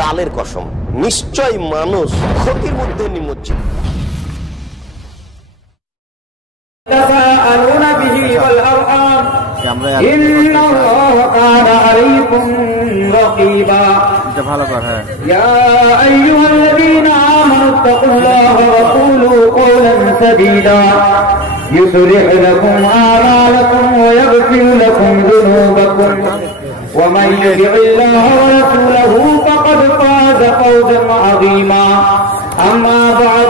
কালের কসম, নিশ্চয় মানুষ ক্ষতির মধ্যে নিমজ্জিত। ভালো কথা। يصلح لكم أعمالكم ويغفر لكم ذنوبكم ومن يطع الله ورسوله فقد فاز فوزا عظيما أما بعد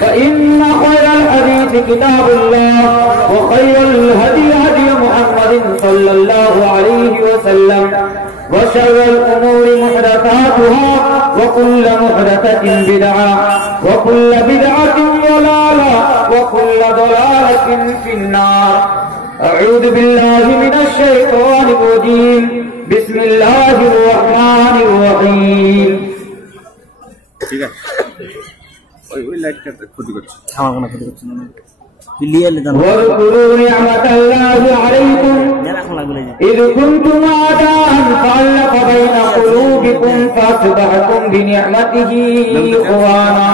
فإن خير الحديث كتاب الله وخير الهدي هدي محمد صلى الله عليه وسلم وشر الأمور محدثاتها وكل محدثة بدعة وكل بدعة ضلالة وكل ضلالة في النار أعوذ بالله من الشيطان الرجيم بسم الله الرحمن الرحيم ঠিক আছে ওই লাইটটা ক্ষতি করছে আমার কোনো ক্ষতি করছে না ক্লিয়ারলি জানো واذكروا نعمة الله عليكم إذ كنتم أعداء فألف بين قلوبكم فأصبحتم بنعمته إخوانا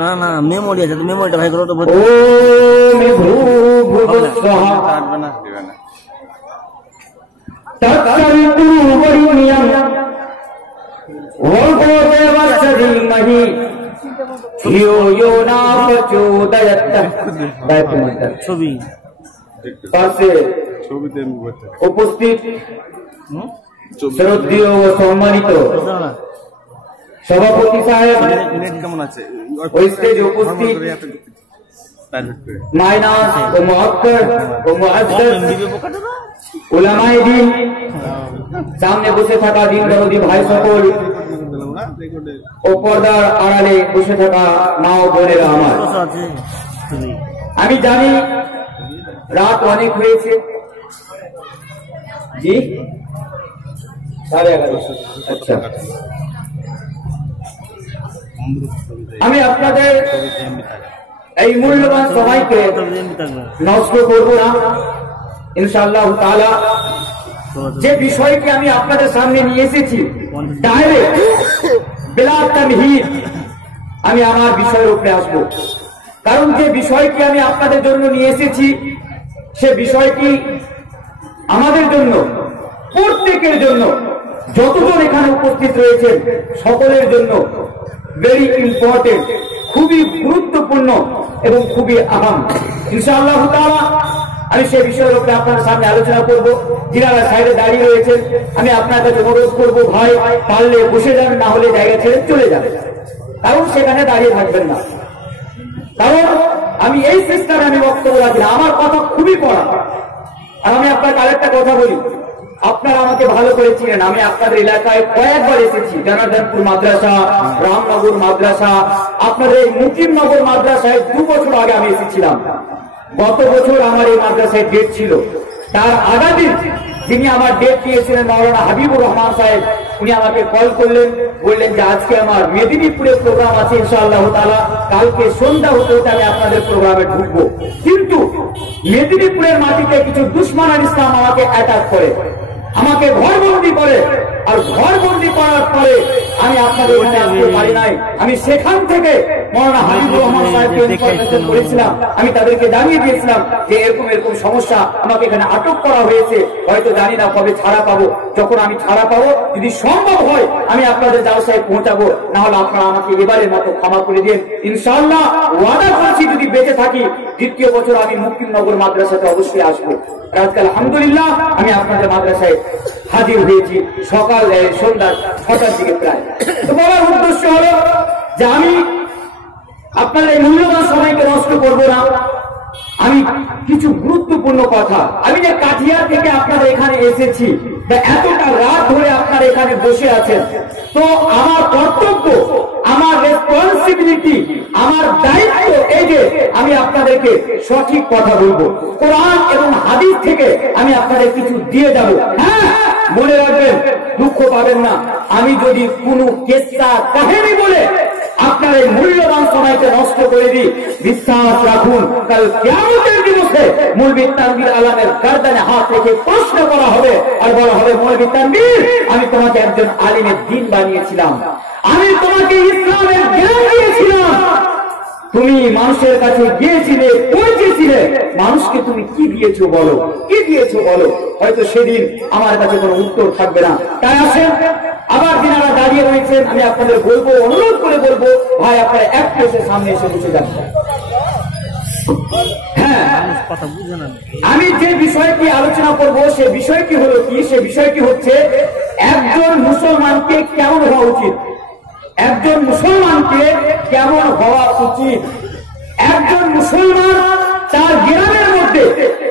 না না মেমোরি আছে, তো মেমোরিটা ভাই করো তো। ও মেঘূ কাটবে না দিবে না। تذكرتم بريم وقوة وسلمه يونا فچوديت ছবি পাশে ছবিতে আমি বলতে উপস্থিত শ্রদ্ধেয় ও সম্মানিত সভাপতি সাহেব, নেট কেমন আছে ওই স্টেজে উপস্থিত মাইনাস ও মুআক্কার ও মুআজ্জাজ উলামায়ে দ্বীন, সামনে বসে থাকা দিন দরদি ভাই সকল ও পর্দার আড়ালে বসে থাকা মা ও বোনেরা আমার, আমি জানি রাত অনেক হয়েছে। জি 11:30। আচ্ছা, আমি আপনাদের এই মূল্যবান সময়কে নষ্ট করব না ইনশাআল্লাহ তাআলা। যে বিষয়টি আমি আপনাদের সামনে নিয়ে এসেছি ডাইরেক্ট বিলা তামহিদ আমি আমার বিষয়ের উপরে আসবো, কারণ যে বিষয়টি আমি আপনাদের জন্য নিয়ে এসেছি সে বিষয়টি আমাদের জন্য, প্রত্যেকের জন্য, যতজন এখানে উপস্থিত রয়েছেন সকলের জন্য ভেরি ইম্পর্টেন্ট, খুবই গুরুত্বপূর্ণ এবং খুবই আহম। ইনশাআল্লাহ তাআলা আমি সেই বিষয়ের উপরে আপনাদের সামনে আলোচনা করব। যিনারা সাইডে দাঁড়িয়ে রয়েছেন আমি আপনার কাছে অনুরোধ করবো, ভাই পারলে বসে যান, না হলে জায়গা ছেড়ে চলে যাবেন, কারণ সেখানে দাঁড়িয়ে থাকবেন না। কারণ আমি এই সিস্টেমে আমি বক্তব্য রাখি না, আমার কথা খুবই পড়া। আর আমি আপনার আরেকটা কথা বলি, আপনারা আমাকে ভালো করে চিনেন, আমি আপনাদের এলাকায় কয়েকবার এসেছি। জনার্দনপুর মাদ্রাসা, রামনগর মাদ্রাসা, আপনাদের এই মুকিমনগর মাদ্রাসায় 2 বছর আগে আমি এসেছিলাম। গত বছর আমার এই মাদ্রাসায় ডেট ছিল, তার আগাদিন যিনি আমার ডেট দিয়েছিলেন মাওলানা হাবিবুর রহমান সাহেব, উনি আমাকে কল করলেন, বললেন যে আজকে আমার মেদিনীপুরে প্রোগ্রাম আছে ইনশাআল্লাহ তাআলা, কালকে সন্ধ্যা হতে হতে আমি আপনাদের প্রোগ্রামে ঢুকবো। কিন্তু মেদিনীপুরের মাটিতে কিছু দুশমনান ইসলাম আমাকে অ্যাটাক করে, আমাকে ঘরবন্দি করে, আর ঘরবন্দি করার পরে আমি আপনাদের এখানে আসতে পারি নাই। আমি সেখান থেকে মাওলানা হাবিবুর রহমান সাহেবকে ইনফরমেশন করেছিলাম, আমি তাদেরকে জানিয়ে দিয়েছিলাম যে এরকম এরকম সমস্যা, আমাকে এখানে আটক করা হয়েছে, হয়তো জানি না কবে ছাড়া পাবো। যখন আমি ছাড়া পাবো, যদি সম্ভব হয় আমি আপনাদের জালসায় পৌঁছাবো, না হলে আপনারা আমাকে এবারের মতো ক্ষমা করে দিন। ইনশাআল্লাহ ওয়াদা করছি যদি বেঁচে থাকি দ্বিতীয় বছর আমি মুকিমনগর মাদ্রাসাতে অবশ্যই আসবো। আজকে আলহামদুলিল্লাহ আমি আপনাদের মাদ্রাসায় হাজির হয়েছি সকাল সন্ধ্যা 6টার দিকে প্রায়। তো বলার উদ্দেশ্য হলো যে আমি আপনাদের এই মূল্যবান সময়কে নষ্ট করবো না। আমি কিছু গুরুত্বপূর্ণ কথা, আমি যে কাঠিয়া থেকে আপনাদের এখানে এসেছি, এতটা রাত ধরে আপনারা এখানে বসে আছেন, তো আমার কর্তব্য, আমার রেসপন্সিবিলিটি, আমার দায়িত্ব এই যে আমি আপনাদেরকে সঠিক কথা বলবো, কোরআন এবং হাদিস থেকে আমি আপনাদের কিছু দিয়ে যাব। হ্যাঁ, মনে রাখবেন, দুঃখ পাবেন না, আমি যদি কোনো কেসা কাহিনী বলে আপনার এই মূল্যবান সময়কে নষ্ট করে দিই, বিশ্বাস রাখুন কাল কিয়ামতের দিবসে বসে মৌলভী তানভীর আলমের গর্দানে হাত রেখে প্রশ্ন করা হবে আর বলা হবে, মৌলভী তানভীর, আমি তোমাকে একজন আলিমের দ্বীন বানিয়েছিলাম, আমি তোমাকে ইসলামের জ্ঞান দিয়েছিলাম, তুমি মানুষের কাছে গিয়েছিলে, পৌঁছেছিলে, মানুষকে তুমি কি দিয়েছো বলো, কি দিয়েছো বলো। হয়তো সেদিন আমার কাছে কোনো উত্তর থাকবে না। তাই আসেন, আবার যিনারা দাঁড়িয়ে রয়েছেন, আমি আপনাদের বলবো, অনুরোধ করে বলবো, ভাই আপনারা এক পেশে সামনে এসে বসে যান। হ্যাঁ, আমি যে বিষয়টি আলোচনা করব সে বিষয়টি হলো কি, সে বিষয়টি হচ্ছে একজন মুসলমানকে কেমন হওয়া উচিত, একজন মুসলমানকে কেমন হওয়া উচিত। একজন মুসলমান তার গ্রামের মধ্যে,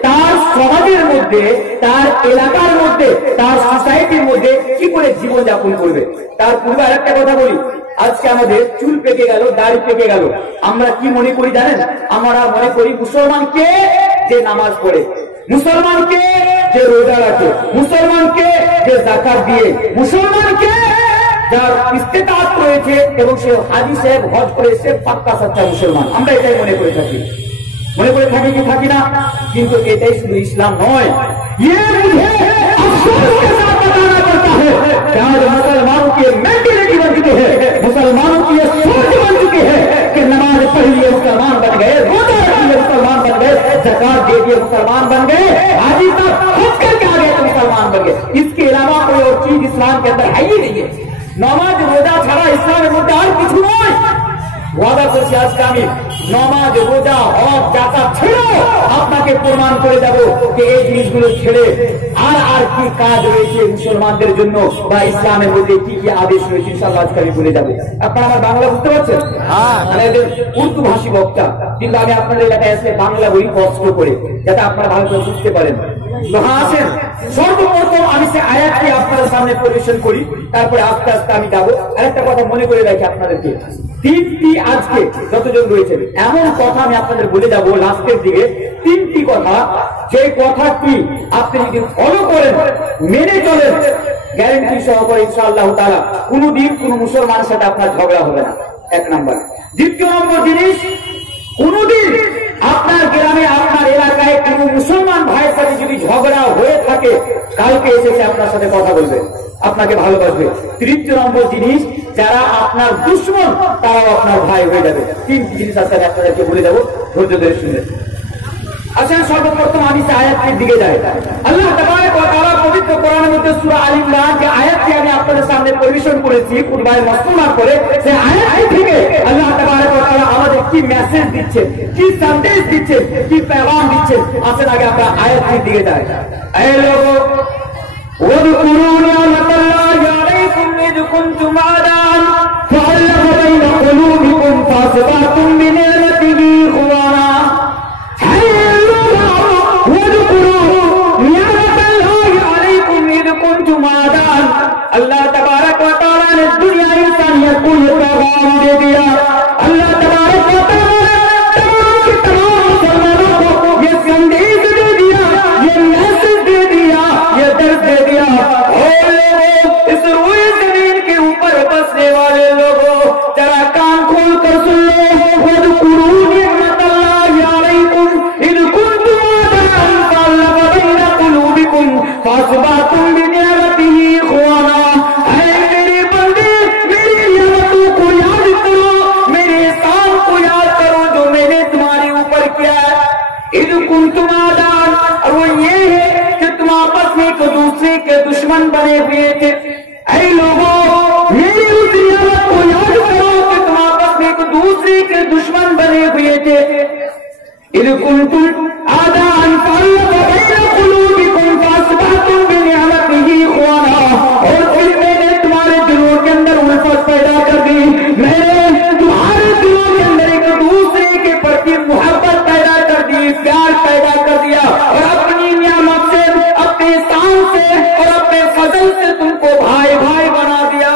তার সমাজের মধ্যে, তার এলাকার মধ্যে, তার সোসাইটির মধ্যে কি করে জীবনযাপন করবে। তার পূর্বে আরেকটা কথা বলি, আজকে আমাদের চুল পেকে গেল, দাড়ি পেকে গেল, আমরা কি মনে করি জানেন? আমরা মনে করি মুসলমানকে যে নামাজ পড়ে, মুসলমানকে যে রোজা রাখে, মুসলমানকে যে যাকাত দিয়ে, মুসলমানকে যার ইস্তেতাত রয়েছে এবং সে হাজী সাহেব হজ করে সে পাক্কা সচ্চা মুসলমান, আমরা এটাই মনে করে থাকি। মনে করে থাকি কি থাকি না? কিন্তু এটাই শুধু ইসলাম নয়। मुसलमानों की मेंटेलिटी बन चुकी है, मुसलमानों की ये सोच बन चुकी है कि नमाज पढ़ लिए मुसलमान बन गए, रोजा रख लिए मुसलमान बन गए, ज़कात दे दिए मुसलमान बन गए, हाजी साहब हज करके आ गए तो मुसलमान बन गए। इसके अलावा कोई और चीज इस्लाम के अंदर है ही नहीं है। नमाज रोजा छाड़ा इस्लामेर मध्य और किछु नय। ওয়াদা করছি আজকে আমি নামাজ, রোজা, হজ, যাকাত ছেড়ে আপনাকে প্রমাণ করে যাব যে এই জিনিসগুলো ছেড়ে আর কি কাজ রয়েছে মুসলমানদের জন্য বা ইসলামের মধ্যে কি কি আদেশ রয়েছে, ইনশাআল্লাহ আজকে আমি বলে যাবো। আপনারা আমার বাংলা বুঝতে পারছেন? মানে এদের উর্দু ভাষী বক্তা, কিন্তু আমি আপনাদের এলাকায় এসে বাংলা বই কষ্ট করে যাতে আপনারা ভালো করে বুঝতে পারেন। আসেন, সর্বপ্রথম আমি সে আয়াতটি আপনাদের সামনে পরিবেশন করি, তারপরে আস্তে আস্তে আমি যাবো। আরেকটা কথা মনে করে রাখি আপনাদেরকে, তিনটি আজকে যতজন রয়েছে এমন কথা আমি আপনাদের বলে যাবো লাস্টের দিকে, তিনটি কথা, যে কথা কি আপনি যদি ফলো করেন, মেনে চলেন, গ্যারেন্টি সহকারে ইনশাআল্লাহ তাআলা কোনদিন কোন মুসলমানের সাথে আপনার ঝগড়া হবে না। এক নাম্বার। দ্বিতীয় নম্বর জিনিস, কোনদিন আপনার গ্রামে, আপনার এলাকায় কোন মুসলমান ভাইয়ের সাথে যদি ঝগড়া হয়ে থাকে, কালকে এসেছে আপনার সাথে কথা বলবে, আপনাকে ভালোবাসবে। তৃতীয় নম্বর জিনিস, যারা আপনার দুশমন তারাও আপনার ভাই হয়ে যাবে। তিনটি জিনিস আজকে আপনাদেরকে বলে যাবো, ধৈর্য ধরে শুনে। আচ্ছা, সর্বপ্রথম আমি সে আয়াতটির দিকে যাই। আল্লাহ তাবারক ওয়া তাআলা পবিত্র কোরআনের মধ্যে সূরা আল ইমরান যে আয়াতটি আমি আপনাদের সামনে পরিবেশন করেছি কুরবানের মাসুরা করে, সেই আয়াতটি থেকে আল্লাহ তাবারক ওয়া তাআলা আমাদের কি মেসেজ দিচ্ছেন, কি সন্দেশ দিচ্ছেন, কি পেগাম দিচ্ছেন, আসেন আগে আমরা আয়াতটির দিকে যাই। এই লোগো واذكروا نعمة الله عليكم إذ كنتم أعداء فألف بين قلوبكم فأصبحتم بنعمته إخوانا اللہ تبارک و تعالیٰ نے دنیا انسانیت کو یہ پیغام دے دیا. اللہ تبارک و تعالیٰ نے تمام کے تمام مسلمانوں کو یہ سندیش دے دیا, یہ میسج دے دیا, یہ درس دے دیا. اور لوگوں, اس روئے زمین کے اوپر بسنے والے لوگوں, ذرا کان کھول کر سن لو. وَاذْكُرُوا نِعْمَتَ اللَّهِ عَلَيْكُمْ إِذْ كُنتُمْ أَعْدَاءً فَأَلَّفَ بَيْنَ قُلُوبِكُمْ فَأَصْبَحْتُمْ بِنِعْمَتِهِ إِخْوَانًا. اے میرے بندے, میری نعمتوں کو یاد کرو, میرے احسان کو یاد کرو جو میں نے تمہارے اوپر کیا ہے. إِذْ كُنتُمْ أَعْدَاءً, اور وہ یہ ہے کہ تم آپس میں ایک دوسرے کے دشمن بنے ہوئے تھے. اے لوگوں, میری اس نعمت کو یاد کرو کہ تم آپس میں ایک دوسرے کے دشمن بنے ہوئے تھے. إِذْ كُنتُمْ أَعْدَاءً فَأَلَّفَ بَيْنَ قُلُوبِكُمْ فَأَصْبَحْتُمْ بِنِعْمَتِهِ إِخْوَانًا. اور پھر میں نے تمہارے دلوں کے اندر الفت پیدا کر دی, میں نے تمہارے دلوں کے اندر ایک دوسرے کے پرتی محبت پیدا کر دی, پیار پیدا کر دیا, اور اپنی نعمت سے, اپنے احسان سے اور اپنے فضل سے تم کو بھائی بھائی بنا دیا.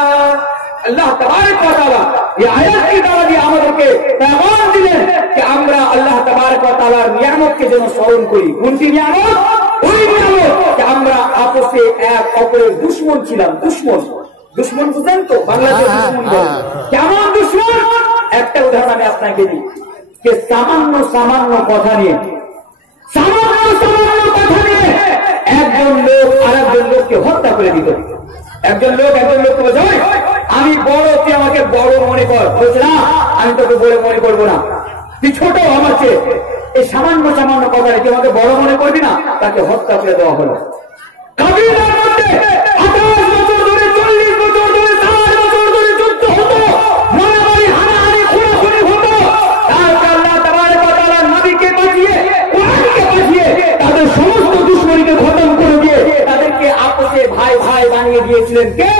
আল্লাহ তাবারক ওয়া তাআলা এই আয়াতটি দ্বারা দিয়ে আমাদেরকে পেগাম দিলেন যে আমরা আল্লাহ তাবারক ওয়া তাআলার নিয়ামতকে যেন স্মরণ করি. কোনটি নিয়ামত? ওই নিয়ামত যে আমরা আপসে এক অপরের দুশমন ছিলাম. দুশমন, দুশমন বুঝেন তো, বাংলাদেশের দুশমন বলে. কেমন দুশমন? একটা উদাহরণ আমি আপনাকে দিই, যে সামান্য সামান্য কথা নিয়ে, সামান্য সামান্য কথা নিয়ে একজন লোক আর একজন লোককে হত্যা করে দিত। একজন লোককে বলছে, আমি বড়, তুই আমাকে বড় মনে কর। বলছে, না, আমি তোকে বড় মনে করবো না, তুই ছোট আমার চেয়ে। এই সামান্য সামান্য কথা তুই আমাকে বড় মনে করবি না। তাকে হত্যা করে দেওয়া হলো। কাবিলার মধ্যে 28 বছর ধরে, 40 বছর ধরে, 60 বছর ধরে যুদ্ধ হতো, মারামারি, হানাহানি, খুনাখুনি হতো। তারপর আল্লাহ তাবারক ওয়া তাআলা নবীকে পাঠিয়ে, কোরআনকে পাঠিয়ে তাদের সমস্ত দুশমনীকে খতম করে দিয়ে তাদেরকে আপসে ভাই ভাই বানিয়ে দিয়েছিলেন। কে?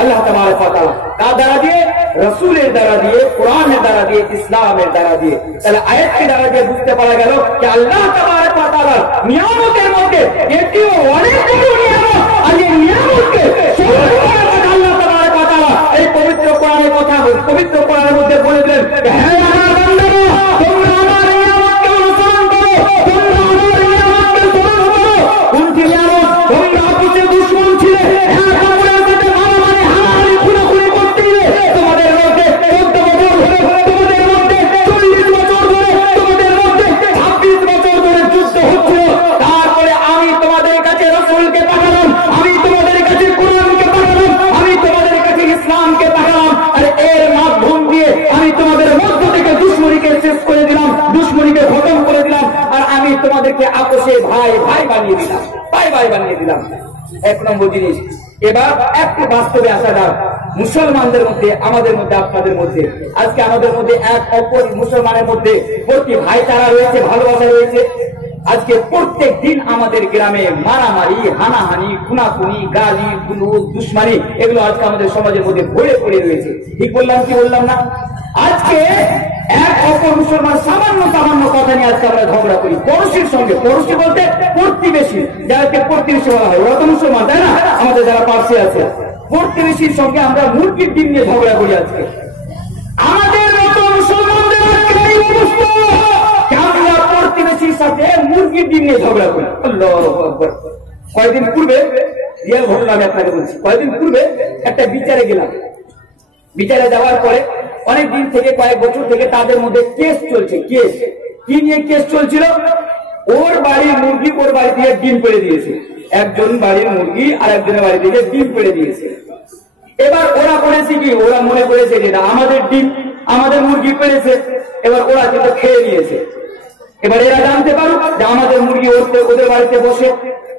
আল্লাহ তাবারক ওয়া তাআলা। কার দ্বারা দিয়ে? রাসূলের দ্বারা দিয়ে, কোরআনের দ্বারা দিয়ে, ইসলামের দ্বারা দিয়ে। তাহলে আয়াতকে দ্বারা দিয়ে বুঝতে পারা গেল যে আল্লাহ তাবারক ওয়া তাআলা নিয়ামতের মধ্যে এটিও অনেক বড় নিয়ামত। আর এই নিয়ামতকে সম্মান করার কথা আল্লাহ তাবারক ওয়া তাআলা এই পবিত্র কোরআনের কথা, পবিত্র কোরআনের মধ্যে বলে দিলেন, হে আমার বান্দারা, তোমরা আমার নিয়ামতকে অনুসরণ করো, তোমরা আমার নিয়ামতকে স্মরণ করো। কোনটি নিয়ামত? তোমরা আপসে দুশমন ছিলে, এক অপরের সাথে মারামারি, হানাহানি, খুনাখুনি করছিলে। তোমাদের মধ্যে 14 বছর ধরে, তোমাদের মধ্যে 40 বছর ধরে, তোমাদের মধ্যে 26 বছর ধরে যুদ্ধ হচ্ছিল। তারপরে আমি তোমাদের কাছে রাসূলকে পাঠালাম, আমি তোমাদের কাছে কোরআনকে পাঠালাম, আমি তোমাদের কাছে ইসলামকে পাঠালাম। আর এর মাধ্যম দিয়ে আমি তোমাদের মধ্য থেকে দুশমনীকে শেষ করে দিলাম, দুশমনীকে খতম করে দিলাম। আর আমি তোমাদেরকে আপসে ভাই ভাই বানিয়ে দিলাম, ভাই ভাই বানিয়ে দিলাম। 1 নম্বর জিনিস। এবার একটু বাস্তবে আসা যাক। মুসলমানদের মধ্যে, আমাদের মধ্যে, আপনাদের মধ্যে, আজকে আমাদের মধ্যে এক অপর মুসলমানের মধ্যে প্রতি ভাইচারা রয়েছে, ভালোবাসা রয়েছে। আজকে প্রত্যেক দিন আমাদের গ্রামে মারামারি, হানাহানি, খুনাখুনি, গালি, গুলুজ, দুশমানি, এগুলো আজকে আমাদের সমাজের মধ্যে ভরে পড়ে রয়েছে। ঠিক বললাম কি বললাম না? আজকে এক অপর মুসলমান সামান্য সামান্য কথা নিয়ে আজকে আমরা ঝগড়া করি পড়োশির সঙ্গে। পড়োশি বলতে প্রতিবেশী, যাদেরকে প্রতিবেশী বলা হয়, ওরা তো মুসলমান, তাই না? আমাদের যারা পাশে আছে, প্রতিবেশীর সঙ্গে আমরা মুরগির ডিম নিয়ে ঝগড়া করি। আজকে আমাদের মতো মুসলমানদের আজকে এই অবস্থা, আমরা প্রতিবেশীর সাথে মুরগির ডিম নিয়ে ঝগড়া করি। আল্লাহু আকবার। কয়েকদিন পূর্বে, রিয়াল ঘটনা আমি আপনাকে বলছি, কয়েকদিন পূর্বে একটা বিচারে গেলাম। বিচারে যাওয়ার পরে অনেক দিন থেকে, কয়েক বছর থেকে তাদের মধ্যে কেস চলছে। কেস কি নিয়ে কেস চলছিল? ওর বাড়ির মুরগি ওর বাড়ি দিয়ে ডিম পেড়ে দিয়েছে, একজন বাড়ির মুরগি আর একজনের বাড়ি থেকে ডিম পেড়ে দিয়েছে। এবার ওরা করেছে কি, ওরা মনে করেছে যে আমাদের ডিম, আমাদের মুরগি পেড়েছে, এবার ওরা কিন্তু খেয়ে নিয়েছে। এবার এরা জানতে পারুক যে আমাদের মুরগি ওদের বাড়িতে বসে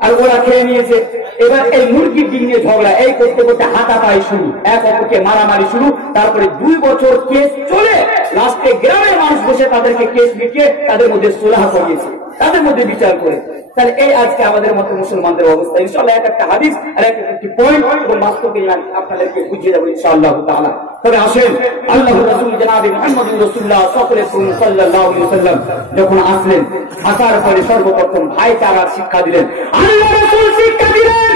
আর ওরা খেয়ে নিয়েছে। এবার এই মুরগির ডিম নিয়ে ঝগড়া, এই করতে করতে হাতাপাই শুরু, এক অপরকে মারামারি শুরু। তারপরে 2 বছর কেস চলে, লাস্টে গ্রামের মানুষ বসে তাদেরকে কেস মিটিয়ে তাদের মধ্যে সুলহ করিয়েছে, তাদের মধ্যে বিচার করে। তাহলে এই আজকে আমাদের মতো মুসলমানদের অবস্থা। ইনশাআল্লাহ একটা হাদিস আর একটি পয়েন্ট এবং বাস্তবে আপনাদেরকে বুঝিয়ে দেবো ইনশাআল্লাহ তাআলা। তবে আসেন, আল্লাহর রাসূল জনাবে মুহাম্মদুর রাসূলুল্লাহ সাল্লাল্লাহু আলাইহি ওয়াসাল্লাম যখন আসলেন, আসার পরে সর্বপ্রথম ভাইচারার শিক্ষা দিলেন। আল্লাহর রাসূল শিক্ষা দিলেন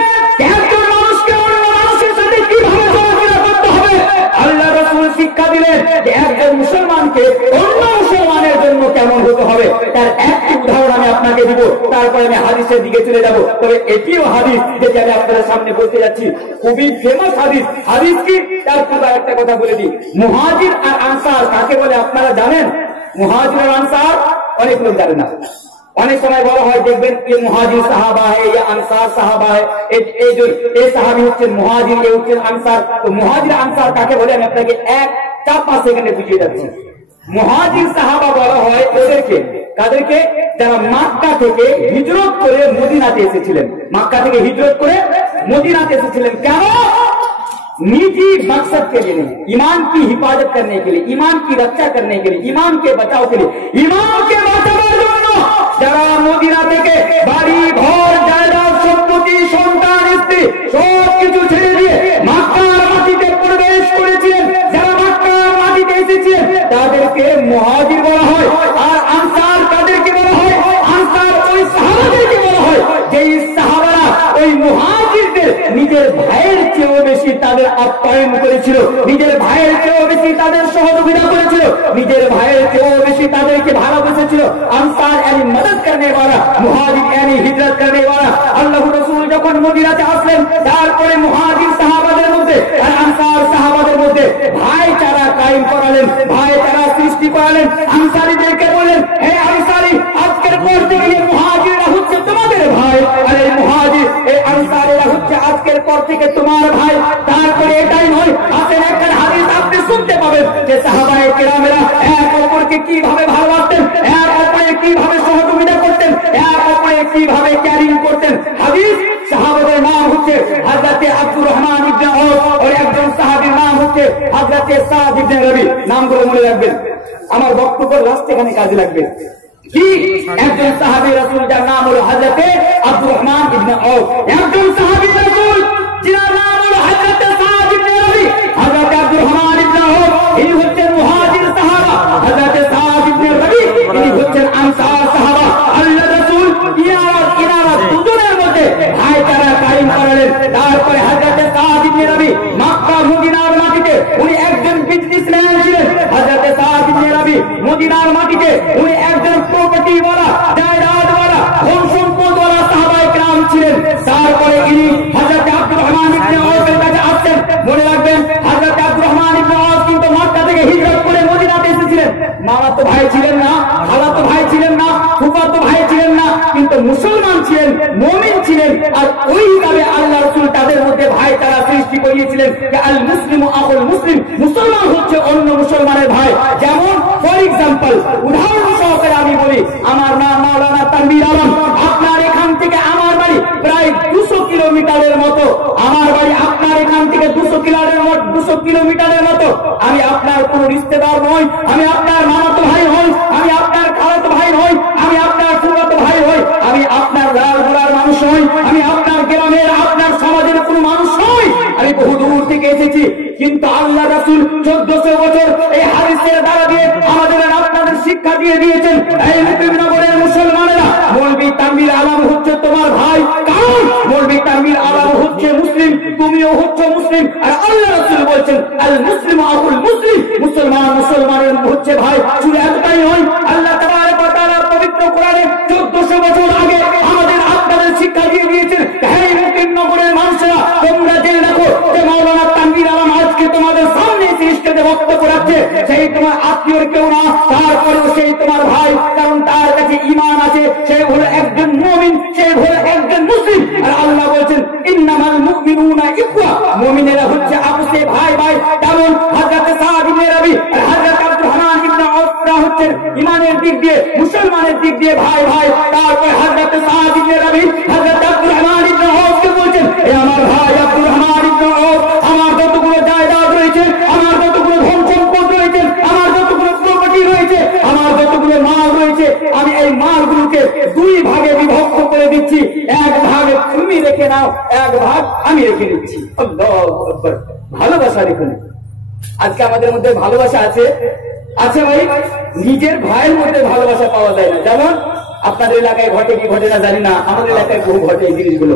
একজন মানুষকে অন্য মানুষের সাথে কিভাবে চলাফেরা করতে হবে। আল্লাহর রাসূল শিক্ষা দিলেন যে একজন মুসলমানকে অন্য মুসলমানের জন্য কেমন হতে হবে। তার একটি উদাহরণ আমি আপনাকে দিব, তারপরে আমি হাদিসের দিকে চলে যাব। তবে এটিও হাদিস যেটি আমি আপনাদের সামনে বলতে যাচ্ছি, খুবই ফেমাস হাদিস। হাদিস কি, তার পূর্বে একটা কথা বলে দিই। মুহাজির আর আনসার কাকে বলে আপনারা জানেন? মুহাজির আর আনসার অনেক লোক জানে না। অনেক সময় বলা হয়, দেখবেন ये मुहाजिर साहबा है, ये अंसार साहबा है, এই সাহাবী হচ্ছেন মুহাজির, এই হচ্ছেন আনসার। তো মুহাজির আনসার কাকে বলে আমি আপনাকে 1-4-5 সেকেন্ডে বুঝিয়ে যাচ্ছি। মুহাজির সাহাবা বলা হয় ওদেরকে, কাদেরকে? যারা মক্কা থেকে হিজরত করে মদিনাতে এসেছিলেন। মক্কা থেকে হিজরত করে মদিনাতে এসেছিলেন কেন? निजी मकसद के लिए नहीं, ईमान की हिफाजत करने के लिए, ईमान की रक्षा करने के लिए, ईमान के बचाव के लिए, ईमान के বাঁচানোর জন্য যারা মদিনা থেকে বাড়ি ঘর জায়গা সম্পত্তি সন্তান স্ত্রী সবকিছু ছেড়ে দিয়ে মক্কার মাটিতে প্রবেশ করেছিলেন, যারা মক্কার মাটিতে এসেছিলেন তাদেরকে মুহাজির বলা হয়। আর আনসার কাদেরকে বলা হয়? আনসার ওই সাহাবাদেরকে বলা হয় যেই সাহাবারা ওই মুহাজিরদের নিজের ভাইয়ের চেয়েও বেশি তাদের আপ্যায়ন করেছিল, নিজের ভাইয়ের চেয়েও বেশি তাদের সহযোগিতা করেছিল, নিজের ভাইয়ের চেয়েও বেশি তাদেরকে ভালোবেসেছিল। আনসার यानी मदद करने वाला, मुहाजिर यानी हिजरत करने वाला। আল্লাহর রাসূল যখন মদিনাতে আসলেন, তারপরে মুহাজির সাহাবাদের মধ্যে আর আনসার সাহাবাদের মধ্যে ভাইচারা কায়েম করালেন, ভাইচারা সৃষ্টি করালেন। আনসারীদেরকে বললেন, হে আনসারী, আজকের পর থেকে মুহাজির এই আনসারীরা হচ্ছে আজকের পর থেকে তোমার ভাই। তারপরে এটাই নয়, আসেন একটা হাদিস আপনি শুনতে পাবেন যে সাহাবায়ে কেরামেরা এক অপরকে কিভাবে ভালোবাসতেন, এক অপরের কিভাবে সহযোগিতা করতেন, এক অপরের কিভাবে ক্যারিং করতেন। হাদিস সাহাবাদের নাম হচ্ছে হযরতে আব্দুর রহমান ইবনে আওফ, আর একজন সাহাবীর নাম হচ্ছে হযরতে সাদ ইবনে রবি। নামগুলো মনে রাখবেন, আমার বক্তব্য লাস্ট এখানে কাজে লাগবে। কি একজন সাহাবী রাসূল যার নাম হলো হযরতে আব্দুর রহমান ইবনে আওফ, একজন সাহাবী রাসূল যার নাম হলো হযরতে সাদ ইবনে রবি। হযরতে আব্দুর রহমান ইবনে আওফ ইনি হচ্ছেন মুহাজির সাহাবা, হযরতে সাদ ইবনে রবি ইনি হচ্ছেন আনসার সাহাবা। আল্লাহ রাসূল ইনারা দুজনের মধ্যে ভাইচারা কায়েম করালেন। তারপরে হযরতে সাদ ইবনে রবি মক্কা মদিনার মাটিতে উনি একজন বিজনেসম্যান ছিলেন। হযরতে সাদ ইবনে রবি মদিনার মাটিতে উনি একজন প্রপার্টি ওয়ালা, জায়দাদ ওয়ালা, ধন সম্পদ ওয়ালা সাহাবায়ে কেরাম ছিলেন। তারপরে ইনি হযরতে আব্দুর রহমান ইবনে আওফের কাছে আসছেন। মনে রাখবেন হযরতে আব্দুর রহমান ইবনে আওফ কিন্তু মক্কা থেকে হিজরত করে মদিনাতে এসেছিলেন। মামা তো ভাই ছিলেন না, খালা তো ভাই ছিলেন না, ফুফা তো ভাই ছিলেন না, কিন্তু মুসলমান ছিলেন, মুমিন ছিলেন। আর ওই হিসাবে আল্লাহ রাসূল তাদের মধ্যে ভাইচারা সৃষ্টি করিয়েছিলেন যে আল মুসলিমু আখুল মুসলিম, মুসলমান হচ্ছে অন্য মুসলমানের ভাই। যেমন ফর এক্সাম্পল উদাহরণ সহকারে আমি বলি, আমার নাম মাওলানা তানভীর আলম, আপনার এখান থেকে আমার বাড়ি প্রায় 200 কিলোমিটারের মতো, আমার বাড়ি আপনার এখান থেকে 200 কিলোমিটারের মতো। আমি আপনার কোন রিশতেদার নই, আমি আপনার মামাতো ভাই হই, আমি আপনার খালাতো ভাই হই, আমি আপনার ফুফাতো ভাই হই, আমি আপনার লালগোলার মানুষ হই, আমি আপনার গ্রামের আপনার সমাজের কোনো মানুষ হই। আমি বহু দূর থেকে এসেছি, কিন্তু আল্লাহ রাসূল 1400 বছর এই হাদিসের দ্বারা দিয়ে আমাদের আপনাদের শিক্ষা দিয়ে দিয়েছেন। এই মুকিমনগরের মুসলমানেরা, মৌলভী তানভীর আলম হচ্ছে তোমার ভাই, কারণ মৌলভী তানভীর আলম হচ্ছে মুসলিম, তুমিও হচ্ছে মুসলিম। আর আল্লাহ রাসূল বলেছেন আল মুসলিমু আখুল মুসলিম, মুসলমান মুসলমানের হচ্ছে ভাই। শুধু এতটাই নয়, আল্লাহ তাবারক ওয়া তাআলা পবিত্র কোরআনে 1400 বছর আগে আমাদের আপনাদের শিক্ষা দিয়ে দিয়েছেন। এই মুকিমনগরের মানুষেরা তোমরা জেনে রাখো যে মাওলানা তানভীর আলম আজকে তোমাদের সামনে সৃষ্টিতে বক্তব্য রাখছে, সেই তোমার আত্মীয়র কেউ না, তারপরেও সেই তোমার ভাই, কারণ তার কাছে ঈমান আছে, সে হলো একজন মুমিন, সে হলো একজন মুসলিম। আর আল্লাহ বলেছেন ইন্নামাল মুমিনুনা ইখওয়া, মুমিনেরা হচ্ছে আপসে ভাই ভাই। যেমন হযরত সাদ ইবনে রবি আর হযরত আব্দুর রহমান ইবনে আওফরা হচ্ছেন ঈমানের দিক দিয়ে, মুসলমানের দিক দিয়ে ভাই ভাই। তারপরে হযরত সাদ ইবনে রবি হযরত আব্দুর রহমান ইবনে আওফকে বলেছেন এ আমার ভাই আব্দুর রহমান ইবনে আওফ, আমার যতগুলো জায়দাদ রয়েছে, আমার যতগুলো ধন সম্পদ রয়েছে, আমার যতগুলো প্রপার্টি রয়েছে, আমার যতগুলো মাল রয়েছে, আমি এই মালগুলোকে 2 ভাগে বিভক্ত করে দিচ্ছি। এক ভাগ তুমি রেখে নাও, এক ভাগ আমি রেখে নিচ্ছি। আল্লাহু আকবার। ভালোবাসা দেখুন, আজকে আমাদের মধ্যে ভালোবাসা আছে, আচ্ছা ভাই, নিজের ভাইয়ের মধ্যে ভালোবাসা পাওয়া যায় না। যেমন আপনাদের এলাকায় ঘটে কি ঘটে না জানি না, আমাদের এলাকায় বহু ঘটে এই জিনিসগুলো।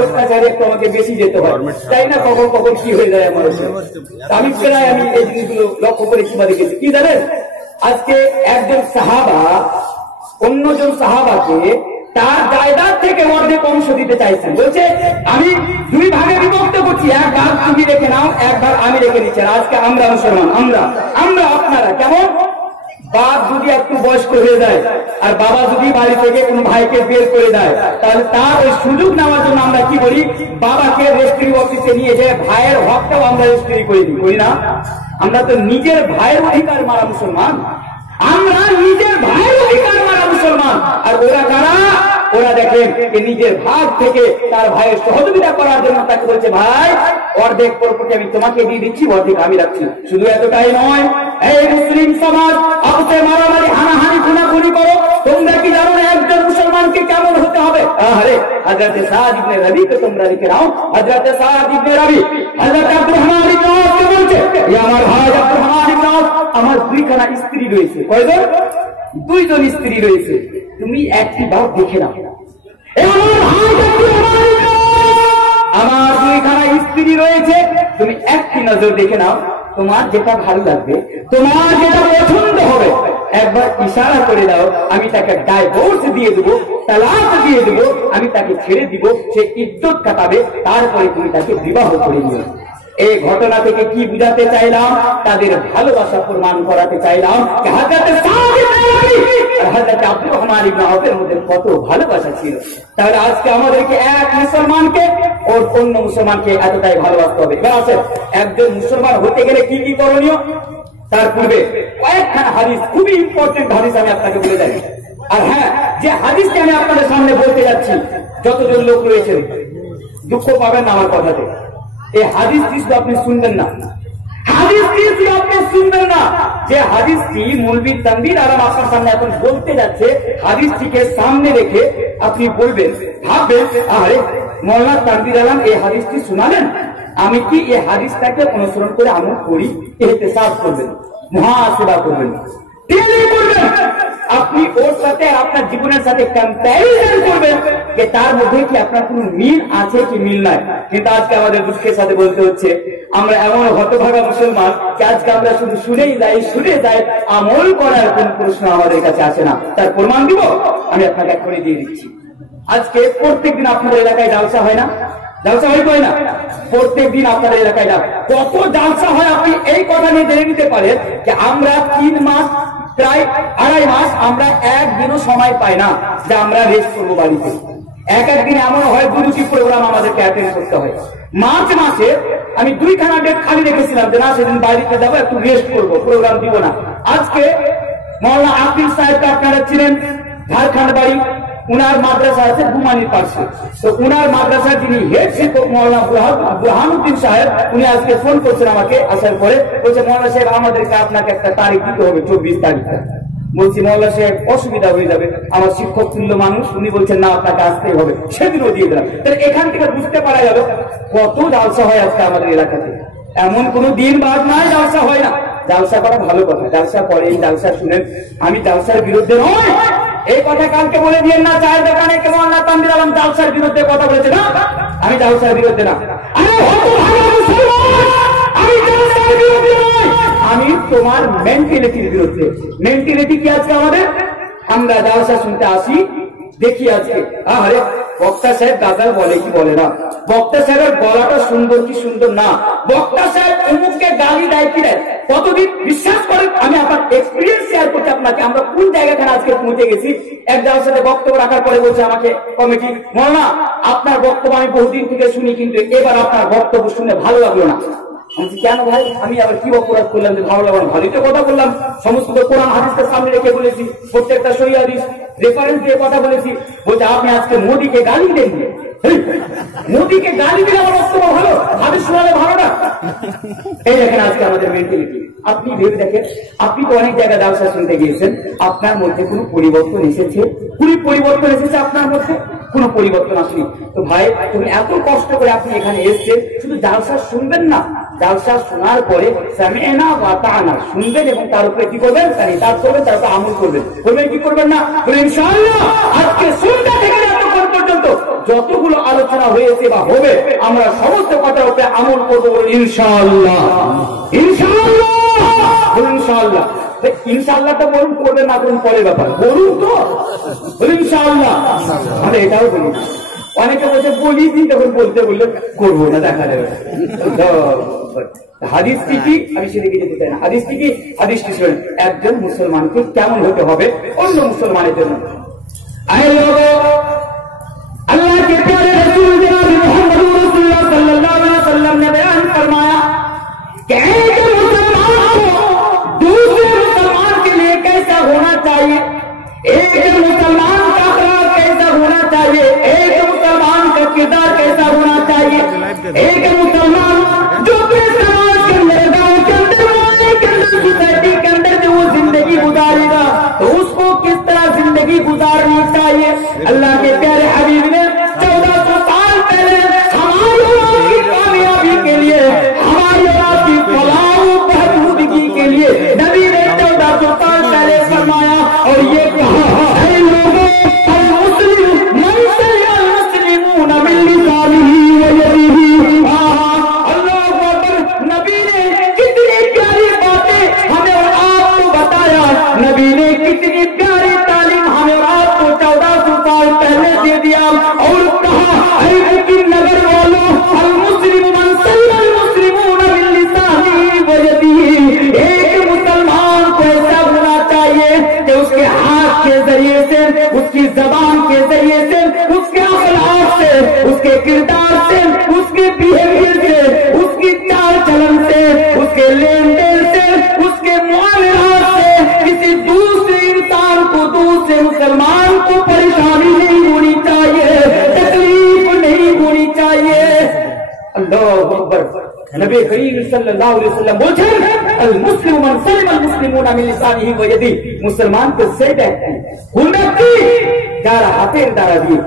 অত্যাচারে একটু আমাকে বেশি যেতে হয়, তাই না? কখন কখন কি হয়ে যায় আমার। আমি প্রায় আমি এই জিনিসগুলো লক্ষ্য করে কিংবা দেখেছি। কি জানেন, আজকে একজন সাহাবা অন্যজন সাহাবাকে তার জায়দাদ থেকে অর্ধেক অংশ দিতে চাইছেন। বলছে আমি 2 ভাগে বিভক্ত করছি, এক ভাগ তুমি রেখে নাও, এক ভাগ আমি রেখে নিচ্ছি। আজকে আমরা মুসলমান, আমরা আপনারা কেমন, বাপ যদি একটু বয়স্ক হয়ে যায় আর বাবা যদি বাড়ি থেকে কোনো ভাইকে বের করে দেয়, তাহলে তার ওই সুযোগ নেওয়ার জন্য আমরা কি করি, বাবাকে রেজিস্ট্রি অফিসে নিয়ে যে ভাইয়ের হকটাও আমরা রেজিস্ট্রি করে দিই, করি না? আমরা তো নিজের ভাইয়ের অধিকার মারা মুসলমান, আমরা নিজের ভাইয়ের অধিকার মারা মুসলমান। আর ওরা কারা? ওরা দেখেন নিজের ভাগ থেকে তার ভাইয়ের সহযোগিতা করার জন্য তাকে বলছে ভাই অর্ধেক প্রপার্টি আমি তোমাকে দিয়ে দিচ্ছি, অর্ধেক আমি রাখছি। শুধু এতটাই নয়, এই মুসলিম সমাজ আপসে মারামারি হানাহানি খুনাখুনি করো, তোমরা কি জানো না একজন মুসলমানকে কেমন হতে হবে? আরে হযরতে সাদ ইবনে রবিকে তোমরা লিখে নাও। হযরতে সাদ ইবনে রবি হযরত আব্দুর রহমান ইবনে আওফকে বলছে এ আমার ভাই আব্দুর রহমান ইবনে আওফ, আমার 2খানা স্ত্রী রয়েছে। কয়জন? 2 জন স্ত্রী রয়েছে, তুমি একটি বার দেখে নাও। আমার 2খানা স্ত্রী রয়েছে, তুমি একটি নজর দেখে নাও, তোমার যেটা ভালো লাগবে, তোমার যেটা পছন্দ হবে, একবার ইশারা করে দাও, আমি তাকে ডাইভোর্স দিয়ে দেবো, তালাক দিয়ে দেবো, আমি তাকে ছেড়ে দিব, সে ইজ্জত কাটাবে, তারপরে তুমি তাকে বিবাহ করে নিও। এই ঘটনা থেকে কি বুঝাতে চাইলাম, তাদের ভালোবাসা প্রমাণ করাতে চাইলাম যে হযরত সাদিক আর হযরত আব্দুর রহমান ইবনে আওফের মধ্যে কত ভালোবাসা ছিল। তাহলে আজকে আমাদেরকে এক মুসলমানকে ওর অন্য মুসলমানকে এতটাই ভালোবাসতে হবে। একজন মুসলমান হতে গেলে কি কি করণীয়, তার পূর্বে কয়েকখানা হাদিস, খুবই ইম্পর্টেন্ট হাদিস আমি আপনাকে বলে দেই। আর হ্যাঁ, যে হাদিসটি আমি আপনাদের সামনে বলতে যাচ্ছি, যতজন লোক রয়েছেন দুঃখ পাবেন না আমার কথাতে, এই হাদিসটি শুধু আপনি শুনবেন না, হাদিসটি শুধু আপনি শুনবেন না, যে হাদিসটি মৌলভী তানভীর আলম আপনার সামনে এখন বলতে যাচ্ছে, হাদিসটিকে সামনে রেখে আপনি বলবেন, ভাববেন, আরে মৌলানা তানভীর আলম এই হাদিসটি শোনালেন, আমি কি এই হাদিসটাকে অনুসরণ করে আমল করি, ইহতিসাব করবেন, মুহাসাবা করবেন, আপনি ওর সাথে আপনার জীবনের সাথে কম্প্যারিজন করবেন যে তার মধ্যে কি আপনার কোনো মিল আছে কি মিল নাই। কিন্তু আজকে আমাদের দুঃখের সাথে বলতে হচ্ছে, আমরা এমন হতভাগা মুসলমান যে আজকে আমরা শুধু শুনে যাই, আমল করার কোন প্রশ্ন আমাদের কাছে আসে না। তার প্রমাণ দিব আমি আপনাকে এখনই দিয়ে দিচ্ছি। আজকে প্রত্যেকদিন আপনাদের এলাকায় জালসা হয় না? জালসা হয় না? প্রত্যেক দিন আপনাদের এলাকায় কত জালসা হয় আপনি এই কথা নিয়ে জেনে নিতে পারেন যে আমরা 3 মাস, প্রায় 2.5 মাস আমরা একদিনও সময় পাই না যে আমরা রেস্ট করবো বাড়িতে। এক দিন এমন হয় 2-2টি প্রোগ্রাম আমাদেরকে অ্যাটেন্ড করতে হয়। মার্চ মাসে আমি 2খানা ডেট খালি রেখেছিলাম যে না, সেদিন বাড়িতে যাবো, একটু রেস্ট করবো, প্রোগ্রাম দিব না। আজকে মৌলানা আকিব সাহেবকে আপনারা ছিলেন, ঝাড়খণ্ড বাড়ি, উনার মাদ্রাসা আছে গুমানির পাশে, তো উনার মাদ্রাসা যিনি হেড শিক্ষক মৌলানা বুরহানুদ্দিন সাহেব, উনি আজকে ফোন করছেন আমাকে আসার পরে, বলছে মৌলানা সাহেব আমাদেরকে আপনাকে একটা তারিখ দিতে হবে, 24 তারিখ। বলছি মৌলানা সাহেব অসুবিধা হয়ে যাবে, আমার শিক্ষক তুল্য মানুষ, উনি বলছেন না আপনাকে আসতেই হবে, সেদিনও দিয়ে দিলাম। তাহলে এখান থেকে বুঝতে পারা গেল কত জালসা হয় আজকে আমাদের এলাকাতে। এমন কোন দিন বাদ নাই জালসা হয় না। জালসা করা ভালো কথা, জালসা করেন, জালসা শুনেন, আমি জালসার বিরুদ্ধে নয়, এই কথা কালকে বলে দিয়ে না, চায়ের দোকানে কেমন না তানভীর আলম জালসার বিরুদ্ধে কথা বলেছে না, আমি জালসার বিরুদ্ধে না, আমি তোমার মেন্টালিটির বিরুদ্ধে। মেন্টালিটি কি আজকে আমাদের? আমরা জালসা শুনতে আসি, দেখি আজকে আরে বক্তা সাহেব গাজাল বলে কি বলে না, বক্তা সাহেবের গলাটা সুন্দর কি সুন্দর না, বক্তা সাহেব অমুককে গালি দেয় কি দেয়। কতদিন বিশ্বাস করেন, আমি আপনার এক্সপিরিয়েন্স শেয়ার করছি আপনাকে, আমরা কোন জায়গাখানে আজকে পৌঁছে গেছি। এক জায়গার সাথে বক্তব্য রাখার পরে বলছে আমাকে কমিটি, মৌলানা আপনার বক্তব্য আমি বহুদিন থেকে শুনি, কিন্তু এবার আপনার বক্তব্য শুনে ভালো লাগলো না। কেন ভাই, আমি আবার কি অপরাধ করলাম যে ভালো লাগলো? ভালোই তো কথা বললাম, সমস্ত কোরআন হাদিসকে সামনে রেখে বলেছি, প্রত্যেকটা সহিহ হাদিস রেফারেন্স দিয়ে কথা বলেছি। বলছে আপনি আজকে মোদীকে গালি দেন, মোদীকে গালি দিলে আমার বক্তব্য ভালো, হাদিস শোনালে ভালো না। এই দেখেন আজকে আমাদের মেন্টালিটি। আপনি ভেবে দেখেন, আপনি তো অনেক জায়গায় জালসা শুনতে গিয়েছেন, আপনার মধ্যে কোনো পরিবর্তন এসেছে? কোনো পরিবর্তন এসেছে আপনার মধ্যে? কোনো পরিবর্তন আসেনি। তো ভাই, তুমি এত কষ্ট করে আপনি এখানে এসেছেন, শুধু জালসা শুনবেন না, জালসা শোনার পরে সামি'না ওয়া আতা'না শুনবেন এবং তার উপরে কি করবেন? তার করবেন, তার উপরে আমল করবেন। করবেন কি করবেন না? বলে ইনশাআল্লাহ আজকে সন্ধ্যা থেকে এতক্ষণ পর্যন্ত যতগুলো আলোচনা হয়েছে বা হবে, আমরা সমস্ত কথার উপরে আমল করবো ইনশাআল্লাহ। ইনশাআল্লাহ, ইনশাআল্লাহ। ইনশাআল্লাহ তো বলুন, করবেন না করুন পরের ব্যাপার, বলুন তো ইনশাআল্লাহ। আমরা এটাও বলি, অনেকে বলছে বলি দিন, তখন বলতে বললে করবো না, দেখা যাবে। হাদিসটি কি আমি সেদিকে যেতে চাই না, হাদিসটি কি? হাদিসটি শুনেন, একজন মুসলমানকে কেমন হতে হবে অন্য মুসলমানের জন্য। अल्लाह के प्यारे रसूल जनाब मोहम्मद रसूलुल्लाह सल्लल्लाहु अलैहि वसल्लम ने बयान फरमाया कि एक मुसलमान को दूसरे मुसलमान के लिए कैसा होना चाहिए, एक मुसलमान का अखलाक कैसा होना चाहिए, एक मुसलमान का किरदार कैसा होना चाहिए, एक मुसलमान जो अपने समाज के अंदर, गांव के अंदर, मोहल्ले के अंदर, सोसाइटी के अंदर जो वो जिंदगी गुजारेगा तो उसको किस तरह जिंदगी गुजारनी चाहिए। अल्लाह के प्यारे हबीब ने 1400 साल पहले हमारी औलाद की कामयाबी के लिए, हमारी औलाद की फलाह बहबूदगी के लिए नबी ने 1400 साल पहले फरमाया और ये कहा, ऐ लोगों, मुस्लिम मन सलिमल मुस्लिमून मिन लिसानिही व यदिही। अल्लाहु अकबर। नबी ने कितनी प्यारी बातें हमें और आपको बताया, नबी ने कितनी प्यारी तालीम हमें और आपको 1400 साल पहले दे दिया और कहा, ऐ मुकिम नगर वालों, अल मुस्लिम मन सल्लल मुस्लिमून किरदार से, उसके बिहेवियर से, उसकी चाल चलन से, उसके लेन देन से, उसके मामलात से किसी दूसरे इंसान को, दूसरे मुसलमान को परेशानी नहीं होनी चाहिए, तकलीफ नहीं होनी चाहिए। अल्लाहु अकबर। नबी करीम सल्लल्लाहु अलैहि वसल्लम बोलছেন अल मुस्लिमु मान सलिमा अल मुस्लिमुना मिन लिसानिही व यदिही, মুসলমান তো সেই ব্যক্তি, কোন ব্যক্তি যার হাতের দ্বারা দিয়ে,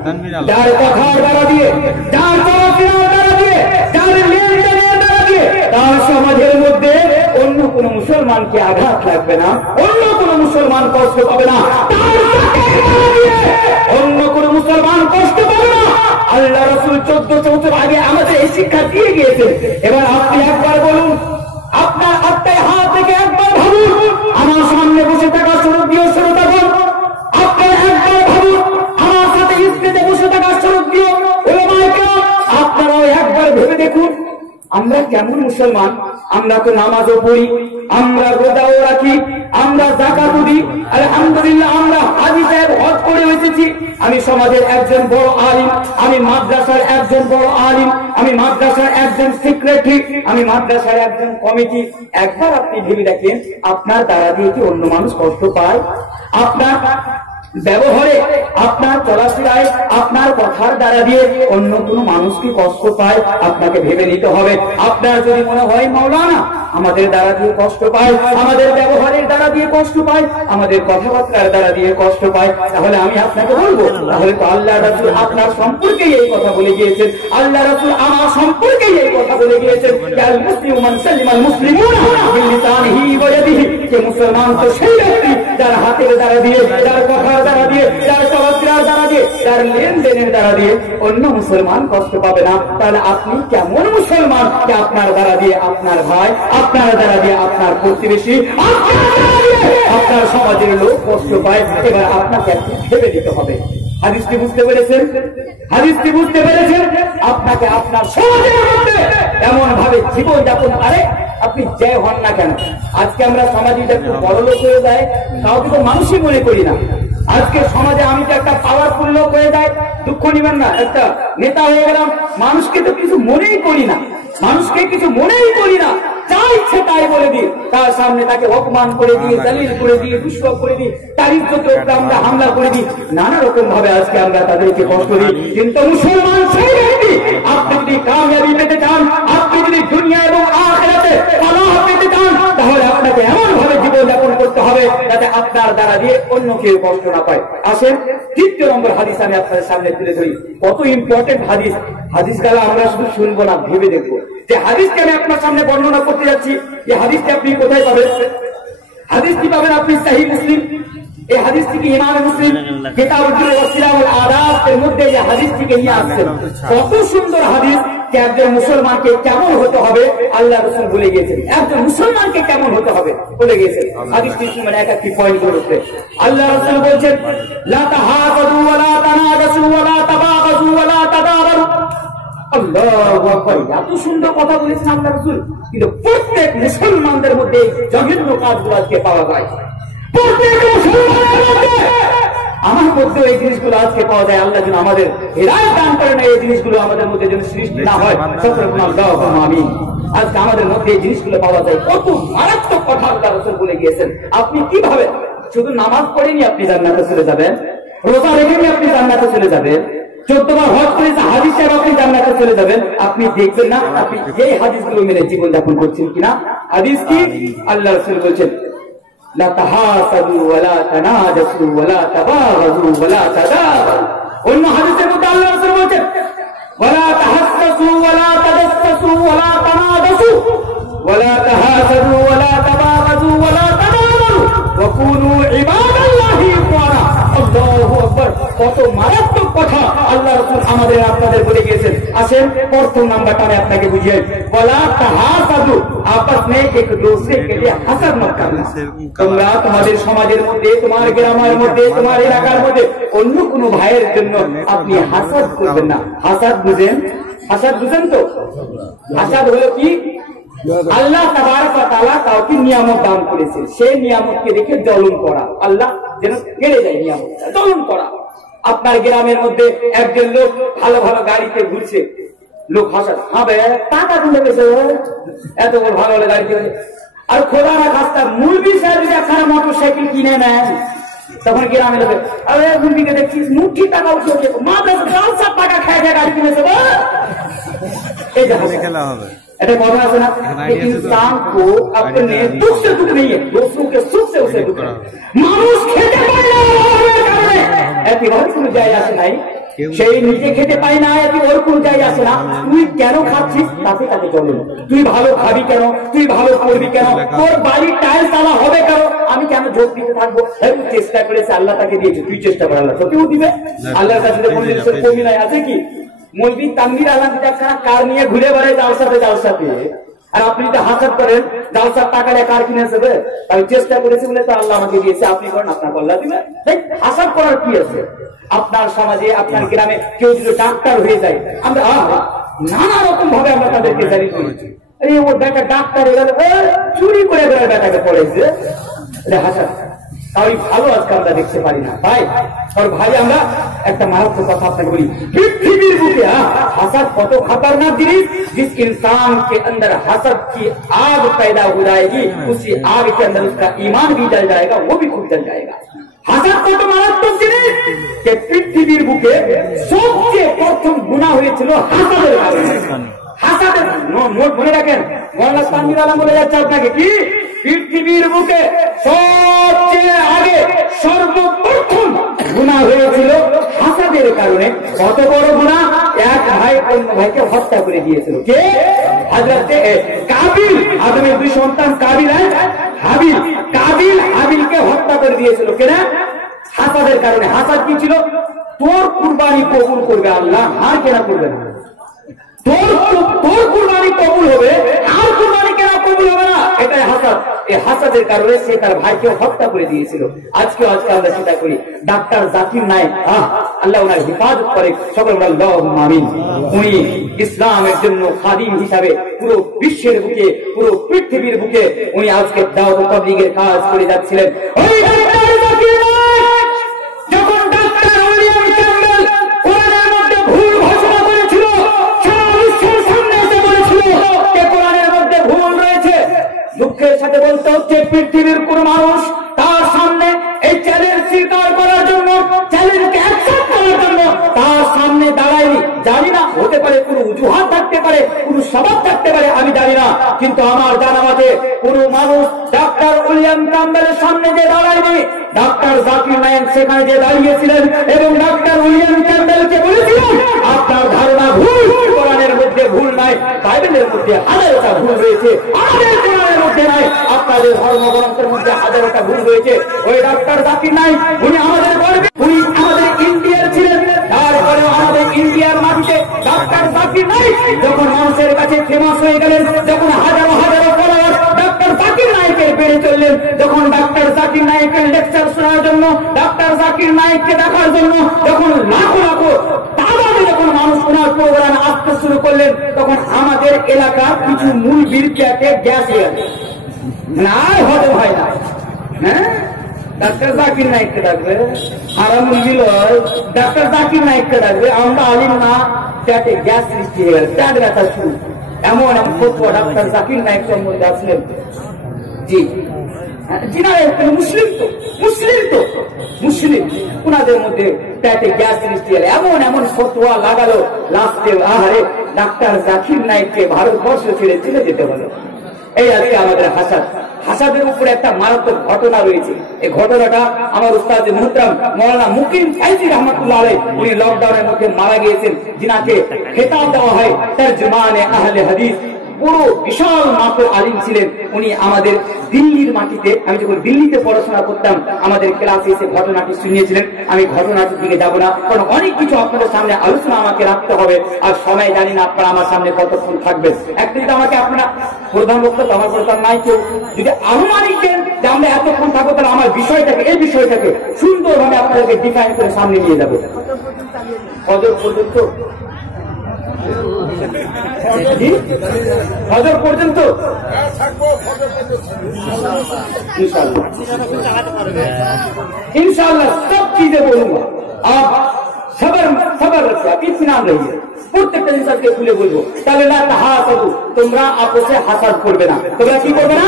যার কথার দ্বারা দিয়ে, যার চলাফেরার দ্বারা দিয়ে, যার লেনদেনের দ্বারা দিয়ে তার সমাজের মধ্যে অন্য কোন মুসলমানকে আঘাত লাগবে না, অন্য কোন মুসলমান কষ্ট পাবে না, তার দ্বারা দিয়ে অন্য কোন মুসলমান কষ্ট পাবে না। আল্লাহ রাসূল 1400 বছর আগে আমাদের এই শিক্ষা দিয়ে গিয়েছেন। এবার আপনি একবার বলুন, আপনার আত্মায় হাত থেকে একবার ভাবুন, আমার সামনে বসে থাকা শ্রদ্ধেয় শ্রোতাগণ, আপনারা একবার ভাবুন, আমার সাথে স্টেজে বসে থাকা শ্রদ্ধেয় ওলামায়ে কেরাম, আপনারাও একবার ভেবে দেখুন আমরা কেমন মুসলমান। আমরা তো নামাজও পড়ি, আমরা রোজাও রাখি, আমরা যাকাতও দিই, আলহামদুলিল্লাহ আমরা হাজী সাহেব হজ করে এসেছি। আমি সমাজের একজন বড় আলিম, আমি মাদ্রাসার একজন বড় আলিম, আমি মাদ্রাসার একজন সেক্রেটারি, আমি মাদ্রাসার একজন কমিটি। একবার আপনি ভেবে দেখেন আপনার দ্বারা দিয়ে কি অন্য মানুষ কষ্ট পায়? আপনার ব্যবহারে, আপনার চলাফেরায়, আপনার কথার দ্বারা দিয়ে অন্য কোনো মানুষ কি কষ্ট পায়? আপনাকে ভেবে নিতে হবে। আপনার যদি মনে হয় মাওলানা আমাদের দ্বারা দিয়ে কষ্ট পায়, আমাদের ব্যবহারের দ্বারা দিয়ে কষ্ট পায়, আমাদের কথাবার্তার দ্বারা দিয়ে কষ্ট পায়, তাহলে আমি আপনাকে বলবো, তাহলে তো আল্লাহ রাসূল আপনার সম্পর্কেই এই কথা বলে গিয়েছেন, আল্লাহ রাসূল আমার সম্পর্কেই এই কথা বলে গিয়েছেন, আল মুসলিমু মান সালিমা আল মুসলিমুনা মিন লিসানিহি ওয়া ইয়াদিহি, যে মুসলমান তো সেই ব্যক্তি যার হাতের দ্বারা দিয়ে, যার কথার দ্বারা দিয়ে, যার চলাফেরার দ্বারা দিয়ে, যার লেনদেনের দ্বারা দিয়ে অন্য মুসলমান কষ্ট পাবে না। তাহলে আপনি কেমন মুসলমান যে আপনার দ্বারা দিয়ে আপনার ভাই, আপনার দ্বারা দিয়ে আপনার প্রতিবেশী, আপনার সমাজের লোক কষ্ট পায়? এবার আপনাকে একটু ভেবে দিতে হবে। হাদিসটি বুঝতে পেরেছেন? হাদিসটি বুঝতে পেরেছেন? আপনাকে আপনার সমাজের মধ্যে এমন ভাবে জীবন যাপন, আরে আপনি যে হন না কেন, আজকে আমরা সমাজে একটু বড় লোক হয়ে যায়, কাউকে তো মানুষই মনে করি না। আজকে সমাজে আমি তো একটা পাওয়ারফুল লোক হয়ে যায়, দুঃখ নিবেন না, একটা নেতা হয়ে গেলাম, মানুষকে তো কিছু মনেই করি না, মানুষকে কিছু মনেই করি না, যা ইচ্ছে তাই বলে দিই, তার সামনে তাকে অপমান করে দিয়ে, জালিল করে দিয়ে, দুষ্কর করে দিই, তার ইজ্জতের উপরে আমরা হামলা করে দিই, নানা রকম ভাবে আজকে আমরা তাদেরকে কষ্ট দিই। কিন্তু মুসলমান সেই ব্যক্তি, আপনি যদি কামিয়াবি পেতে চান, আপনি যদি দুনিয়া এবং আখিরাতে ফালাহ পেতে চান, তাহলে আপনাকে এমন ভাবে জীবন যাপন করতে হবে যাতে আপনার দ্বারা দিয়ে অন্য কেউ কষ্ট না পায়। আসেন তৃতীয় নম্বর হাদিস আমি আপনাদের সামনে তুলে ধরি। কত ইম্পর্টেন্ট হাদিস, হাদিস গালা আমরা শুধু শুনবো না, ভেবে দেখবো যে হাদিসকে আমি আপনার সামনে বর্ণনা করতে যাচ্ছি, এই হাদিসটি আপনি কোথায় পাবেন? হাদিসটি পাবেন আপনি সহিহ মুসলিম, এই হাদিসটিকে ইমাম মুসলিম কিতাবুল ওয়াসিলা ওয়াল আদাব এর মধ্যে এই হাদিসটিকে নিয়ে আসছেন। কত সুন্দর হাদিস যে একজন মুসলমানকে কেমন হতে হবে আল্লাহ রাসূল বলে গিয়েছেন, একজন মুসলমানকে কেমন হতে হবে বলে গিয়েছেন। হাদিসটি মানে এক একটি পয়েন্ট গুলোতে আল্লাহ রাসূল বলেছেন, লা তাহাসাদু ওয়া লা তানাজাসু ওয়া লা তাবাগাজু ওয়া লা তাদাবারু। আল্লাহু আকবার, এত সুন্দর কথা বলেছেন আল্লাহ রাসূল, কিন্তু প্রত্যেক মুসলমানদের মধ্যে জঘন্য কাজগুলো আজকে পাওয়া যায়। প্রত্যেক মুসলমানের মধ্যে, আমার মধ্যে এই জিনিসগুলো আজকে পাওয়া যায়। আল্লাহ যেন আমাদের হিদায়াত দান করেন, এই জিনিসগুলো আমাদের মধ্যে যেন সৃষ্টি না হয়। আমিন। আজকে আমাদের মধ্যে এই জিনিসগুলো পাওয়া যায়। কত মারাত্মক কথা আল্লাহ রাসূল বলে গিয়েছেন। আপনি কিভাবে শুধু নামাজ পড়েনি আপনি জান্নাতে চলে যাবেন, রোজা রেখেনি আপনি জান্নাতে চলে যাবেন, 14 বার হজ করে হাদিস সাহেব আপনি জান্নাতে চলে যাবেন, আপনি দেখবেন না আপনি এই হাদিসগুলো মেনে জীবন যাপন করছেন কিনা। হাদিস কি? আল্লাহ রাসূল বলেছেন, লা তাহাসাদু ওয়া লা তানাজাসু ওয়া লা তাবাগাজু ওয়া লা তাদাবারু। অন্য হাদিসের মধ্যে আল্লাহ রাসূল বলেছেন, ওয়া লা তাহাসসাসু ওয়া লা তাদাসসাসু ওয়া লা তানাজাসু ওয়া লা তাহাসাদু ওয়া লা তাবাগাজু ওয়া লা তাদাবারু ওয়া কুনু ইবাদাল্লাহি ইখওয়ানা। আল্লাহু আকবার, কত মারাত্মক কথা আল্লাহ রাসূল আমাদের আপনাদের বলে গিয়েছেন। আসেন প্রথম নাম্বারটা আমি আপনাকে বুঝিয়ে, ওয়ালা তাহাসাদু, আপস মে এক दूसरे के लिए হাসাদ মত করনা। তোমরা তোমাদের সমাজের মধ্যে, তোমার গ্রামের মধ্যে, তোমার এলাকার মধ্যে অন্য কোনো ভাইয়ের জন্য আপনি হাসাদ করবেন না। হাসাদ বুঝেন? হাসাদ বুঝেন তো? হাসাদ হলো কি? আল্লাহ তাবারক ওয়া তাআলা কাউকে নিয়ামত দান করেছে, সেই নিয়ামতকে দেখে জলন করা, আল্লাহ যেন কেড়ে যায় নিয়ামতটা, জলন করা। আপনার গ্রামের মধ্যে একজন লোক ভালো ভালো গাড়িতে ঘুরছে, লোক হাসা হবে টাকা তুলে গেছে এত ভালো ভালো গাড়িতে, আর খোলা না খাস্তা মুরগি সাহেব একখানা মোটর সাইকেল কিনে নেয়, তখন গ্রামে লোকে আরে মুরগিকে দেখছিস মুঠি টাকা উঠে মাত্র টাকা খেয়ে যায় গাড়ি কিনেছে। এই খেলা হবে এটা কথা আছে না, इंसान को अपने दुख से दुख नहीं है, दूसरों के सुख से उसे दुख है। মানুষ খেতে পায় না একেবারে কোনো যায় আসে নাই, সেই নিজে খেতে পায় না এটি ওর কোন যায় আসে না। তুই কেন খাচ্ছিস তাতে তাকে চলে, তুই ভালো খাবি কেন, তুই ভালো করবি কেন, তোর বাড়ির টাইলস তালা হবে কেন, আমি কেন যোগ দিতে থাকবো। চেষ্টা করেছে আল্লাহ তাকে দিয়েছে, তুই চেষ্টা কর আল্লাহ তোকেও দিবে। আল্লাহর কাছে কমি নাই আছে কি? মৌলবি তানভীর আলম একখানা কার নিয়ে ঘুরে বেড়ায় জালসাতে, আর আপনি যদি হাসাত করেন জালসার টাকা দিয়ে কার কিনেছে, আমি চেষ্টা করেছি বলে তো আল্লাহ আমাকে দিয়েছে, আপনি করেন আপনার আল্লাহ দিবে। হাসাত করার কি আছে? আপনার সমাজে আপনার গ্রামে কেউ যদি ডাক্তার হয়ে যায়, আমরা নানা রকম ভাবে আমরা তাদেরকে জারি করেছি, আরে ওর বেটা ডাক্তার হয়ে গেল, চুরি করে বেড়ায় বেটাকে পড়েছে হাসাত। তাহলে ভালো আজকে আমরা দেখতে পারি না ভাই। और भाई আমরা একটা মারাত্মক কথা আপনাকে বলি, পৃথিবীর বুকে হাসাদ কত खतरनाक জিনিস, जिस इंसान के अंदर हसद की आग पैदा हो जाएगी उसी आग के अंदर उसका ईमान भी जल जाएगा, वो भी खुद जल जाएगा। হাসাদ কত মারাত্মক জিনিস যে পৃথিবীর বুকে সবচেয়ে প্রথম গুনাহ হয়েছিল হাসাদের কারণে। হাসাদের নোট মনে রাখেন, মোল্লা তানভীর আলম বলে যাচ্ছে আপনাকে কি, পৃথিবীর বুকে সবচেয়ে আগে সর্বপ্রথম গুনাহ হয়েছিল হাসাদের কারণে। কত বড় গুনাহ, এক ভাই অন্য ভাইকে হত্যা করে দিয়েছিল। কে? হযরতে কাবিল, আদমের দুই সন্তান কাবিল আর হাবিল। কাবিল হাবিলকে হত্যা করে দিয়েছিল কেন? হাসাদের কারণে। হাসাদ কি ছিল? তোর কুরবানি কবুল করবে আল্লাহ, আর কেনা করবে না। তোর কুরবানি কবুল হবে, আর কুরবানি কেন কবুল হবে না? এটাই হাসাদ। এই হাসাদের কারণে সে তার ভাইকে হত্যা করে দিয়েছিল। আজকে আমরা চিন্তা করি, ডাক্তার জাকির নায়েক, আল্লাহ ওনার হেফাজত করে, সকল আল্লাহুম্মা আমিন। উনি ইসলামের জন্য খাদিম হিসাবে পুরো বিশ্বের বুকে, পুরো পৃথিবীর বুকে উনি আজকে দাওয়াত ও তাবলীগের কাজ করে যাচ্ছিলেন। ওই ডাক্তার জাকির নায়েক যখন ডাক্তার উইলিয়াম ক্যাম্বেল কোরআনের মধ্যে ভুল ঘোষণা করেছিল, দুঃখের সাথে বলতে হচ্ছে পৃথিবীর কোন মানুষ তার সামনে এই চ্যালেঞ্জ স্বীকার করার জন্য, চ্যালেঞ্জকে অ্যাকসেপ্ট করার জন্য তার সামনে দাঁড়ায়নি। জানি না, হতে পারে কোন অজুহাত থাকতে পারে, কোন সবাব থাকতে পারে, আমি জানি না, কিন্তু আমার জানা মতে কোন মানুষ ডাক্তার উইলিয়াম ক্যাম্বেলের সামনে যে দাঁড়ায়নি, ডাক্তার জাকির নায়েক সেখানে যে দাঁড়িয়েছিলেন এবং ডাক্তার উইলিয়াম ক্যাম্বেলকে বলেছিলেন আপনার ধারণা ভুল, কোরআনের মধ্যে ভুল নাই, বাইবেলের মধ্যে হাজারটা ভুল রয়েছে, আমাদের কোরআনের মধ্যে নাই, আপনাদের ধর্মগ্রন্থের মধ্যে হাজারটা ভুল রয়েছে। ওই ডাক্তার জাকির নায়েক উনি আমাদের গর্বে, উনি আমাদের ইন্ডিয়ার ছিলেন, তারপরে আমাদের ইন্ডিয়ার মাটিতে ডাক্তার জাকির নায়েক যখন মানুষের কাছে ফেমাস হয়ে গেলেন, যখন হাজারো হাজারো ফলোয়ার ডাক্তার জাকির নায়েকের বেড়ে চললেন, যখন ডাক্তার জাকির নায়েকের লেকচার শোনার জন্য, ডাক্তার জাকির নায়েককে দেখার জন্য যখন লাখো লাখো তাবাদে যখন মানুষ ওনার প্রোগ্রামে আসতে শুরু করলেন, তখন আমাদের এলাকার কিছু মুরগির পেটে গ্যাস হয়ে গেল, না হজম হয় না। হ্যাঁ, ডাক্তার জাকির নায়েককে ডাকবে, আর মুরগি লয়, ডাক্তার জাকির নায়েককে ডাকবে, আমরা আলিম না, পেটে গ্যাস সৃষ্টি হয়ে গেল, পেট ব্যথা শুরু। এমন এমন ফতোয়া ডাক্তার জাকির নায়েক সম্বন্ধে আসলেন। জি জিনা মুসলিম তো মুসলিম, ওনাদের মধ্যে পেটে গ্যাস সৃষ্টি হলে এমন এমন ফতোয়া লাগালো, লাস্টে আহারে ডাক্তার জাকির নায়েককে ভারতবর্ষ ছেড়ে চলে যেতে হলো। এই আজকে আমাদের হাসাদের উপরে একটা মারাত্মক ঘটনা রয়েছে। এই ঘটনাটা আমার উস্তাদ মুহতারাম মাওলানা মুকিম ফাইজি রহমাতুল্লাহ আলাইহি, উনি লকডাউনের মধ্যে মারা গিয়েছেন, যিনাকে খেতাব দেওয়া হয় তরজমানে আহলে হাদিস। পুরো বিশাল মাপের আলিম ছিলেন উনি। আমাদের দিল্লির মাটিতে, আমি যখন দিল্লিতে পড়াশোনা করতাম, আমাদের ক্লাসে এসে ঘটনাটি শুনিয়েছিলেন। আমি ঘটনাটির দিকে যাব না, কারণ অনেক কিছু আপনাদের সামনে আলোচনা আমাকে রাখতে হবে, আর সময় জানি না আপনারা আমার সামনে কতক্ষণ থাকবেন। একটা যদি আমাকে আপনারা প্রধান বক্তা, আমার প্রধান নাই কেউ, যদি আনুমানিক দেন যে আমরা এতক্ষণ থাকবো, তাহলে আমার বিষয়টাকে, এই বিষয়টাকে সুন্দরভাবে আপনাদেরকে ডিফাইন করে সামনে নিয়ে যাবো। ফজর পর্যন্ত, ফজর পর্যন্ত इंशाल्लाह सब चीजें बोलूंगा। आप সবার সবার রক্ষা ইতমিনান রহিয়ে প্রত্যেকটা জিনিস আজকে খুলে বলবো। তাহলে না তাহাসাদু, তোমরা আপোষে হাসাদ করবে না। তোমরা কি করবে না?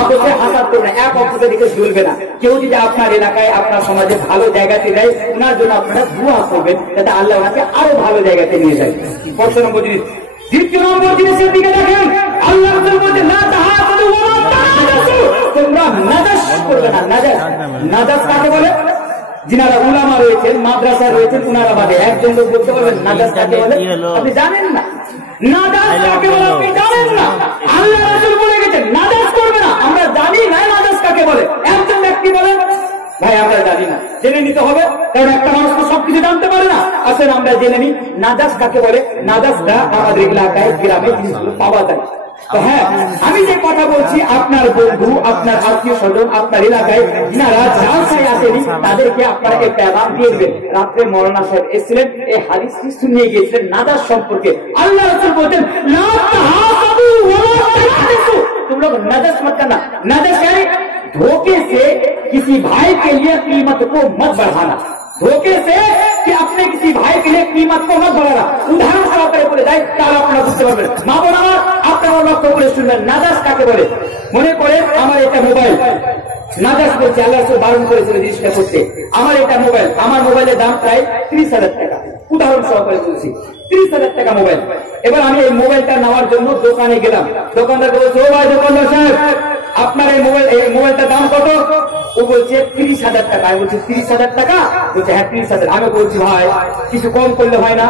আপোষে হাসাদ করবে না, এক অপরকে দেখে জ্বলবে না। কেউ যদি আপনার এলাকায় আপনার সমাজে ভালো জায়গাতে দেয়, ওনার জন্য আপনারা দোয়া করবেন যাতে আল্লাহ ওনাকে আরো ভালো জায়গাতে নিয়ে যায়। ১ম নম্বর জিনিস। দ্বিতীয় নম্বর জিনিসের দিকে দেখেন, আল্লাহ রাসূল বলতে না তাহাসাদু ওয়া লা তাহাদাসু, তোমরা নাজাস করবে না। নাজাস, নাজাস কাকে বলে? যিনারা উলামা রয়েছেন, মাদ্রাসা রয়েছেন, উনারা বাদে একজন লোক বলতে পারবেন নাজাস কাকে বলে? আপনি জানেন না নাজাস কাকে বলে, আপনি জানেন না। আল্লাহ রাসূল বলে গেছেন নাজাস করবে না। আমরা জানি না নাজাস কাকে বলে। একজন ব্যক্তি বলে ভাই আমরা জানি না, জেনে নিতে হবে, কারণ একটা মানুষ তো সবকিছু জানতে পারে না। আসলে আমরা জেনে নিই নাজাস কাকে বলে। নাজাসটা আমাদের এলাকায় গ্রামে জিনিসগুলো পাওয়া যায়। তো হ্যাঁ, আমি যে কথা বলছি, আপনার বন্ধু, আপনার আত্মীয় স্বজন, আপনার এলাকায় যারা জালসায় আসেনি, তাদেরকে আপনারা এই পেগাম দিয়ে দেবেন। রাত্রে মৌলানা সাহেব এসেছিলেন, এই হাদিসটি শুনিয়ে গিয়েছিলেন নাজাস সম্পর্কে। আল্লাহ রাসূল বলতেন লা তাহাসাদু ওয়া লা তাহাদাসু, तुम लोग नजस मत करना। नजस यानी धोखे से किसी भाई के लिए कीमत को मत बढ़ाना। धोखे से कि अपने किसी भाई के लिए कीमत को मत बढ़ाना। उदाहरण সহকারে বলে দেয়, তাহলে আপনারা বুঝতে পারবেন। মা বোন আমার, আপনারা লক্ষ্য করে শুনবেন নাজাস কাকে বলে। মনে করে আমার এটা মোবাইল, নাজাস বলছে, আল্লাহ রাসূল বারণ করেছিল জিনিসটা করতে। আমার এটা মোবাইল, আমার মোবাইলের দাম প্রায় 30,000 টাকা। উদাহরণ সহকারে বলছি 30,000 টাকা মোবাইল। এবার আমি এই মোবাইলটা নেওয়ার জন্য দোকানে গেলাম। দোকানদারকে বলছে, ও ভাই দোকানদার সাহেব, আপনার এই মোবাইলটার দাম কত? ও বলছে 30,000 টাকা। আমি বলছি 30,000 টাকা? বলছে হ্যাঁ 30,000। আমি বলছি ভাই কিছু কম করলে হয় না?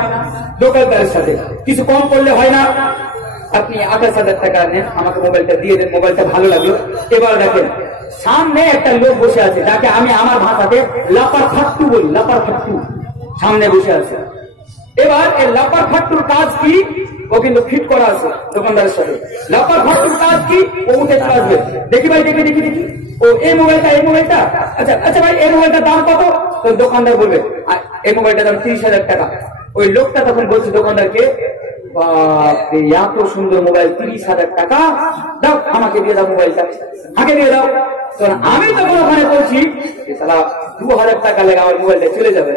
দোকানদারের সাথে কিছু কম করলে হয় না? আপনি 28,000 টাকা নেন, আমাকে মোবাইলটা দিয়ে দেন। মোবাইলটা ভালো লাগলো। এবার দেখেন সামনে একটা লোক বসে আছে, যাকে আমি আমার ভাষাতে লাপার ফাট্টু বলি। লাপার ফাট্টু সামনে বসে আছে। এবার এই লাপার ফাট্টুর কাজ কি? ও কিন্তু ফিট করা আছে দোকানদারের সাথে। লাপার ফাট্টুর কাজ কি? ও উঠে চলে আসবে, দেখি ভাই দেখি দেখি দেখি, ও এই মোবাইলটা আচ্ছা আচ্ছা ভাই এই মোবাইলটার দাম কত? তো দোকানদার বলবে এই মোবাইলটার দাম 30,000 টাকা। ওই লোকটা তখন বলছে দোকানদারকে, বাপরে এত সুন্দর মোবাইল, 30,000 টাকা, দাও আমাকে দিয়ে দাও মোবাইলটা, আগে দিয়ে দাও। আমি তখন ওখানে বলছি 2,000 টাকা লেগে আমার মোবাইলটা চলে যাবে,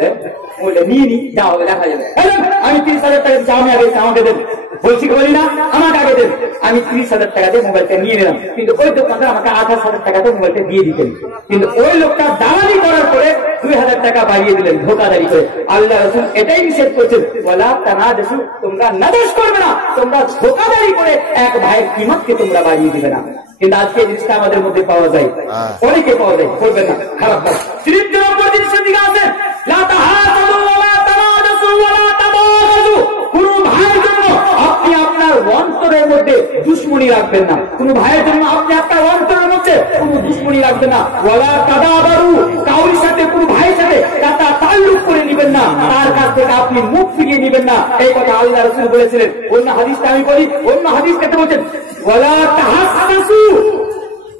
মোবাইলটা নিয়ে নি, যা হবে দেখা যাবে। আমি 30,000 টাকা দিচ্ছি, আমি আগে আমাকে দেন। বলছি বলি না, আমাকে আগে দেন। আমি 30,000 টাকা দিয়ে মোবাইলটা নিয়ে নিলাম, কিন্তু ওই দোকানদার আমাকে 28,000 টাকাতে মোবাইলটা দিয়ে দিতেন। কিন্তু ওই লোকটা দালালি করার পরে 2,000 টাকা বাড়িয়ে দিলেন ধোকাদারি করে। আল্লাহ রাসূল এটাই নিষেধ করছেন, ওয়ালা তানাজাসু, তোমরা নাজাস করবে না, তোমরা ধোকাদারি করে এক ভাইয়ের কিমতকে তোমরা বাড়িয়ে দিবে না। কিন্তু আজকে জিনিসটা আমাদের মধ্যে পাওয়া যায়, অনেকে পাওয়া যায়, করবেন না, খারাপ কাজ। 3 নম্বর জিনিসের দিকে আছে, লা তাহাসাদু ওয়া লা তানাজাসু ওয়া লা তাবাগাজু, কোন ভাইয়ের জন্য আপনি আপনার অন্তরের মধ্যে দুশমনি রাখবেন না। কোন ভাইয়ের জন্য আপনি আপনার অন্তরের মধ্যে কোন দুশমনি রাখবেন না। ওয়ালা তাদাবারু, কাউর সাথে কোন ভাইয়ের সাথে তাল্লুক করে নেবেন না, তার কাছ থেকে আপনি মুখ ফিরিয়ে নেবেন না। এই কথা আল্লাহ রাসূল বলেছিলেন। অন্য হাদিসটা আমি বলি, অন্য হাদিস কাতে বলছেন ওয়ালা তাহাসসাসু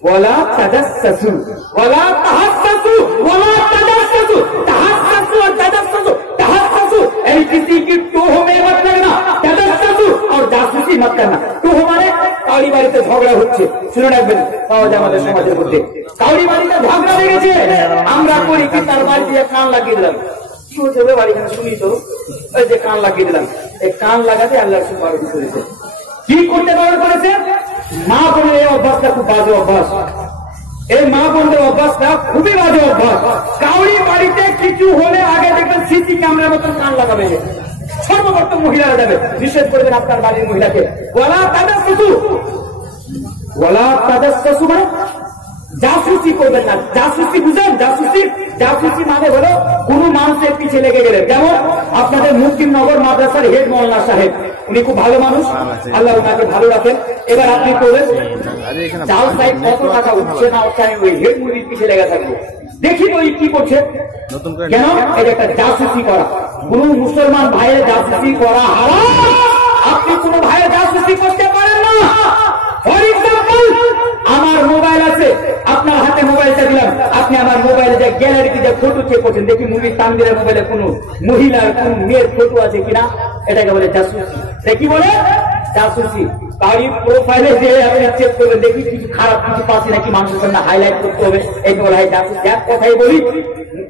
ওয়ালা তাজাসসাসু, ওয়ালা তাহাসসাসু ওয়ালা তাজাসসাসু। তাহাসসাসু और তাজাসসাসু, তাহাসসাসু यानी किसी की टोह में मत लगना, তাজাসসাসু और জাসুসি मत करना। टोह মানে কাউরি বাড়িতে ঝগড়া হচ্ছে, শুনে রাখবেন, পাওয়া যায় আমাদের সমাজের মধ্যে। কাউরি বাড়িতে ঝগড়া লেগেছে, আমরা করি কি তার বাড়িতে কান লাগিয়ে দিলাম। কি হচ্ছে বাড়ি এখানে শুনি তো, ওই যে কান লাগিয়ে দিলাম। এই কান লাগাতে আল্লাহ রাসূল বারণ করেছে। কি করতে বারণ করেছে? মা বোনের এই অভ্যাসটা খুব বাজে অভ্যাস। এই মা বোনদের অভ্যাসটা খুবই বাজে অভ্যাস। কাউরি বাড়িতে কিছু হলে আগে দেখবেন সিসি ক্যামেরার মতন কান লাগাবে, সর্বপ্রথম মহিলারা যাবে, নিষেধ করবেন আপনার বাড়ির মহিলাকে। ওয়ালা তাজাসসু, ওয়ালা তাজাসসু মানে জাসুসি করবেন না। জাসুসি বুঝেন? জাসুসি, জাসুসি মানে হলো কোন মানুষের পিছে লেগে গেলেন। যেমন আপনাদের মুক্তিনগর মাদ্রাসার হেড মৌলানা সাহেব, উনি খুব ভালো মানুষ, আল্লাহ ওনাকে ভালো রাখেন। এবার আপনি করবেন চাল সাহেব কত টাকা উঠছে না উঠছে, আমি ওই হেড মুড়ির পিছে লেগে থাকবো, দেখি ওই কি করছে। কেন? এটা একটা জাসুসি করা। কোন মুসলমান ভাইয়ের জাসুসি করা হারাম। আপনি কোন ভাইয়ের জাসুসি করতে পারেন না। ফর এক্সাম্পল, আমার মোবাইল আছে, আপনার হাতে মোবাইলটা দিলাম, আপনি আমার মোবাইলে যে গ্যালারিতে যে ফটো চেক করছেন, দেখি মুভি তানভীরের মোবাইলে কোন মহিলার কোন মেয়ের ফটো আছে কিনা, এটাকে বলে জাসুসি। কি বলে? জাসুসি। তারই প্রোফাইলে যে আপনি চেক করে দেখি কিছু খারাপ কিছু পাচ্ছি নাকি মানুষের সামনে হাইলাইট করতে হবে, এইটা বলা হয় জাসুস। এক কথাই বলি,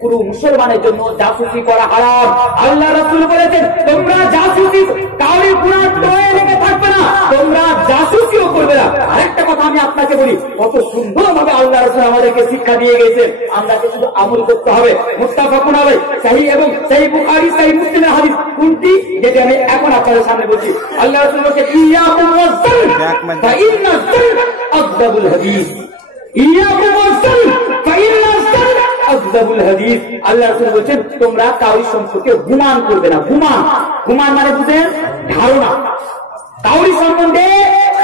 পুরো মুসলমানের জন্য জাসুসি করা হারাম। আল্লাহ রাসূল বলেছেন তোমরা জাসুসি কাউরি গুনাহ টয়ে লেগে থাকবে না, তোমরা জাসুসিও করবে না। আরেকটা কথা আমি আপনাকে বলি, কত সুন্দরভাবে আল্লাহ রাসূল আমাদেরকে শিক্ষা দিয়ে গেছে, আমরা শুধু আমল করতে হবে। মুত্তাফাকুন আলাইহি সহিহ এবং সহিহ বুখারী সহিহ মুসলিমের হাদিস কোনটি, যেটা আমি এখন আপনাদের সামনে বলছি। আল্লাহ রাসূল বলেছেন ইয়াকুম ওয়াজ-যান ফাইন্না যান আকযাবুল হাদিস, ইয়াকুম ওয়াজ-যান ফাইন্না যান আকযাবুল হাদিস। আল্লাহ রাসূল বলেছেন তোমরা কাউরি সম্পর্কে গুমান করবে না। গুমান, গুমান মানে বুঝেন ধারণা, কাউরি সম্বন্ধে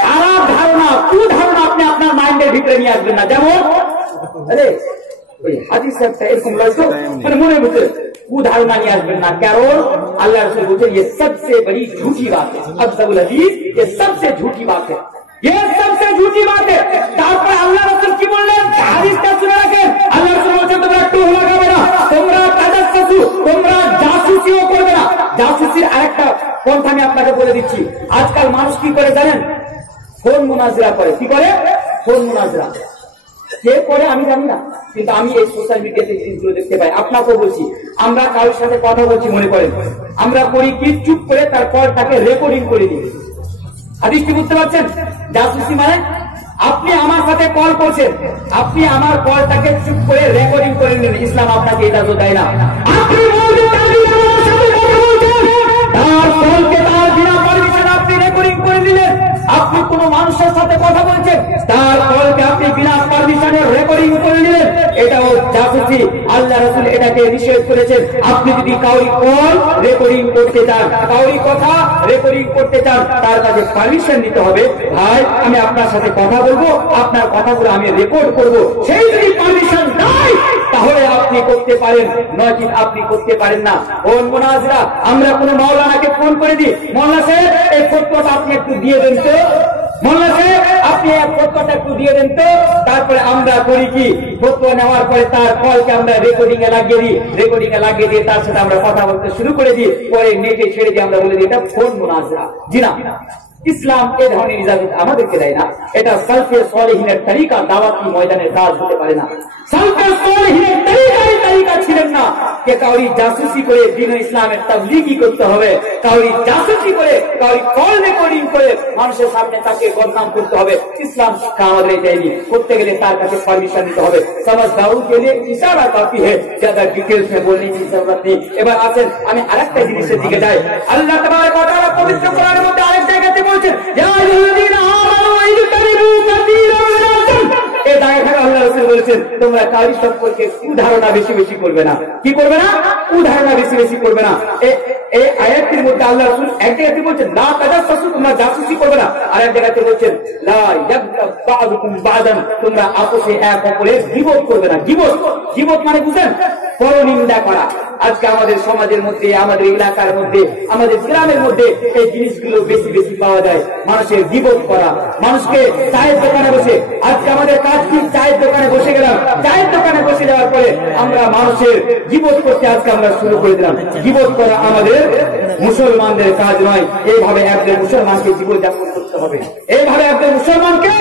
খারাপ ধারণা, কুধারণা আপনি আপনার মাইন্ডের ভিতরে নিয়ে আসবেন না। যেমন আরে ওই হাদিস একটা এরকম লাগতো, মানে মনে বুঝে কুধারণা নিয়ে আসবেন না, কারণ আল্লাহ রাসূল বলেছেন ये सबसे बड़ी झूठी बात है, अक़ज़बुल हदीस ये सबसे झूठी बात है, ये सबसे झूठी बात है। তারপর আল্লাহ রাসূল কি বললেন হাদিসটা শুনে রাখেন। আল্লাহ রাসূল বলেছেন তোমরা টোহ লাগাবে না, তোমরা তাজাসসু, তোমরা জাসুসিও করবে না। জাসুসির আরেকটা পন্থা আমি আপনাকে বলে দিচ্ছি। আজকাল মানুষ কি করে জানেন? ফোন মুনাজরা করে। কি করে? ফোন মুনাজরা কে করে আমি জানি না, কিন্তু আমি এই সোশ্যাল মিডিয়াতে জিনিসগুলো দেখতে পাই। আপনাকেও বলছি, আমরা কারোর সাথে কথা বলছি মনে করেন, আমরা করি কি চুপ করে তারপর তাকে রেকর্ডিং করে দিই। হাদিসটি বুঝতে পারছেন? জাসুসি মানে আপনি আমার সাথে কল করছেন, আপনি আমার কলটাকে চুপ করে রেকর্ডিং করে নিলেন। ইসলাম আপনাকে এটা তো দেয় না। আপনি বলবেন আপনি আমার সাথে কথা বলছেন, তার কলকে তার বিনা পারমিশনে আপনি রেকর্ডিং করে দিলেন। আপনি কোন মানুষের সাথে কথা বলছেন, তার কলকে আপনি বিনা পারমিশনে রেকর্ডিং করে নিলেন, এটাও জাসুসি। আল্লাহ রাসূল এটাকে নিষেধ করেছেন। আপনি যদি কাউরি কল রেকর্ডিং করতে চান, কাউরি কথা রেকর্ডিং করতে চান, তার কাছে পারমিশন নিতে হবে। ভাই আমি আপনার সাথে কথা বলবো, আপনার কথাগুলো আমি রেকর্ড করব, সেই যদি পারমিশন দেয় তাহলে আপনি করতে পারেন, নয়তো আপনি করতে পারেন না। ফোন মুনাজরা, আমরা কোন মাওলানাকে ফোন করে দিই, মাওলানা সাহেব এই ফতোয়াটা আপনি একটু দিয়ে দেন তো, মাওলানা সাহেব আপনি এই ফতোয়াটা একটু দিয়ে দেন তো। তারপরে আমরা করি কি, ফতোয়া নেওয়ার পরে তার কলকে আমরা রেকর্ডিং এ লাগিয়ে দিই, রেকর্ডিং এ লাগিয়ে দিয়ে তার সাথে আমরা কথা বলতে শুরু করে দিই, পরে নেটে ছেড়ে দিয়ে আমরা বলে দিই এটা ফোন মুনাজরা। জি না, ইসলাম এ ধরনের ইজাজত আমাদেরকে দেয় না। এটা সালফে সালেহিনের তরিকা, দাওয়াতি ময়দানের কাজ হতে পারে না। সালফে সালেহিনের তরিকা ছিলেন না যে কাউরি জাসুসি করে দ্বীন ইসলামের তাবলীগি করতে হবে, কাউরি জাসুসি করে, কাউরি কল রেকর্ডিং করে মানুষের সামনে তাকে বদনাম করতে হবে। ইসলাম শিক্ষা আমাদের দেয়নি। করতে গেলে তার কাছে পারমিশন নিতে হবে। समझदारों के लिए इशारा काफी है, ज्यादा डिटेल्स में बोलने की जरूरत नहीं। এবার আসেন আমি আরেকটা জিনিসের দিকে যাই। আল্লাহ তাবারক ওয়া তাআলা পবিত্র কোরআনের মধ্যে আরেক জায়গাতে বলছেন ইয়া আইয়ুহাল্লাযীনা আমানু ইজতানিবু কাসীরাম মিনাজ যান। এই জায়গায় আল্লাহ রাসূল বলেছেন তোমরা কাউরি সম্পর্কে কুধারণা বেশি বেশি করবে না। কি করবে না? কুধারণা বেশি বেশি করবে না। এই আয়াতের মধ্যে আল্লাহ রাসূল এক জায়গাতে বলছেন লা তাজাসসু, তোমরা জাসুসি করবে না। আর এক জায়গাতে বলছেন লা ইয়াগতাব বা'দুকুম বা'দান, তোমরা আপসে এক অপরের গীবত করবে না। গীবত, গীবত মানে বুঝেন পরনিন্দা করা। আজকে আমাদের সমাজের মধ্যে, আমাদের এলাকার মধ্যে, আমাদের গ্রামের মধ্যে এই জিনিসগুলো বেশি বেশি পাওয়া যায়। মানুষের গীবত করা, মানুষকে চায়ের দোকানে বসে, আজকে আমাদের কাজ কি, চায়ের দোকানে বসে গেলাম, চায়ের দোকানে বসে যাওয়ার পরে আমরা মানুষের গীবত করতে আজকে আমরা শুরু করে দিলাম। গীবত করা আমাদের মুসলমানদের কাজ নয়। এইভাবে একজন মুসলমানকে জীবন যাপন করতে হবে, এইভাবে একজন মুসলমানকে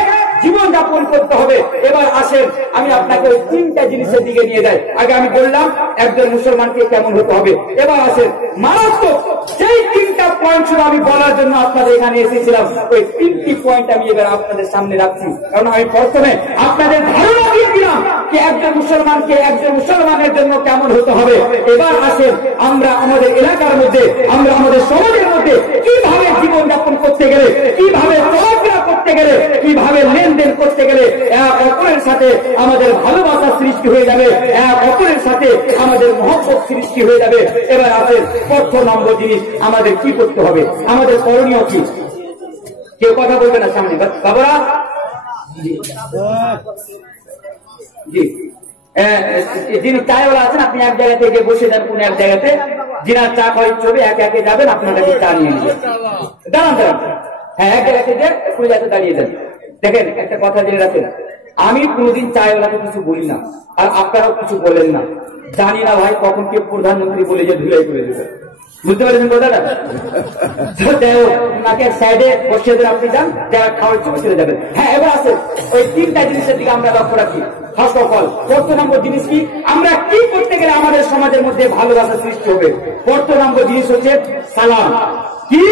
জীবন যাপন করতে হবে। এবার আসেন আমি আপনাকে ওই তিনটা জিনিসের দিকে নিয়ে যাই। আগে আমি বললাম একজন মুসলমানকে কেমন হতে হবে। এবার আসেন মারাত্মক যেই তিনটা পয়েন্ট ছিল আমি বলার জন্য আপনাদের এখানে এসেছিলাম, ওই তিনটি পয়েন্ট আমি এবার আপনাদের সামনে রাখছি। কারণ আমি প্রথমে আপনাদের ধারণা দিয়ে দিলাম যে একজন মুসলমানকে, একজন মুসলমানের জন্য কেমন হতে হবে। এবার আসেন আমরা আমাদের এলাকার মধ্যে, আমরা আমাদের সমাজের মধ্যে কিভাবে জীবন যাপন করতে গেলে, কিভাবে চলাফেরা করতে গেলে, কিভাবে লেনদেন করতে গেলে এক অপরের সাথে আমাদের ভালোবাসা সৃষ্টি হয়ে যাবে, এক অপরের সাথে আমাদের মহব্বত সৃষ্টি হয়ে যাবে। এবার আসেন প্রথম নম্বর জিনিস আমাদের কি করতে হবে, আমাদের করণীয় কি। কেউ কথা বলবে না সামনে বাবারা? জি, যিনি চায়ওয়ালা আছেন আপনি এক জায়গা থেকে বসে যান কোন এক জায়গাতে, যিনার চা খাওয়া ইচ্ছে হবে একে একে যাবেন, আপনার কাছে চা নিয়ে নেবেন। দাঁড়ান দাঁড়ান, হ্যাঁ এক জায়গা থেকে কোন জায়গাতে দাঁড়িয়ে যান। দেখেন একটা কথা জেনে রাখেন, আমি কোনোদিন চায়ওয়ালাকে কিছু বলি না, আর আপনারাও কিছু বলেন না। জানি না ভাই কখন কে প্রধানমন্ত্রী বলে যে ধুলাই করে দেবে। বুঝতে পারছেন কথাটা? ওনাকে সাইডে বসিয়ে দেন, আপনি যান, যারা খাওয়ার চলে চলে যাবেন। হ্যাঁ, এবার আছে ওই তিনটা জিনিসের দিকে আমরা লক্ষ্য রাখি। ফার্স্ট অফ অল, 4 নম্বর জিনিস কি? আমরা কি করতে গেলে আমাদের সমাজের মধ্যে ভালোবাসা সৃষ্টি হবে? 4 নম্বর জিনিস হচ্ছে সালাম। কি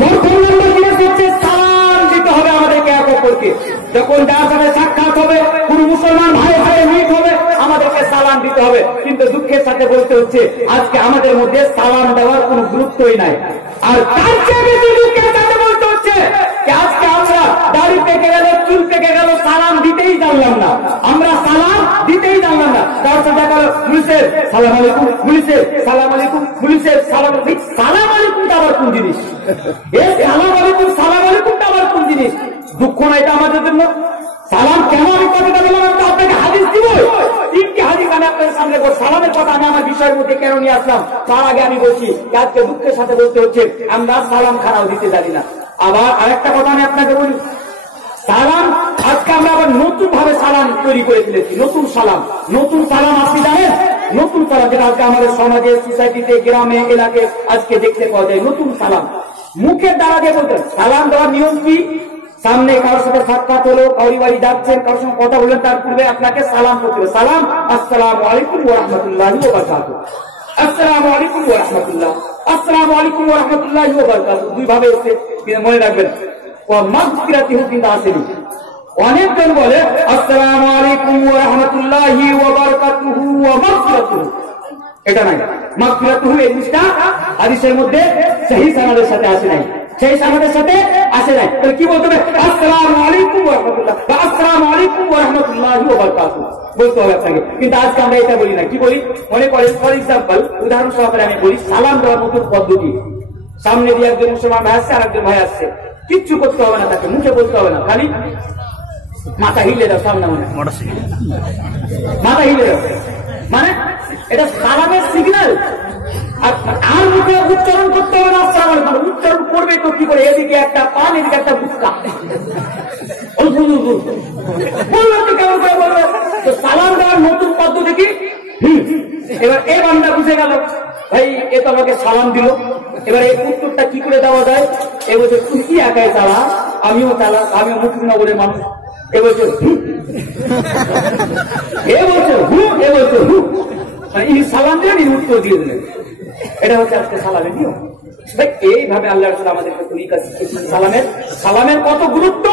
4 নম্বর জিনিস হচ্ছে সালাম দিতে হবে আমাদেরকে এক অপরকে। যখন যার সাথে সাক্ষাৎ হবে, কোন মুসলমান ভাই ভাই মিট হবে, আমাদেরকে সালাম দিতে হবে। কিন্তু দুঃখের সাথে বলতে হচ্ছে আজকে আমাদের মধ্যে সালাম দেওয়ার কোন গুরুত্বই নাই। আর তার চেয়ে বেশি দুঃখের সাথে বলতে হচ্ছে আজকে আমরা দাড়ি পেকে গেল, চুল পেকে গেল, সালাম দিতেই জানলাম না। আমরা সালাম দিতেই জানলাম না। তার সাথে গেল পুলিশের সালাম আলাইকুম, পুলিশের সালাম আলাইকুম, পুলিশের সালাম আলাইকুম। সালাম আলাইকুমটা আবার কোন জিনিস? এই সালাম আলাইকুমটা আবার কোন জিনিস? দুঃখ না এটা আমাদের জন্য? সালাম কেন আমি কথাটা বললাম, আমি তো আপনাকে হাদিস দিব। 3টি হাদিস আমি আপনাদের সামনে সালামের কথা আমি আমার বিষয়ের মধ্যে কেন নিয়ে আসলাম তার আগে আমি বলছি আজকে দুঃখের সাথে বলতে হচ্ছে আমরা সালাম খানাও দিতে জানি না। আবার আরেকটা কথা আমি আপনাকে বলি, সালাম আজকে আমরা আবার নতুন ভাবে সালাম তৈরি করে ফেলেছি। নতুন সালাম আপনি জানেন? নতুন সালাম যেটা আজকে আমাদের সমাজে, সোসাইটিতে, গ্রামে, এলাকায় আজকে দেখতে পাওয়া যায়। নতুন সালাম মুখের দ্বারা দিয়ে বলতেন। সালাম দেওয়ার নিয়ম কি? সামনে কারোর সাথে সাক্ষাৎ হলো, কাউরি বাড়ি যাচ্ছেন, কারোর সঙ্গে কথা বললেন, তার পূর্বে আপনাকে সালাম করতে হবে। সালাম, আসসালামু আলাইকুম ওয়া রাহমাতুল্লাহি ওয়া বারাকাতুহু। আসসালামু আলাইকুম ওয়া রাহমাতুল্লাহ, আসসালামু আলাইকুম ওয়া রাহমাতুল্লাহি ওয়া বারাকাতুহু। 2 ভাবে এসে কিন্তু মনে রাখবেন ওয়া মাগফিরাতুহু কিন্তু আসেনি। অনেকজন বলে আসসালামু আলাইকুম ওয়া রাহমাতুল্লাহি ওয়া বারাকাতুহু ওয়া মাগফিরাতুহু, এটা নাই। মাগফিরাতুহু এই জিনিসটা হাদিসের মধ্যে সহিহ সনদের সাথে আসে নাই, সেই সনদের সাথে আসে নাই। তাহলে কি বলতে হবে? আসসালামু আলাইকুম ওয়া রাহমাতুল্লাহ বা আসসালামু আলাইকুম ওয়া রাহমাতুল্লাহি ওয়া বারাকাতুহু বলতে হবে আপনাকে। কিন্তু আজকে আমরা এটা বলি না। কি বলি? মনে করেন ফর এক্সাম্পল, উদাহরণ সহকারে আমি বলি, সালাম দেওয়ার নতুন পদ্ধতি। সামনে দিয়ে একজন মুসলমান ভাই আসছে, আর একজন ভাই আসছে, কিচ্ছু করতে হবে না, তাকে মুখে বলতে হবে না, খালি মাথা হিলে দাও, সামনে মাথা হিলে দাও, মানে এটা সালামের সিগন্যাল। আর মুখে উচ্চারণ করতে হবে না আসসালামু আলাইকুম। উচ্চারণ করবে তো কি করে? এদিকে একটা পান, এদিকে একটা বুক্কা, বলবেন তো কেমন করে বলবে? তো সালাম দেওয়ার নতুন পদ্ধতি কি? এবার এ বান্দা বুঝে গেল, ভাই এ তো আমাকে সালাম দিল, এবার এই উত্তরটা কি করে দেওয়া যায়? এ বলছে তুই কি একাই চালা, আমিও চালা, আমিও মুক্তিনগরের মানুষ। এ বলছে ইনি সালাম দিলেন, ইনি উত্তর দিয়ে দিলেন। এটা হচ্ছে আজকে সালামের নিয়ম। এইভাবে আল্লাহ রাসূল আমাদেরকে তরিকা শিখিয়েছেন। সালামের কত গুরুত্ব,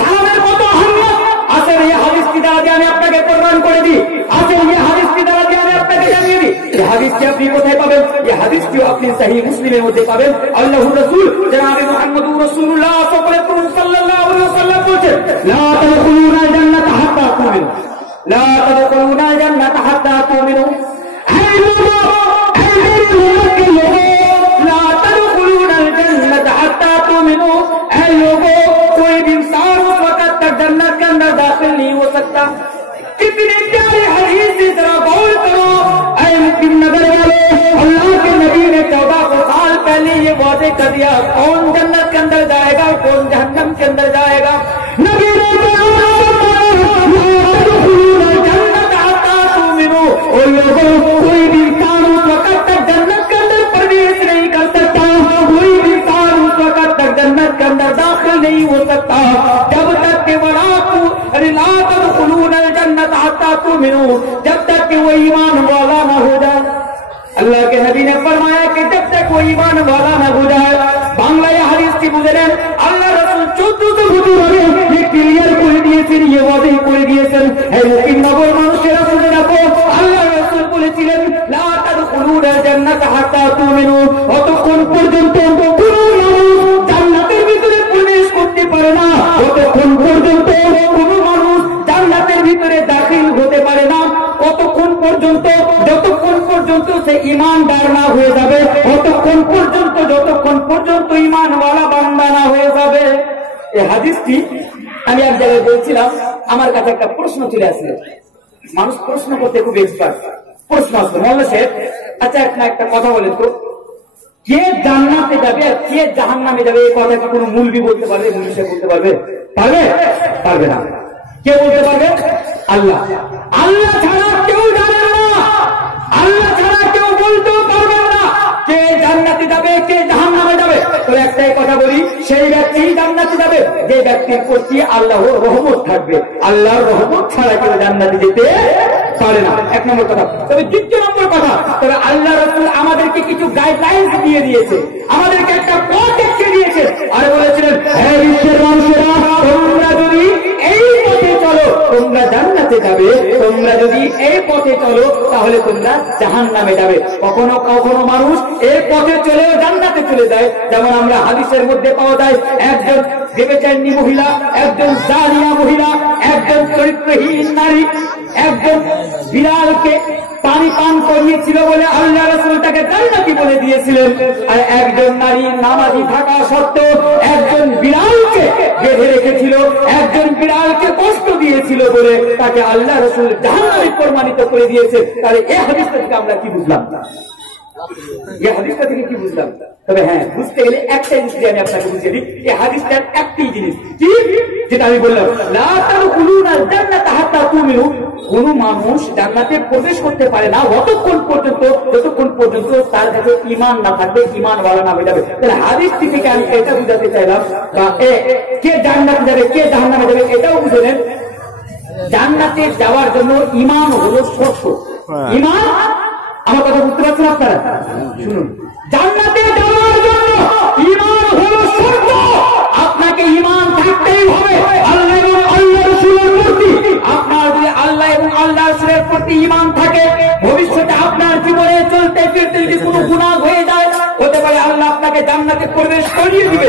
সালামের কত আহমিয়ত। আসেন এই হাদিসটি দ্বারা দিয়ে আমি আপনাকে প্রমাণ করে দিই। আসেন এই হাদিসটি দ্বারা দিয়ে আমি আপনাকে জানিয়ে দিই। এই হাদিসটি আপনি কোথায় পাবেন? এই হাদিসটিও আপনি সহিহ মুসলিমের মধ্যে পাবেন। আল্লাহর রাসূল জনাবে মুহাম্মদুর রাসূলুল্লাহ সাল্লাল্লাহু আলাইহি ওয়াসাল্লাম বলেছেন, লা তাদখুলুনাল জান্নাতা হাত্তা তুমিনু, লা তাদখুলুনাল জান্নাতা হাত্তা তুমিনু। कोई भी इंसान उस वक्त तक जन्नत के अंदर दाखिल नहीं हो सकता। कितनी प्यारी हदीस, जरा गौर करो ऐ मुस्लिम नगर वाले। अल्लाह के नबी ने 1400 साल पहले ये वादे कर दिया कौन जन्नत के अंदर जाएगा, कौन जहन्नम के अंदर जाएगा। नबी ने कोई भी इंसान उस वक्त तक जन्नत के अंदर प्रवेश नहीं कर सकता, कोई भी इंसान उस वक्त तक जन्नत के अंदर दाखिल नहीं हो सकता जब तक कि जब तक कि वो ईमान वाला न हो जाए। अल्लाह के नबी ने फरमाया कि जब तक वो ईमान वाला न हो जाए। বাংলায় হাদিসটি বুঝলেন, আল্লাহ রাসূল 1400 বছর আগে যে ক্লিয়ার করে দিয়েছেন, ये वादे করে দিয়েছেন। হে মুকিম নগর মানুষেরা শুনে রাখো, আল্লাহ রাসূল বলেছিলেন লা তাদখুলুনাল জান্নাতা হাত্তা তুমিনু। অতক্ষণ পর্যন্ত কোনো মানুষ জান্নাতের ভিতরে প্রবেশ করতে পারে না, অতক্ষণ পর্যন্ত কোনো মানুষ জান্নাতের ভিতরে দাখিল হতে পারে না, কতক্ষণ পর্যন্ত? যতক্ষণ পর্যন্ত সে ঈমানদার না হয়ে যাবে, ততক্ষণ পর্যন্ত, যতক্ষণ পর্যন্ত ঈমানওয়ালা বান্দা না হয়ে যাবে। এই হাদিসটি আমি এক জায়গায় বলছিলাম, আমার কাছে একটা প্রশ্ন চলে আসলো। মানুষ প্রশ্ন করতে খুব এক্সপার্ট। প্রশ্ন আসলো, মোল্লা সাহেব আচ্ছা একটা কথা বলেন তো, কে জান্নাতে যাবে আর কে জাহান্নামে যাবে এই কথা কি কোনো মুলবি বলতে পারবে? মুলবি সাহেব বলতে পারবে? পারবে না। কে বলতে পারবে? আল্লাহ। আল্লাহ ছাড়া কেউ জানেন না, আল্লাহ ছাড়া কেউ বলতেও পারবেন না কে জান্নাতে যাবে, কে জাহান্নামে যাবে? তো একটাই কথা বলি, সেই ব্যক্তি জান্নাতে যাবে যে ব্যক্তির প্রতি আল্লাহর রহমত থাকবে। আল্লাহর রহমত ছাড়া কেউ জান্নাতে যেতে পারে না, এক নম্বর কথা। তবে দ্বিতীয় নম্বর কথা, তবে আল্লাহ রাসূল আমাদেরকে কিছু গাইডলাইন্স দিয়ে দিয়েছে, আমাদেরকে একটা পথ দেখিয়ে দিয়েছে। আর বলেছিলেন, হে বিশ্বের মানুষেরা, তোমরা যদি এই পথে চলো তোমরা জান্নাতে যাবে, তোমরা যদি এই পথে চলো তাহলে তোমরা জাহান্নামে যাবে। কখনো কখনো মানুষ এই পথে চলেও জান্নাতে চলে যায়। যেমন আমরা হাদিসের মধ্যে পাওয়া যায়, একজন ব্যভিচারিণী মহিলা, একজন জালিয়া মহিলা, একজন চরিত্রহীন নারী, একজন বিড়ালকে পানি পান করিয়েছিল বলে আল্লাহ রাসূল তাকে জান্নাতি বলে দিয়েছিলেন। আর একজন নারী নামাজি থাকা সত্ত্বেও একজন বিড়ালকে বেঁধে রেখেছিল, একজন বিড়ালকে কষ্ট দিয়েছিল বলে তাকে আল্লাহ রাসূল জাহান্নামে প্রমাণিত করে দিয়েছে। তাহলে এই হাদিসটা থেকে আমরা কি বুঝলাম? এই হাদিসটা থেকে কি বুঝলাম? তবে হ্যাঁ, বুঝতে গেলে একটাই জিনিস আমি আপনাকে বুঝিয়ে দিই। এই হাদিসটার একটি জিনিস কি, যেটা আমি বললাম, লা তাদখুলুনাল জান্নাতা হাত্তা তুমিনু। কোন মানুষ জান্নাতে প্রবেশ করতে পারে না যতক্ষণ পর্যন্ত তার কাছে ঈমান না থাকবে, ঈমান ওয়ালা না হয়ে যাবে। তাহলে হাদিস থেকে আমি এটা বুঝাতে চাইলাম, কে জান্নাতে যাবে কে জাহান্নামে যাবে এটাও বুঝে নেন। জান্নাতে যাওয়ার জন্য ঈমান হলো শর্ত। ঈমান, আমার কথা বুঝতে পারছেন আপনারা? শুনুন, জান্নাতে যাওয়ার জন্য ঈমান হলো শর্ত। আপনাকে ঈমান থাকতেই হবে আল্লাহ এবং আল্লাহ রাসূলের প্রতি। আপনার যদি আল্লাহ এবং আল্লাহ রাসূলের প্রতি ঈমান থাকে, ভবিষ্যতে আপনার জীবনে চলতে ফিরতে যদি কোনো গুনাহ হয়ে যায়, হতে পারে আল্লাহ আপনাকে জান্নাতে প্রবেশ করিয়ে দিবে।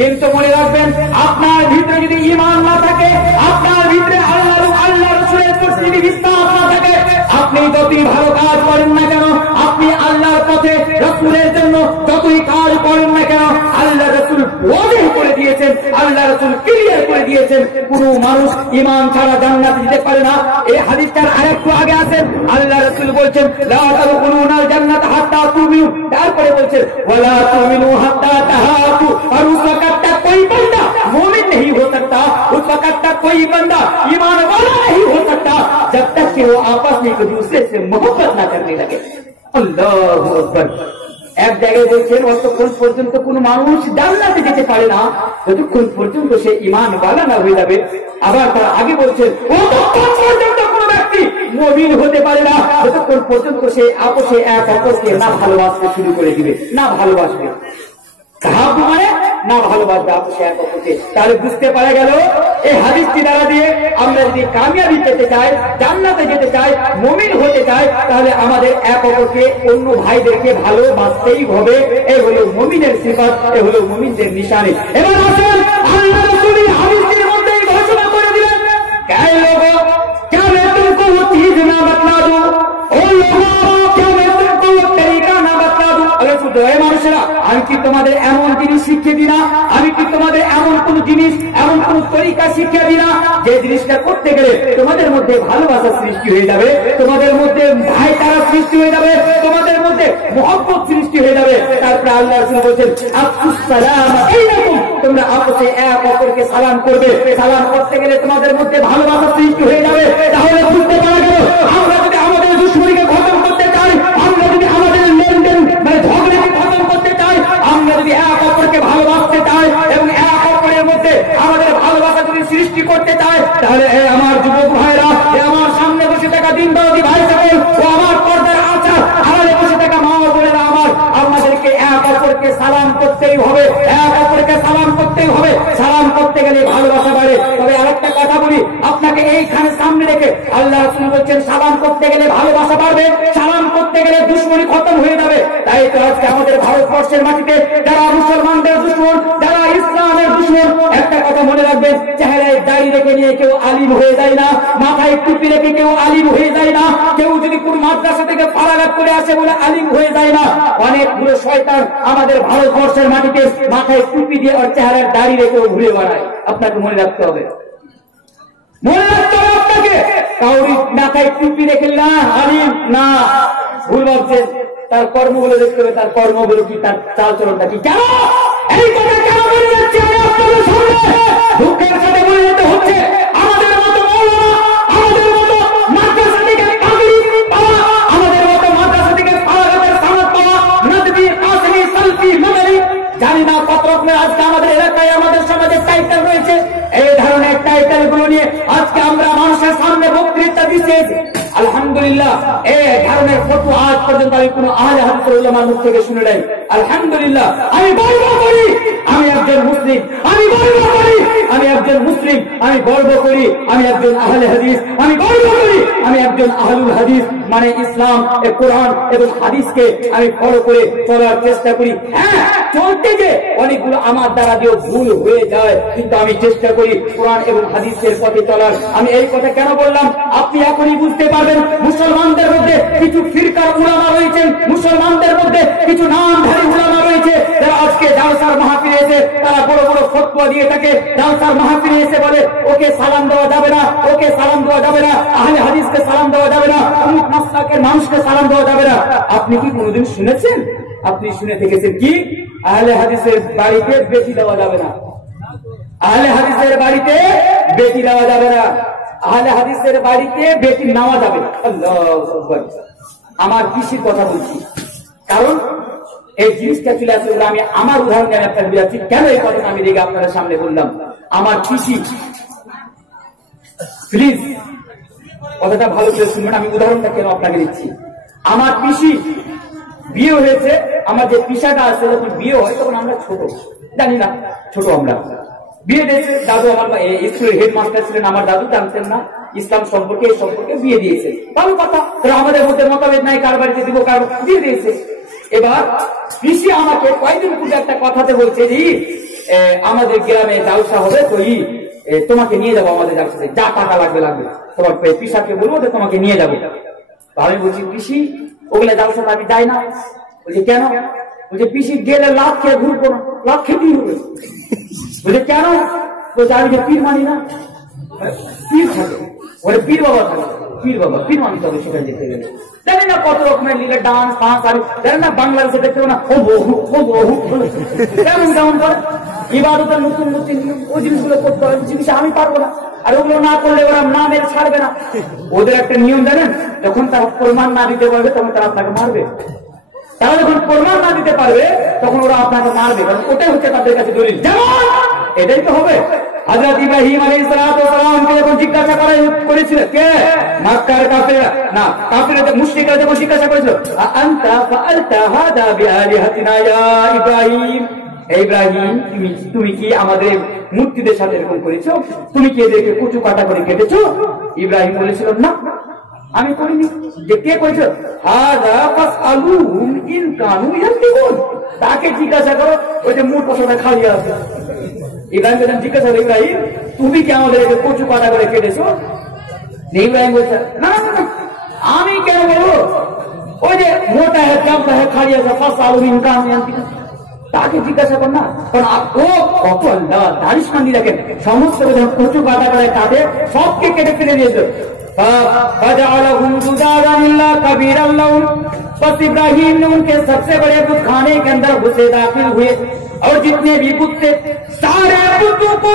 কিন্তু মনে রাখবেন, আপনার ভিতরে যদি ঈমান না থাকে, আপনার ভিতরে আল্লাহ এবং আল্লাহ রাসূলের প্রতি যদি বিশ্বাস না থাকে, আপনি যতই ভালো কাজ করেন না কেন, আপনি আল্লাহর পথে রাসূলের জন্য যতই কাজ করেন না কেন, আল্লাহ রাসূল ওয়াদা করে দিয়েছেন, আল্লাহ রাসূল ক্লিয়ার করে দিয়েছেন, কোন মানুষ ঈমান ছাড়া জান্নাতে যেতে পারে না। এই হাদিসটার আরেকটু আগে আছেন, আল্লাহ রাসূল বলছেন, লা তাদখুলুনাল জান্নাতা হাত্তা তুমিনু। তারপরে বলছেন, ওয়ালা তুমিনু হাত্তা তাহাবু। আর উস वक्त तक कोई बंदा मोमिन नहीं हो सकता, उस वक्त तक कोई बंदा ईमान वाला नहीं हो सकता जब तक कि वो आपस में एक दूसरे से मोहब्बत ना करने लगे। अल्लाहु अकबर। এক জায়গায় বলছেন, অতক্ষণ পর্যন্ত কোন মানুষ জান্নাতে যেতে পারে না যতক্ষণ পর্যন্ত সে ঈমান ওয়ালা না হয়ে যাবে। আবার তার আগে বলছেন, অতক্ষণ পর্যন্ত কোন ব্যক্তি মুমিন হতে পারে না যতক্ষণ পর্যন্ত সে আপোষে এক অপরকে না ভালোবাসতে শুরু করে দিবে, না ভালোবাসবে। সাহাবু মানে না ভালোবাসবে আপোষে এক অপরকে। তাহলে বুঝতে পারা গেল, এই হাদিসটি দ্বারা দিয়ে আমরা যদি কামিয়াবি পেতে চাই, জান্নাতে যেতে চাই, মুমিন হতে চাই, তাহলে আমাদের এক অপরকে, অন্য ভাইদেরকে ভালোবাসতেই হবে। এই হলো মুমিনের সিফাত, এই হলো মুমিনদের নিশানি। এবার আসুন, আল্লাহ রাসূল এই হাদিসটির মধ্যেই ঘোষণা করে দিলেন, কে লোগো, क्या मैं तुमको वो चीज ना बतला दूं? ओ लोगो, क्या मैं तुमको वो तरीका ना बतला दूं? अगर শুধু এই মানুষেরা, আমি কি তোমাদের এমন জিনিস শিখিয়ে দিই না? আমি কি তোমাদের এমন কোন জিনিস, এমন কোন তরিকা শিখিয়ে দিই না যে জিনিসটা করতে গেলে তোমাদের মধ্যে ভালোবাসা সৃষ্টি হয়ে যাবে, তোমাদের মধ্যে ভাইচারা সৃষ্টি হয়ে যাবে, তোমাদের মধ্যে মহব্বত সৃষ্টি হয়ে যাবে। তারপরে আল্লাহ রাসূল বলেন, আফসুস সালাম বাইনাকুম, তোমরা আপসে এক অপরকে সালাম করবে। সালাম করতে গেলে তোমাদের মধ্যে ভালোবাসা সৃষ্টি হয়ে যাবে। তাহলে বুঝতে পারা গেল, আমরা যদি আমাদের দুশমনীকে খতম করতে চাই, আমরা যদি আমাদের লেনদেন মানে ঝগড়াকে খতম করতে চাই, আমরা যদি এক অপরকে ভালোবাসতে চাই এবং এক অপরের মধ্যে আমাদের ভালোবাসা যদি সৃষ্টি করতে চাই, তাহলে আমার যুবক ভাইরা, আমার সামনে বসে থাকা দিনদারি ভাই সকল, ও আমার পর্দার আচার, আড়ালে বসে থাকা মা বোনেরা আমার, আমাদেরকে এক অপরকে সালাম করতেই হবে, এক অপরকে সালাম করতেই হবে। সালাম করতে গেলে ভালোবাসা বাড়ে। তবে আরেকটা কথা বলি, আপনাকে এইখানে সামনে রেখে আল্লাহ রাসূল বলছেন, সালাম করতে গেলে ভালোবাসা বাড়বে, সালাম করতে গেলে দুশমনী খতম হয়ে যাবে। তাই তো আজকে আমাদের ভারতবর্ষের মাটিতে যারা মুসলমানদের দুশমন, যারা ইসলামের দুশমন, একটা কথা মনে রাখবেন, চেহারায় দাড়ি রেখে নিয়ে কেউ আলিম হয়ে যায় না, মাথায় টুপি রেখে কেউ আলিম হয়ে যায় না, কেউ যদি কোন মাদ্রাসা থেকে ফারাগাত করে আসে বলে আলিম হয়ে যায় না। অনেকগুলো শয়তান আমাদের ভারতবর্ষের মাটিতে মাথায় টুপি দিয়ে আর চেহারায় দাড়ি রেখেও ঘুরে বেড়ায়। আপনাকে মনে রাখতে হবে, মনে রাখতে হবে আপনাকে, কাউরি মাথায় টুপি রেখে না আলিম না, ভুল ভাবছেন। তার কর্মগুলো দেখতে হবে, তার কর্মগুলো কি, তার চাল চলনটা কি। কেন এই কথা কেন বলে যাচ্ছে আমি আপনাদের সামনে? দুঃখের সাথে বলে যেতে হচ্ছে, আমাদের মতো মৌলানা, আমাদের মতো মাদ্রাসা থেকে পাগড়ি পাওয়া, আমাদের মতো মাদ্রাসা থেকে ফারাগাতের সনদ পাওয়া, নদবী, কাসেমি, এলাকায় আমাদের সমাজে টাইটেল রয়েছে, এই ধরনের টাইটেল গুলো নিয়ে আজকে আমরা মানুষের সামনে বক্তৃতা দিচ্ছি। আলহামদুলিল্লাহ, এই ধরনের ফতোয়া আজ পর্যন্ত আমি কোনো আহলে হাদিসের উলামার মুখ থেকে শুনে নাই। আলহামদুলিল্লাহ, আমি গর্ব করি আমি একজন মুসলিম, আমি গর্ব করি আমি একজন মুসলিম, আমি গর্ব করি আমি একজন আহলে হাদিস, আমি গর্ব করি আমি একজন আহলুল হাদিস, মানে ইসলাম, কোরআন এবং হাদিসকে আমি ফলো করে চলার চেষ্টা করি। হ্যাঁ, চলতে যে অনেকগুলো আমার দ্বারা যে ভুল হয়ে যায়, কিন্তু আমি চেষ্টা করি কোরআন এবং হাদিসের পথে চলার। আমি এই কথা কেন বললাম আপনি এখনই বুঝতে পারবেন। মুসলমানদের মধ্যে কিছু ফিরকার উলামা রয়েছেন, মুসলমানদের মধ্যে কিছু নামধারী উলামা রয়েছে যারা আজকে জালসার মাহফিলে এসে তারা বড় বড় ফতোয়া দিয়ে থাকে। জালসার মাহফিলে এসে বলে ওকে সালাম দেওয়া যাবে না, ওকে সালাম দেওয়া যাবে না, আহলে হাদিসকে সালাম দেওয়া যাবে না, অমুক মাসলাকের মানুষকে সালাম দেওয়া যাবে না। আপনি কি কোনোদিন শুনেছেন? আপনি শুনে থেকেছেন কি আহলে হাদিসের বাড়িতে বেটি দেওয়া যাবে না, আহলে হাদিসের বাড়িতে বেটি দেওয়া যাবে না, আহলে হাদিসের বাড়িতে বেটি নেওয়া যাবে না। আল্লাহু আকবার। আমার পিসির কথা বলছি, কারণ এই জিনিসটা চলে আসলে আমি আমার উদাহরণ আমি আপনাকে বোঝাচ্ছি কেন এই কথাটা আমি রেগে আপনাদের সামনে বললাম। আমার পিসি, প্লিজ কথাটা ভালো করে শুনবেন, আমি উদাহরণটা কেন আপনাকে দিচ্ছি। আমার পিসি বিয়ে হয়েছে, আমার যে পিসাটা আছে যখন বিয়ে হয় তখন আমরা ছোট, জানি না, ছোট আমরা বিয়ে দিয়েছে। দাদু আমার স্কুলের হেডমাস্টার ছিলেন, আমার দাদু জানতেন না ইসলাম সম্পর্কে, এই সম্পর্কে বিয়ে দিয়েছে। ভালো কথা, আমাদের মধ্যে মতভেদ নাই কার বাড়িতে দিব, কার বিয়ে দিয়েছে। এবার পিসি আমাকে কয়েকদিন পূর্বে একটা কথাতে বলছে যে আমাদের গ্রামে জালসা হবে, তো তোমাকে নিয়ে যাবো আমাদের জালসাতে, যা টাকা লাগবে লাগবে, তোমার পিসাকে বলবো যে তোমাকে নিয়ে যাবো। আমি বলছি পিসি ওগুলো জালসাতে আমি যাই না। বলছি কেন? বলছে পিসি গেলে লাভ খেয়ে ঘুরবো না, লাভ খেতেই হবে। বলছে কেন? বলছে আমি যে পীর মানি না। পীর থাকে ওরে, পীর বাবা থাকে, পীর বাবা, পীর মানতে হবে সেখানে যেতে গেলে। জানি না কত রকমের লীলা, ডান্স ফান্স, আর জানি না বাংলাদেশে দেখতে না কেমন কেমন করে ইবাদতের নতুন নতুন ওই জিনিসগুলো করতে হবে, জিনিস আমি পারবো না। আর ওগুলো না করলে ওরা না মেরে ছাড়বে না। ওদের একটা নিয়ম জানেন, যখন তারা প্রমাণ না দিতে পারবে তখন তারা আপনাকে মারবে। তারা যখন প্রমাণ না দিতে পারবে তখন ওরা আপনাকে মারবে, কারণ ওটাই হচ্ছে তাদের কাছে দলিল। যেমন এটাই তো হবে। হযরত ইব্রাহিম আলাইহিস সালাতু ওয়াস সালামকে যখন জিজ্ঞাসা করেছিলেন কে, মক্কার কাফেররা, না কাফেররা, মুশরিকরা যখন জিজ্ঞাসা করেছিল আনতা ফাআলতা হাদা বিআলিহাতিনা ইয়া ইব্রাহিম, ইব্রাহিম তুমি কি আমাদের মূর্তিদের সাথে এরকম করেছো? তুমি কি এদেরকে কুচু কাটা করে কেটেছো? ইব্রাহিম বলেছিল না, আমি করিনি। যে কে করেছে? হাদা ফাসআলুহুম ইন কানু ইয়ান্তিকুন, তাকে জিজ্ঞাসা করো, ওই যে মূর্খ সাথে খালি আছে। ইব্রাহিম যখন জিজ্ঞাসা করো ইব্রাহিম তুমি কি আমাদের কচু কাটা করে কেটেছো? ইব্রাহিম বলছে না না না, আমি কেন বলবো? ওই যে মোটা হ্যাঁ চামড়া হ্যাঁ খালি আছে, ফাসআলুহুম ইন কানু ইয়ান্তিকুন, তাকে জিজ্ঞাসা কর না। কারণ ও কত আল্লাহ দারিশমান্দি দেখেন, সমস্ত কচু কাটা করে কাটে, সবকে কেটে ফেলে দিয়েছে। बस इब्राहिम ने उनके सबसे बड़े बुत खाने के अंदर घुसे दाखिल हुए और जितने भी बुत थे सारे बुतों को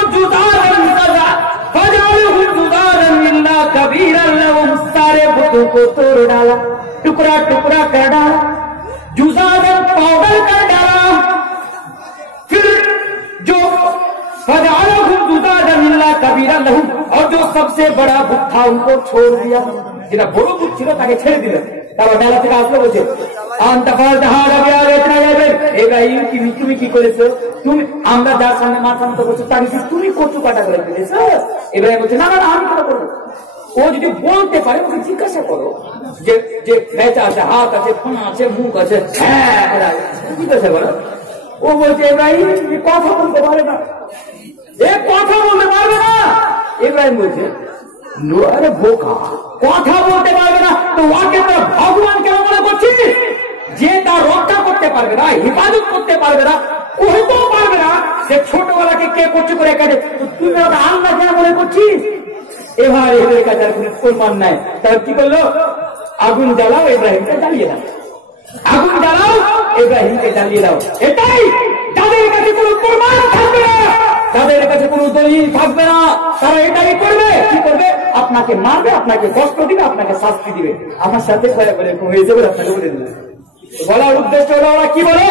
सारे बुतों को तोड़ डाला, टुकड़ा टुकड़ा कर डाला, जुज़ारन पाउडर कर डाला। फिर जो और जो सबसे बड़ा बुत था उनको छोड़ दिया, যেটা বড় বুত ছিল তাকে ছেড়ে দিলেন। তারপর ডালা থেকে আসলো বলছে তুমি কি করেছো? তুমি আমরা যার সামনে মাথা মতো করছো তাকে তুমি কচু কাটা করে ফেলেছো? এবার বলছে না না আমি কেন করবো? ও যদি বলতে পারে ওকে জিজ্ঞাসা করো যে যে বেচা আছে, হাত আছে, ফোনা আছে, মুখ আছে, হ্যাঁ জিজ্ঞাসা করো। ও বলছে ইব্রাহিম কথা বলতে পারে না, এ কথা বলতে পারবে না। ইব্রাহিম বলছে আরে বোকা, কথা বলতে পারবে না তো ওকে তো ভগবান কেন মনে করছিস? যে তার রক্ষা করতে পারবে না, হেফাজত করতে পারবে না, ও হতেও পারবে না। সে ছোটবেলাকে কে করছে করে কাটে, তুই আল্লাহ কেন মনে করছিস? এবার এদের কাছে আর কোনো প্রমাণ নাই। তাহলে কি করলো? আগুন জ্বালাও, ইব্রাহিমকে জ্বালিয়ে দাও, আগুন জ্বালাও, ইব্রাহিমকে জ্বালিয়ে দাও। এটাই যাদের কাছে কোনো প্রমাণ থাকবে না, যাদের কাছে কোনো দলিল থাকবে না, তারা এটাই করবে। কি করবে? আপনাকে মারবে, আপনাকে কষ্ট দিবে, আপনাকে শাস্তি দিবে। আমার সাথে হয়ে যাবে আপনাকে বলে দিবে। বলার উদ্দেশ্য হলো ওরা কি বলে?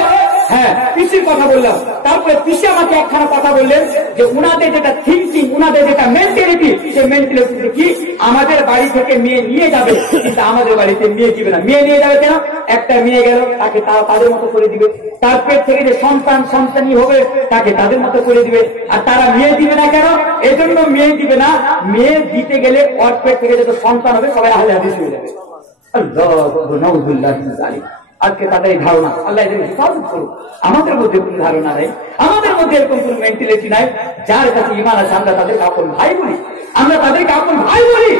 হ্যাঁ পিসির কথা বললাম, তারপরে পিসি আমাকে একখানা কথা বললেন যে উনাদের যেটা থিঙ্কিং, উনাদের যেটা মেন্টালিটি, সেই মেন্টালিটি কি আমাদের বাড়ি থেকে মেয়ে নিয়ে যাবে কিন্তু আমাদের বাড়িতে মেয়ে দিবে না। মেয়ে নিয়ে যাবে কেন? একটা মেয়ে গেল তাকে তারা তাদের মতো করে দিবে, তার পেট থেকে যে সন্তানই হবে তাকে তাদের মতো করে দিবে। আর তারা মেয়ে দিবে না কেন? এজন্য মেয়ে দিবে না, মেয়ে দিতে গেলে ওর পেট থেকে যত সন্তান হবে সবাই আহলে হাদিস হয়ে যাবে। আজকে তাদের ধারণা, আল্লাহ এদের হেফাজত করুক। আমাদের মধ্যে কোন ধারণা নেই, আমাদের মধ্যে এরকম কোন মেন্টালিটি নাই। যার কাছে ঈমান আছে আমরা তাদেরকে আপন ভাই বলি, আমরা তাদেরকে আপন ভাই বলি।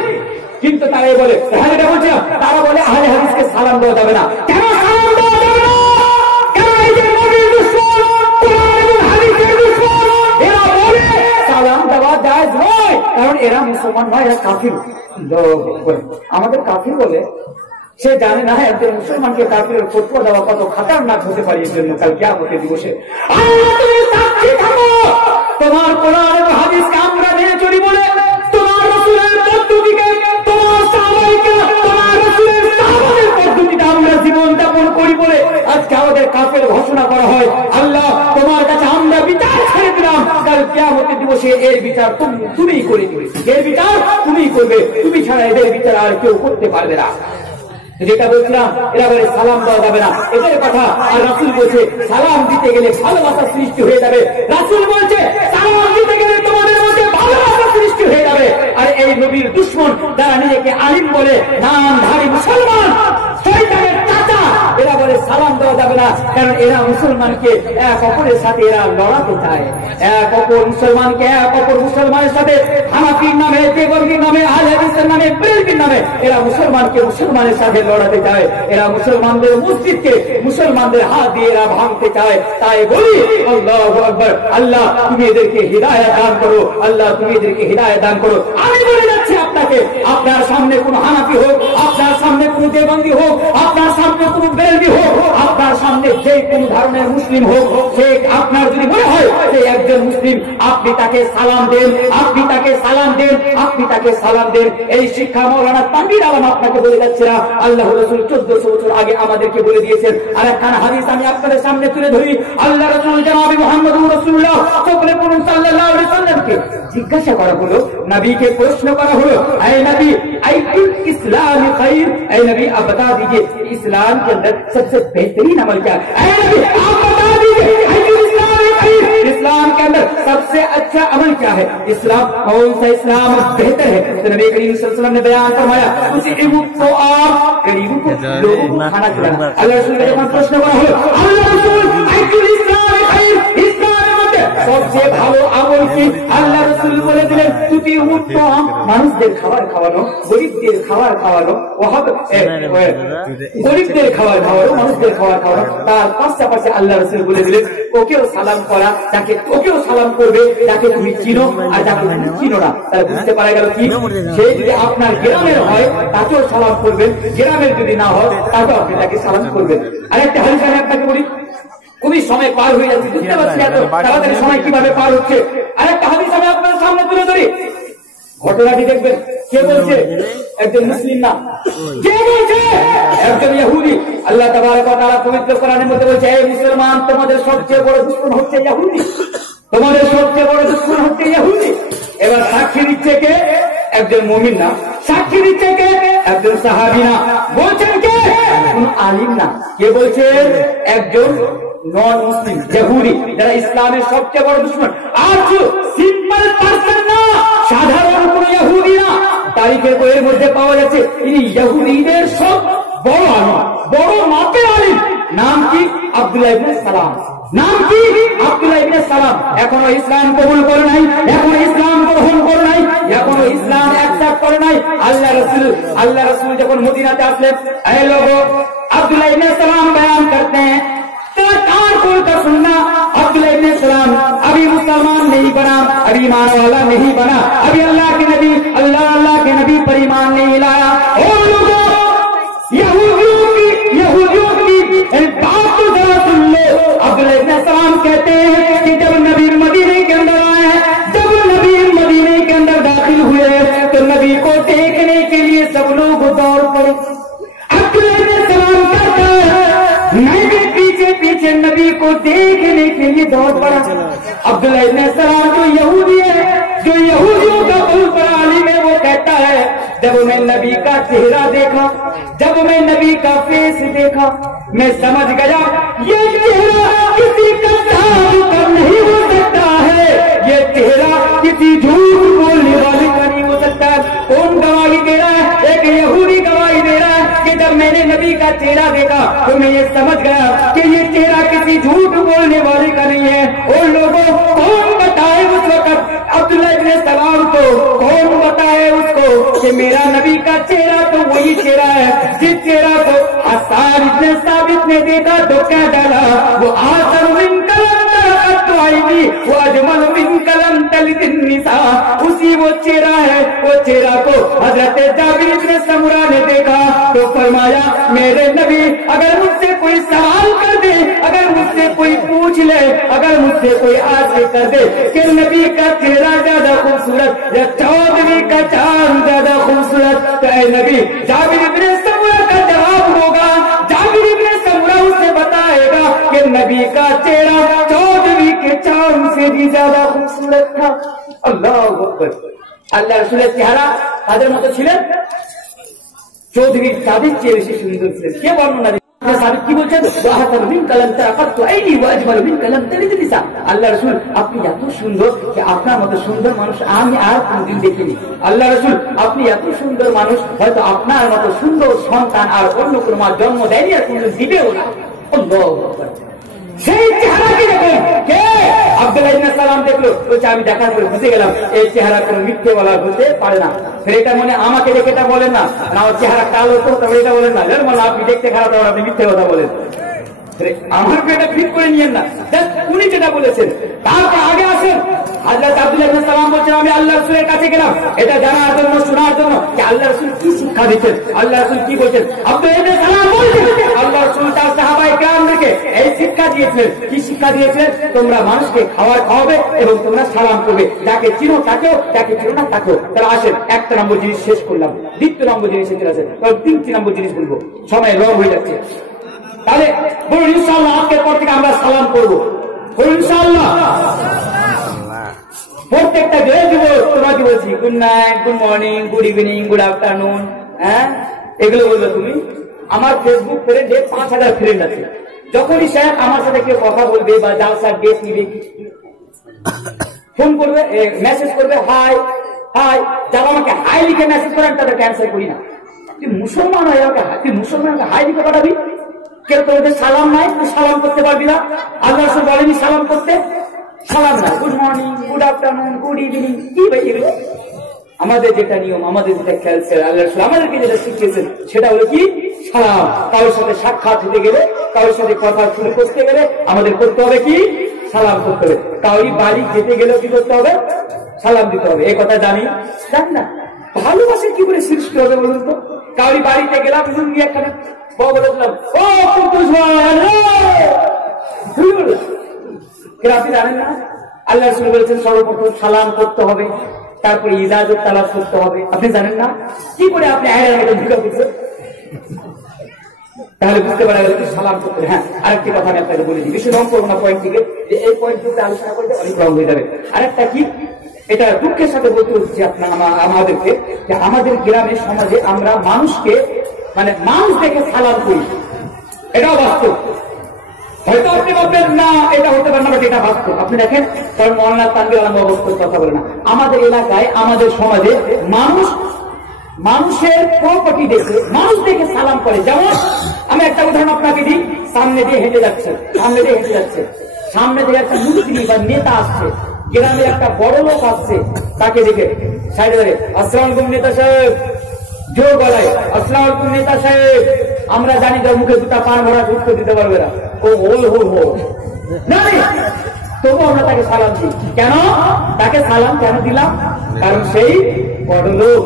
কিন্তু তারাই বলে, যেটা বলছিলাম, তারা বলে আহলে হাদিসকে সালাম দেওয়া যাবে না। কেন সালাম দেওয়া যাবে না? কেন এই যে নবীর দুশমন, কোরআন এবং হাদিসের দুশমন, এরা বলে সালাম দেওয়া জায়েজ নয়, কারণ এরা মুসলমান নয়, এরা কাফির। আমাদের কাফির বলে সে জানে না একজন মুসলমানকে কাফিরের ফতোয়া দেওয়া কত খাতারনাক হতে পারে। এর জন্য কাল কিয়ামতের দিবসে তোমার কোরআন এবং হাদিসকে আমরা মেনে চলি বলে, তোমার রাসূলের পদ্ধতিকে, তোমার সাহাবায়ে তোমার রাসূলের সাহাবাদের পদ্ধতিতে আমরা জীবন যাপন করি বলে আজকে আমাদের কাফের ঘোষণা করা হয়। আল্লাহ তোমার কাছে আমরা বিচার ছেড়ে দিলাম, কাল কিয়ামতের দিবসে এর বিচার তুমিই করে দিবে, এর বিচার তুমিই করবে, তুমি ছাড়া এদের বিচার আর কেউ করতে পারবে না। যেটা বলছিলাম, এরা বলে সালাম দেওয়া যাবে না, এদের কথা। আর রাসূল বলছে সালাম দিতে গেলে ভালোবাসা সৃষ্টি হয়ে যাবে। রাসূল বলছে সালাম দিতে গেলে তোমাদের মধ্যে ভালোবাসা সৃষ্টি হয়ে যাবে। আর এই নবীর দুশমন যারা নিজেকে আলিম বলে, নামধারী মুসলমান, শয়তানের চাচা, এরা বলে সালাম দেওয়া যাবে না, কারণ এরা মুসলমানকে এক অপরের সাথে এরা লড়াতে চায়। এক অপর মুসলমানকে এক অপর মুসলমানের সাথে হানাফির নামে, দেওবন্দির নামে, আহলে হাদিসের নামে, বেরেলভির নামে এরা মুসলমানকে মুসলমানের সাথে লড়াতে চায়। এরা মুসলমানদের মসজিদকে মুসলমানদের হাত দিয়ে এরা ভাঙতে চায়। তাই বলি আল্লাহু আকবার, আল্লাহ তুমি এদেরকে হিদায়াত দান করো, আল্লাহ তুমি এদেরকে হিদায়াত দান করো। আমি বলে যাচ্ছি আপনাকে, আপনার সামনে কোন হানাফি হোক, আপনার সামনে কোন দেওবন্দি হোক, আপনার সামনে কোন বেরেলভি হোক, আপনার সামনে যে কোন ধরনের মুসলিম হোক, সে আপনার যদি মনে হয় যে একজন মুসলিম, আপনি তাকে সালাম দেন, আপনি তাকে সালাম দেন, আপনি তাকে সালাম দেন। এই শিক্ষা মাওলানা তানভীর আলম আপনাকে বলে যাচ্ছে না, আল্লাহর রাসূল 1400 বছর আগে আমাদেরকে বলে দিয়েছেন। আর একখানা হাদিস আমি আপনাদের সামনে তুলে ধরি। আল্লাহ রাসূল জনাবে মুহাম্মদুর রাসূলুল্লাহ সকলে বলুন সাল্লাল্লাহু আলাইহি ওয়াসাল্লামকে জিজ্ঞাসা করা হলো, নবীকে প্রশ্ন করা হলো, হে নবী আইকুল ইসলাম খায়র, হে নবী आप बता दीजिए इस्लाम के अंदर सबसे बेहतरीन अमल क्या है? हे नबी आप बता दीजिए इस्लाम के अंदर सबसे अच्छा अमल क्या है? इस्लाम कौन सा इस्लाम बेहतर है? तो नबी करीम सल्लल्लाहु अलैहि वसल्लम ने बयान फरमाया, तो आप गरीबों को, लोगों को खाना खिलाना। अल्लाह रसूल ने जब प्रश्न करा हो, अल्लाह रसूल आइकुल इस्लाम खायर, इस्लामेর মধ্যে সবচেয়ে ভালো আমল কি? আল্লাহ রসুল বলে দিলেন তুতি উত্তম, মানুষদের খাবার খাওয়ানো, গরিবদের খাবার খাওয়ানো, গরিবদের খাবার খাওয়ানো, মানুষদের খাবার খাওয়ানো। তার পাশাপাশি আল্লাহ রসুল বলে দিলেন ওকেও সালাম করা, যাকে ওকেও সালাম করবে যাকে তুমি চিনো, আর যাকে তুমি চিনো না। তাহলে বুঝতে পারা গেল কি, সে যদি আপনার গ্রামের হয় তাকেও সালাম করবেন, গ্রামের যদি না হয় তাকেও আপনি তাকে সালাম করবেন। আরেকটা হাদিস আমি আপনাকে বলি, খুবই সময় পার হয়ে যাচ্ছে, বুঝতে পারছি এত তাড়াতাড়ি সময় কিভাবে পার হচ্ছে। আরেকটা হাদিস আমি আপনার সামনে তুলে ধরি, ঘটনাটি দেখবেন। কে বলছে? একজন মুসলিম না, কে বলছে? একজন ইহুদি। আল্লাহ তাবারক ওয়া তাআলা পবিত্র কোরআনের মধ্যে বলছে, হে মুসলমান, তোমাদের সবচেয়ে বড় দুশমন হচ্ছে ইহুদি, তোমাদের সবচেয়ে বড় দুশমন হচ্ছে ইহুদি। এবার সাক্ষী দিচ্ছে কে? একজন মুমিন না, সাক্ষী দিচ্ছে কে? একজন সাহাবী না। বলছেন কে? কোন আলিম না। কে বলছে? একজন নন মুসলিম ইহুদি, যারা ইসলামের সবচেয়ে বড় দুশমন। আর সিম্পল পারসন না, সাধারণ কোন ইহুদি না। তারিখের বইয়ের মধ্যে পাওয়া যাচ্ছে ইনি ইহুদিদের সব বড় আলিম, বড় মাপের আলিম। নাম কি? আব্দুল্লাহ ইবনে সালাম। নাম কি? আব্দুল্লাহ ইবনে সালাম। এখনো ইসলাম কবুল করে নাই, এখনো ইসলাম গ্রহণ করে নাই, এখনো ইসলাম অ্যাকসেপ্ট করে নাই। আল্লাহ রাসূল যখন মদিনাতে আসলেন, এই লোগো, আব্দুল্লাহ ইবনে সালাম বয়ান করতে हैं, कान खोल कर सुनना, अब्दुल्लाह इब्ने सलाम अभी मुसलमान नहीं बना, अभी ईमान वाला नहीं बना, अभी अल्लाह के नबी पर ईमान नहीं लाया। और लोगों, यहूदियों की बात तो जरा सुन लो। अब्दुल्लाह इब्ने सलाम कहते हैं कि जब नबी मदीने के अंदर आए, जब नबी मदीने के अंदर दाखिल हुए, तो नबी को देखने के लिए सब लोग दौड़ पड़े। अब्दुल्लाह इब्ने सलाम कहते हैं, मैं भी पीछे पीछे नबी को जब मैं नबी का चेहरा देखा, जब मैं नबी का फेस देखा, मैं समझ गया ये चेहरा किसी का जादूगर नहीं हो सकता है, ये चेहरा किसी झूठ बोलने वाले का नहीं हो सकता। कौन गवाही दे रहा है? एक यहूदी गवाही दे रहा है कि जब मैंने नबी का चेहरा देखा तो मैं ये समझ गया कि ये चेहरा किसी झूठ बोलने वाले का नहीं है। और लोगों कौन बताए उस वक्त अब्दुल्लाह इब्न सलाम को, कौन बताए उसको कि मेरा नबी का चेहरा तो वही चेहरा है जिस चेहरा को हसन इब्न साबित ने देखा तो क्या डाला, वो आसन मिन कलम तरकत आईनी वो अजमल मिन कलम तलिदिन निसा, उसी वो चेहरा है। वो चेहरा को हजरत जाबिर इब्न समुरा ने देखा तो फरमाया मेरे नबी अगर मुझसे कोई सवाल कर दे, अगर मुझसे कोई पूछ ले, अगर मुझसे कोई आगे कर दे कि नबी का चेहरा ज्यादा खूबसूरत या चौधरी का चांद ज्यादा खूबसूरत, तो ऐ नबी जाबिर इब्न समुरा का जवाब होगा, जाबिर इब्न समुरा उससे बताएगा कि नबी का चेहरा चौधरी के चांद से भी ज्यादा खूबसूरत था। अल्लाह अकबर। আল্লাহ রাসূলের চেহারা তাদের মতো ছিলেন, চৌধুরীর চাঁদের চেয়ে বেশি সুন্দর ছিলেন। কে বর্ণনা সাবিত কি বলছেন? আল্লাহ রসুল আপনি এত সুন্দর যে আপনার মতো সুন্দর মানুষ আমি আর কোনদিন দেখিনি। আল্লাহ রসুল আপনি এত সুন্দর মানুষ হয়তো আপনার মতো সুন্দর সন্তান আর অন্য কোনো মা জন্ম দেয়নি আর কোনদিন দিবেও না। সেই চেহারাকে দেখুন, কে আব্দুল্লাহ ইবনে সালাম দেখলো, বলছে আমি দেখার পরে বুঝে গেলাম এই চেহারা কোন মিথ্যে বলা হতে পারে না। ফের এটা মনে আমাকে দেখে এটা বলেন না, আমার চেহারা কালো তো তবে এটা বলেন না, মানে আপনি দেখতে খারাপ হন আপনি মিথ্যে কথা বলেন। আমাকে এটা ফিট করে নিয়েন না, উনি যেটা বলেছেন। তারপর আগে আসেন হযরত আব্দুল্লাহ ইবনে সালাম বলছেন আমি আল্লাহ রাসূলের কাছে গেলাম এটা জানার জন্য, শোনার জন্য যে আল্লাহ রাসূল কি শিক্ষা দিচ্ছেন, আল্লাহ রাসূল কি বলছেন। আব্দুল্লাহ ইবনে সালাম বলছেন আল্লাহ রাসূল তার সাহাবায়ে কেরামদেরকে এই শিক্ষা দিয়েছিলেন। কি শিক্ষা দিয়েছিলেন? তোমরা মানুষকে খাওয়াবে এবং তোমরা সালাম করবে, যাকে চিনো তাকেও, যাকে চিনো না তাকেও। তাহলে আসেন একটা নম্বর জিনিস শেষ করলাম, দ্বিতীয় নম্বর জিনিস আছে, তিনটি নম্বর জিনিস বলবো, সময় লং হয়ে যাচ্ছে। তাহলে বলুন ইনশাআল্লাহ আজকের পর থেকে আমরা সালাম করবো, বলুন ইনশাআল্লাহ। প্রত্যেকটা দিনে দিব তোমাকে বলছি good night, good morning, good evening, good afternoon, হ্যাঁ এগুলো বলবে তুমি। আমার ফেসবুক ফ্রেন্ডে 5000 ফ্রেন্ড আছে। যখনই স্যার আমার সাথে কেউ কথা বলবে বা জালসার ডেট নিবে, ফোন করবে, মেসেজ করবে হাই হাই, যারা আমাকে হাই লিখে মেসেজ করেন তাদের ক্যান্সেল করি না। তুই মুসলমান হয়ে আমাকে, তুই মুসলমানকে হাই লিখে পাঠাবি, কেউ তোদের সালাম নাই, তুই সালাম করতে পারবি না। আল্লাহ রাসূল বলেনি সালাম করতে, সালাম না, good morning, good afternoon, good evening, কি ভাই এগুলো? আমাদের যেটা নিয়ম, আমাদের যেটা খেলছে, আল্লাহ রাসূল আমাদেরকে যেটা শিখিয়েছেন সেটা হলো কি সালাম। কারোর সাথে সাক্ষাৎ হতে গেলে, কারোর সাথে কথা শুরু করতে গেলে আমাদের করতে হবে কি সালাম করতে হবে। কাউরি বাড়ি যেতে গেলেও কি করতে হবে? সালাম দিতে হবে। এই কথা জানি না, ভালোবাসা কি করে সৃষ্টি হবে বলুন তো? কাউরি বাড়িতে গেলাম একটা বলেছিলাম ও কুদ্দুস ভাই, আপনি জানেন না আল্লাহ রাসূল বলেছেন সর্বপ্রথম সালাম করতে হবে, তারপরে ইজাজত তালাব করতে হবে। আপনি জানেন না? কি করে আপনি আয়ের মধ্যে ঢুকে পড়ছেন? তাহলে বুঝতে পারা গেল সালাম করতে। হ্যাঁ আরেকটি কথা আমি আপনাকে বলে দিই, বেশি রং করবো না পয়েন্ট থেকে, এই পয়েন্ট থেকে আলোচনা করতে অনেক রং হয়ে যাবে। আরেকটা কি, এটা দুঃখের সাথে বলতে হচ্ছে আপনার আমাদেরকে যে আমাদের গ্রামের সমাজে আমরা মানুষকে মানে মানুষ দেখে সালাম করি, এটাও বাস্তব। হয়তো আপনি বলবেন না এটা হতে পারে না, এটা বাস্তব। আপনি দেখেন কারণ মৌলানা তানভীর আলম অবস্থার কথা বলে না, আমাদের এলাকায় আমাদের সমাজে মানুষের প্রপার্টি দেখে, মানুষ দেখে সালাম করে। যেমন আমি একটা উদাহরণ আপনাকে দিই, সামনে দিয়ে হেঁটে যাচ্ছে, সামনে দিয়ে একটা মন্ত্রী বা নেতা আসছে, গ্রামে একটা বড় লোক আসছে, তাকে দেখে সাইডে ধরে আসসালামু আলাইকুম নেতা সাহেব, জোর গলায় আসসালামু আলাইকুম নেতা সাহেব। আমরা জানি তার মুখে দুটা পান ভরা উত্তর দিতে পারবে না, ও হোল তবু আমরা তাকে সালাম দিই। কেন তাকে সালাম কেন দিলাম? কারণ সেই বড় লোক।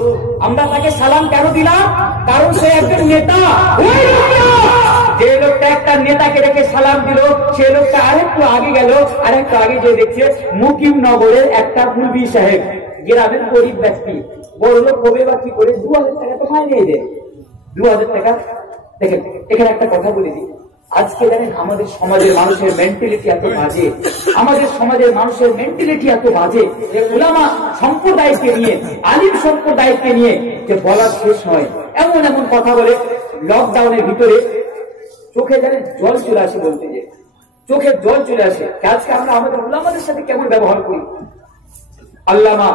আমরা তাকে সালাম কেন দিলাম? কারণ সে একজন নেতা। যে লোকটা একটা নেতাকে রেখে সালাম দিল, সে লোকটা আরেকটু আগে গেল, আরেকটু আগে যে দেখছে মুকিম নগরের একটা মুলবি সাহেব, গ্রামের গরিব ব্যক্তি, বড় লোক হবে বা কি করে 2000 টাকা তো মাইনে দেয়, 2000 টাকা। দেখেন এখানে একটা কথা বলে দিই, আজকে জানেন আমাদের সমাজের মানুষের মেন্টালিটি এত বাজে, আমাদের সমাজের মানুষের মেন্টালিটি এত বাজে যে উলামা সম্প্রদায়কে নিয়ে, আলিম সম্প্রদায়কে নিয়ে যে বলা শেষ নয়, এমন এমন কথা বলে। লকডাউনের ভিতরে চোখে জানেন জল চলে আসে, বলতে যে চোখে জল চলে আসে। আজকে আমরা আমাদের উলামাদের সাথে কেমন ব্যবহার করি। আল্লামা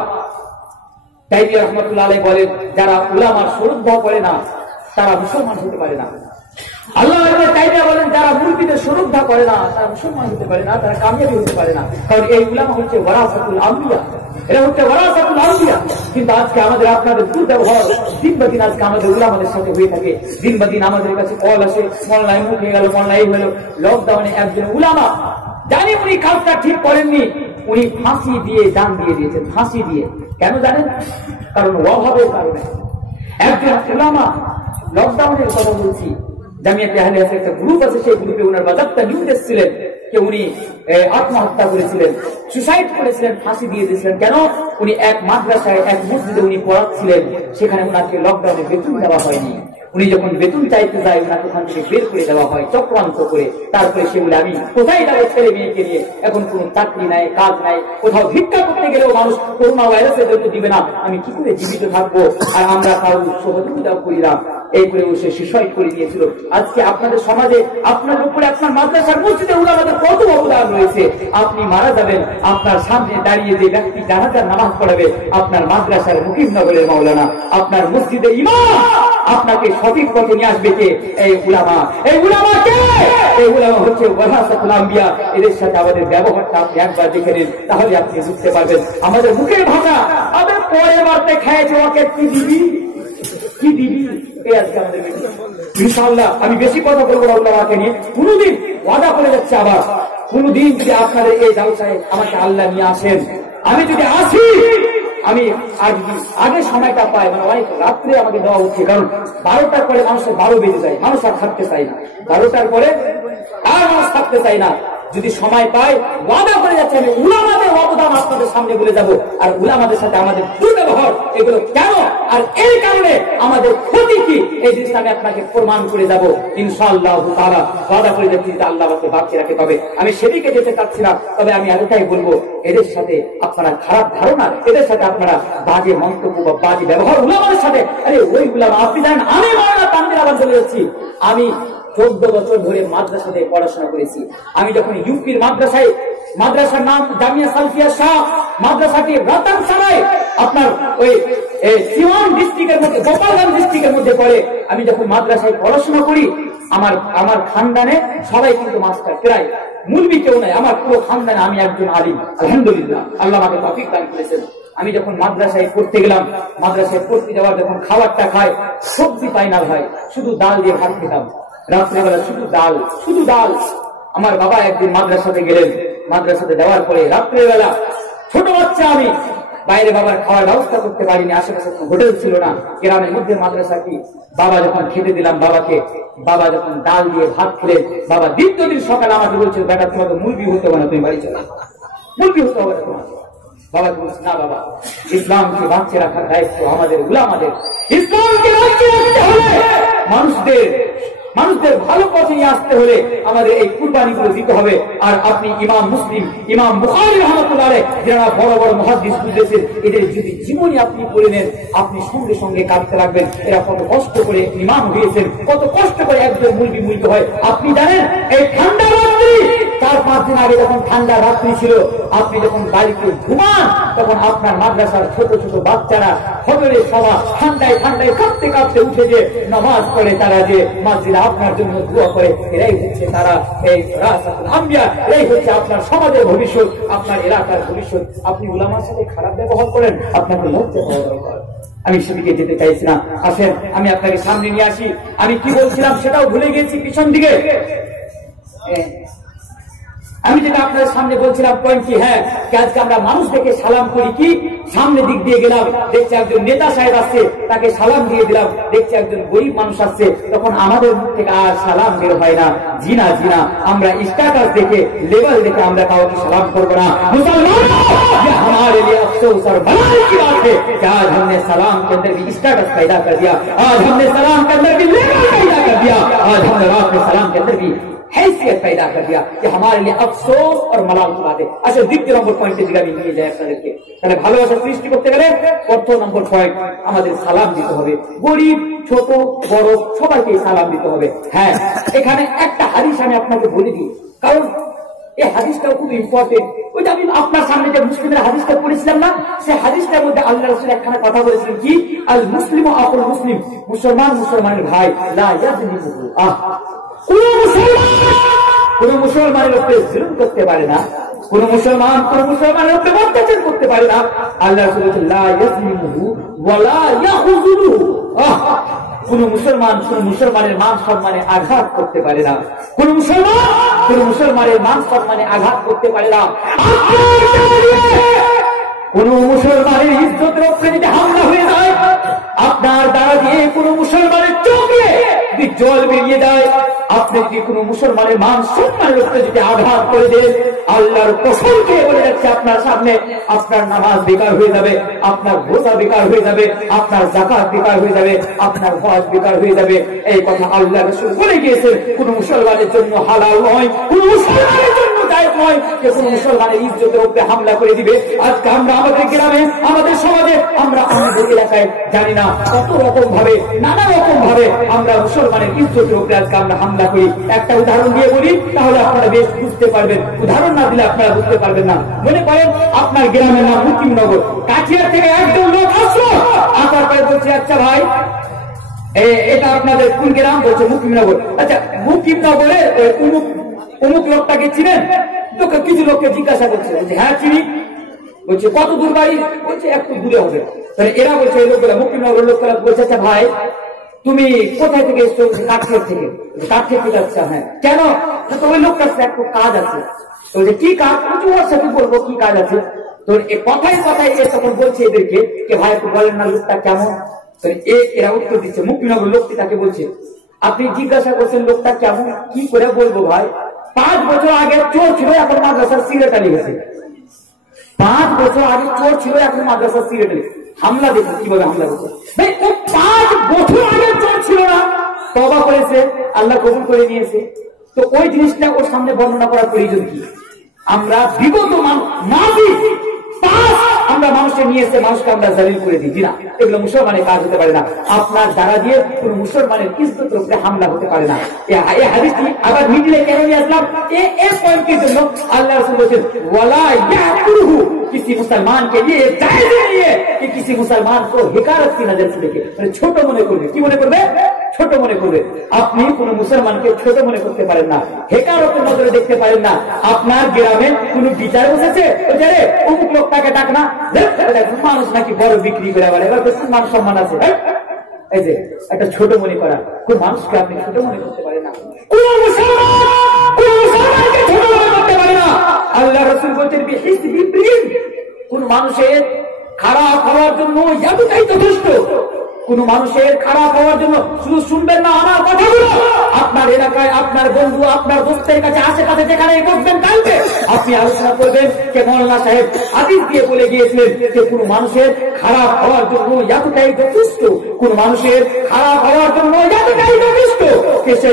তাইমিয়া রহমাতুল্লাহ আলাইহি বলেন, যারা উলামার শ্রদ্ধা করে না তারা মুসলমান হতে পারে না। আল্লাহ তাইমিয়া বলেন, যারা মুরব্বিদের শ্রদ্ধা করে না তারা মুসলমান হতে পারে না, তারা কামিয়াবি হতে পারে না। কারণ এই উলামা হচ্ছে ওয়ারাসাতুল আম্বিয়া, এরা হচ্ছে ওয়ারাসাতুল আম্বিয়া। কিন্তু আজকে আমাদের আপনাদের দুর্ব্যবহার দিন বা দিন আজকে আমাদের উলামাদের সাথে হয়ে থাকে। দিন বা দিন আমাদের কাছে কল আসে, মহল্লায় মুখ হয়ে গেল, মহল্লায় হলো। লকডাউনে একজন উলামা জানি উনি কাজটা ঠিক করেননি, উনি ফাঁসি দিয়ে জান দিয়ে দিয়েছেন, ফাঁসি দিয়ে। কেন জানেন? কারণ অভাবের কারণে। একজন উলামা, লকডাউনের কথা বলছি, জামিয়াতে আহলে হাদিসের একটা গ্রুপ আছে, সেই গ্রুপে ওনার বাজারটা নিউজ এসেছিলেন যে উনি আত্মহত্যা করেছিলেন, সুসাইড করেছিলেন, ফাঁসি দিয়ে দিয়েছিলেন। কেন? উনি এক মাদ্রাসায়, এক মসজিদে উনি পড়াচ্ছিলেন, সেখানে ওনাকে লকডাউনে বেতন দেওয়া হয়নি। উনি যখন বেতন চাইতে যায় ওনাকে ওখান থেকে বের করে দেওয়া হয় চক্রান্ত করে। তারপরে সে বলে, আমি কোথায় যাবো ছেলে মেয়েকে নিয়ে, এখন কোন চাকরি নাই, কাজ নাই, কোথাও ভিক্ষা করতে গেলেও মানুষ করোনা ভাইরাসের জন্য দিবে না, আমি কি করে জীবিত থাকবো, আর আমরা কারো সহযোগিতা করি না। এই করে সে সুসাইড করে দিয়েছিল। আজকে আপনাদের সমাজে, আপনার উপরে, আপনার মাদ্রাসার মসজিদে উলামাদের কত অবদান রয়েছে। আপনি মারা যাবেন, আপনার সামনে দাঁড়িয়ে যে ব্যক্তি জানাজার নামাজ পড়াবে আপনার মাদ্রাসার মুকিমনগরের মাওলানা, আপনার মসজিদে ইমাম, আপনাকে সঠিক পথে নিয়ে আসবে কে? এই উলামা। এই উলামা কে? এই উলামা হচ্ছে ওয়ারাসাতুল আম্বিয়া। এদের সাথে আমাদের ব্যবহারটা আপনি একবার দেখে নিন, তাহলে আপনি বুঝতে পারবেন। আমাদের মুখের ভাষা, আমাদের পরে বাড়তে খাইছে, ওকে কি দিবি, কি দিবি, এই আজকে আমাদের ইনশাআল্লাহ। আমি বেশি কথা বলবো না উলামাকে নিয়ে। কোনদিন ওয়াদা করে যাচ্ছে, আবার কোনদিন যদি আপনাদের এই জালসায় আমাকে আল্লাহ নিয়ে আসেন, আমি যদি আসি, আমি আগে সময়টা পাই, মানে অনেক রাত্রে আমাকে দেওয়া হচ্ছে, কারণ 12টার পরে মানুষের 12 বেজে যায়, মানুষ আর থাকতে চায় না। 12টার পরে আর মানুষ থাকতে চায় না। যদি সময় পাই, ওয়াদা করে যাচ্ছে আমি উলামাদের অবদান আপনাদের সামনে বলে যাব, আর উলামাদের সাথে আমাদের দুর্ব্যবহার এগুলো কেন, আর এই কারণে আমাদের ক্ষতি কি, এই জিনিসটা আমি আপনাকে প্রমাণ করে যাব ইনশাআল্লাহ তাআলা। ওয়াদা করে যাচ্ছি যে আল্লাহ আমাকে বাঁচিয়ে রাখতে হবে। আমি সেদিকে যেতে চাচ্ছি না, তবে আমি এতটাই বলবো, এদের সাথে আপনারা খারাপ ধারণা, এদের সাথে আপনারা বাজে মন্তব্য বা বাজে ব্যবহার উলামাদের সাথে, আরে ওই উলামা, আপনি জানেন আমি মাওলানা তানভীর আবার বলে যাচ্ছি, আমি 14 বছর ধরে মাদ্রাসাতে পড়াশোনা করেছি। আমি যখন ইউপির মাদ্রাসায়, মাদ্রাসার নাম জামিয়া সালফিয়া শাহ, মাদ্রাসাটি রতন সারাই, আপনার ওই সিওয়ান ডিস্ট্রিক্টের মধ্যে, গোপালগঞ্জ ডিস্ট্রিক্টের মধ্যে পড়ে। আমি যখন মাদ্রাসায় পড়াশোনা করি, আমার খানদানে সবাই কিন্তু মাস্টার, প্রায় মুলবি কেউ নাই, আমার পুরো খানদানে আমি একজন আলিম, আলহামদুলিল্লাহ, আল্লাহ আমাকে তৌফিক দান করেছেন। আমি যখন মাদ্রাসায় পড়তে গেলাম, মাদ্রাসায় পড়তে যাওয়ার যখন খাবারটা খায়, সবজি পাই না ভাই, শুধু ডাল দিয়ে ভাত খেতাম, রাত্রেবেলা শুধু ডাল, শুধু ডাল। আমার বাবা একদিন মাদ্রাসাতে গেলেন, মাদ্রাসাতে যাওয়ার পরে রাত্রেবেলা, ছোট বাচ্চা আমি, বাইরে বাবার খাওয়ার ব্যবস্থা করতে পারিনি, আশেপাশে হোটেল ছিল না, গ্রামের মধ্যে মাদ্রাসা কি। বাবা যখন খেতে দিলাম বাবাকে, বাবা যখন ডাল দিয়ে ভাত খেলেন, বাবা দ্বিতীয় দিন সকালে আমাকে বলছিল, বেটা তোমাকে মুরগি হতে হবে না, তুমি বাড়ি চলো, মুরগি হতে হবে না তোমার। বাবা বলছে, না বাবা, ইসলামকে বাঁচিয়ে রাখার দায়িত্ব আমাদের, উলামাদের। ইসলামকে বাঁচিয়ে রাখতে হলে মানুষদের ভালো পথে নিয়ে আসতে হলে আমাদের এই কুরবানিগুলো দিতে হবে। আর আপনি ইমাম মুসলিম, ইমাম বুখারী রাহমাতুল্লাহ আলাইহি, যারা বড় বড় মুহাদ্দিস বুঝেছেন, এদের যদি জীবনী আপনি পড়ে নেন, আপনি সঙ্গে সঙ্গে কাঁদতে লাগবেন। এরা কত কষ্ট করে ইমাম হয়েছেন, কত কষ্ট করে একজন মুলবি মুলতে হয়। আপনি জানেন, এই ঠান্ডা রাত্রি, 4-5 দিন আগে যখন ঠান্ডা রাত্রি ছিল, আপনি যখন বাড়িতে ঘুমান, তখন আপনার মাদ্রাসার ছোট ছোট বাচ্চারা ফজরের সভা ঠান্ডায় ঠান্ডায় কাঁপতে কাঁপতে উঠে যে নামাজ পড়ে, তারা যে মসজিদে আপনার জন্য দোয়া করে, এরাই হচ্ছে তারা এই ওয়ারাসাতুল আম্বিয়া, এরাই হচ্ছে আপনার সমাজের ভবিষ্যৎ, আপনার এলাকার ভবিষ্যৎ। আপনি উলামার সাথে খারাপ ব্যবহার করেন, আপনাকে লজ্জা পাওয়া দরকার। আমি সেদিকে যেতে চাইছি না, আসেন আমি আপনাকে সামনে নিয়ে আসি। আমি কি বলছিলাম সেটাও ভুলে গেছি পিছন দিকে। আমি যেটা আপনাদের সামনে বলছিলাম পয়েন্ট কি, হ্যাঁ, আজকে আমরা মানুষ দেখে সালাম করি, কি সামনে দিক দিয়ে গেলাম, দেখছি একজন নেতা সাহেব আসছে, তাকে সালাম দিয়ে দিলাম, দেখছি একজন গরিব মানুষ আসছে, তখন আমাদের মুখ থেকে আর সালাম বের হয় না। জিনা জিনা আমরা স্ট্যাটাস দেখে, লেভেল দেখে আমরা কাউকে সালাম করবো না। মুসলমান, ये हमारे लिए अफसोस और भलाई की बात है कि आज हमने सलाम के अंदर भी स्टेटस पैदा कर दिया, आज हमने सलाम के अंदर भी लेवल पैदा कर दिया, आज हमने रात में सलाम के अंदर भी हैसियत पैदा कर दिया कि हमारे लिए अफसोस और मलाल की बात है। अच्छा, द्वितीय নম্বর পয়েন্টের দিকে আমি নিয়ে যাই আপনাদেরকে। তাহলে ভালোবাসা সৃষ্টি করতে গেলে প্রথম নম্বর পয়েন্ট, আমাদের সালাম দিতে হবে। গরিব ছোট বড় সবাইকে সালাম দিতে হবে। হ্যাঁ, এখানে একটা হাদিস আমি আপনাকে বলে দিই, কারণ এই হাদিসটাও খুব ইম্পর্টেন্ট। ওই যে আমি আপনার সামনে যে মুসলিমের হাদিসটা পড়েছিলাম না, সেই হাদিসটার মধ্যে আল্লাহ রাসূল একখানা কথা বলেছিলেন কি, আল মুসলিম আকুল মুসলিম, মুসলমান মুসলমানের ভাই, লা ইয়াজলিমু। কোন মুসলমানের উপরে জুলুম করতে পারে না, কোন মুসলমান কোন মুসলমানের উপরে অত্যাচার করতে পারে না। আল্লাহ রাসূল বলেছেন লা ইয়াজলিমু ওয়া লা ইয়াখুযুলু। কোন মুসলমান কোন মুসলমানের মান সম্মানে আঘাত করতে পারে না, কোন মুসলমান কোন মুসলমানের মান সম্মানে আঘাত করতে পারে না। কোন মুসলমানের ইজ্জতের উপরে যদি হামলা হয়ে যায়, আপনার দ্বারা দিয়ে কোন মুসলমানের চোখে যদি জল বেরিয়ে যায়, আপনি যদি কোন মুসলমানের মান সম্মানের উপরে যদি আঘাত করে দেন, আল্লাহর কসমকে বলে যাচ্ছে আপনার সামনে, আপনার নামাজ বেকার হয়ে যাবে, আপনার রোজা বেকার হয়ে যাবে, আপনার যাকাত বেকার হয়ে যাবে, আপনার হজ বেকার হয়ে যাবে। এই কথা আল্লাহ রাসূল বলে গিয়েছেন। কোন মুসলমানের জন্য হালাল নয়, কোন মুসলমানের জন্য জায়েজ নয় যে কোন মুসলমানের ইজ্জতের উপরে হামলা করে দিবে। আজকে আমরা আমাদের গ্রামে, আমাদের সমাজে, আমরা আমাদের এলাকায় জানি না কত রকম ভাবে, নানা রকম ভাবে আমরা মুসলমানের ইজ্জতের উপরে আজকে আমরা হামলা করি। একটা উদাহরণ দিয়ে বলি, তাহলে আপনারা বেশ বুঝতে পারবেন। উদাহরণ না দিলে আপনারা বুঝতে পারবেন না। মনে করেন আপনার গ্রামের নাম মুকিমনগর, কাঠিয়ার থেকে একজন লোক আসলো, আসার পরে বলছে আচ্ছা ভাই এটা আপনাদের কোন গ্রাম? বলছে মুকিমনগর। আচ্ছা, মুকিমনগরে অমুক লোকটাকে চিনেন? লোক কিছু লোককে জিজ্ঞাসা করছে, হ্যাঁ চিনি। বলছে কত দূর বাড়ি? বলছে একটু দূরে হবে। তাহলে এরা বলছে, এই লোকগুলা মুকিমনগরের লোকগুলা বলছে আচ্ছা ভাই তুমি কোথায় থেকে এসছো? কাঠিয়ার থেকে। কাঠিয়ার থেকে? আচ্ছা হ্যাঁ, কেন? তো ওই লোকটার সাথে একটু কাজ আছে। বলছে কি কাজ? ওর সাথে বলবো কি কাজ আছে। তো কথায় কথায় এ তখন বলছে এদেরকে যে ভাই একটু বলেন না লোকটা কেমন। এরা উত্তর দিচ্ছে, মুকিমনগর লোকটি তাকে বলছে আপনি জিজ্ঞাসা করছেন লোকটা কেমন, কি করে বলবো ভাই? 5 বছর আগে চোর ছিল, এখন মাদ্রাসার সিগারেট গেছে। 5 বছর আগে চোর ছিল, এখন মাদ্রাসার সিগারেট হামলা দেখো কিভাবে হামলা করছে। 5 বছর আগে চোর ছিল না, তওবা করেছে, আল্লাহ কবুল করে নিয়েছে। তো ওই জিনিসটা ওর সামনে বর্ণনা করার প্রয়োজন কি? আমরা বিগত আমরা মানুষকে নিয়ে এসে মানুষকে আমরা জালিল করে দিই না, এগুলো মুসলমানের কাজ হতে পারে না। আপনার দ্বারা দিয়ে কোন মুসলমানের ইজ্জতের উপরে হামলা হতে পারে না। এই হাদিসটি আবার মিডিলে কেন নিয়ে আসলাম? এই পয়েন্টের জন্য আল্লাহ রাসূল বলেছেন ওয়ালা ইয়াকুরহু, किसी मुसलमान के लिए जायज नहीं है कि किसी मुसलमान को हिकारत की नजर से देखे, ছোট মনে করবে। কি মনে করবে? ছোট মনে করবে। আপনি কোন মুসলমানকে ছোট মনে করতে পারেন না, হেকারতের নজরে দেখতে পারেন না। আপনার গ্রামে কোন বিচার বসেছে, অমুক লোকটাকে ডাক না, মানুষ নাকি বড় বিক্রি করে বলে, এবার তো মান সম্মান আছে। এই যে একটা ছোট মনে করা, কোন মানুষকে আপনি ছোট মনে করতে পারেন না। কোন মুসলমানকে ছোট মনে করতে পারে না। আল্লাহ রাসূল বলছেন কোন মানুষের খারাপ হওয়ার জন্য এতটাই যথেষ্ট। কোন মানুষের খারাপ হওয়ার জন্য শুধু শুনবেন না আমার কথাগুলো, আপনার এলাকায় আপনার বন্ধু আপনার দোস্তের কাছে আশেপাশে যেখানে বসবেন কালকে আপনি আলোচনা করবেন যে মৌলানা সাহেব হাদিস দিয়ে বলে গিয়েছিলেন যে কোন মানুষের খারাপ হওয়ার জন্য এতটাই যথেষ্ট, কোন মানুষের খারাপ হওয়ার জন্য এতটাই যথেষ্ট যে সে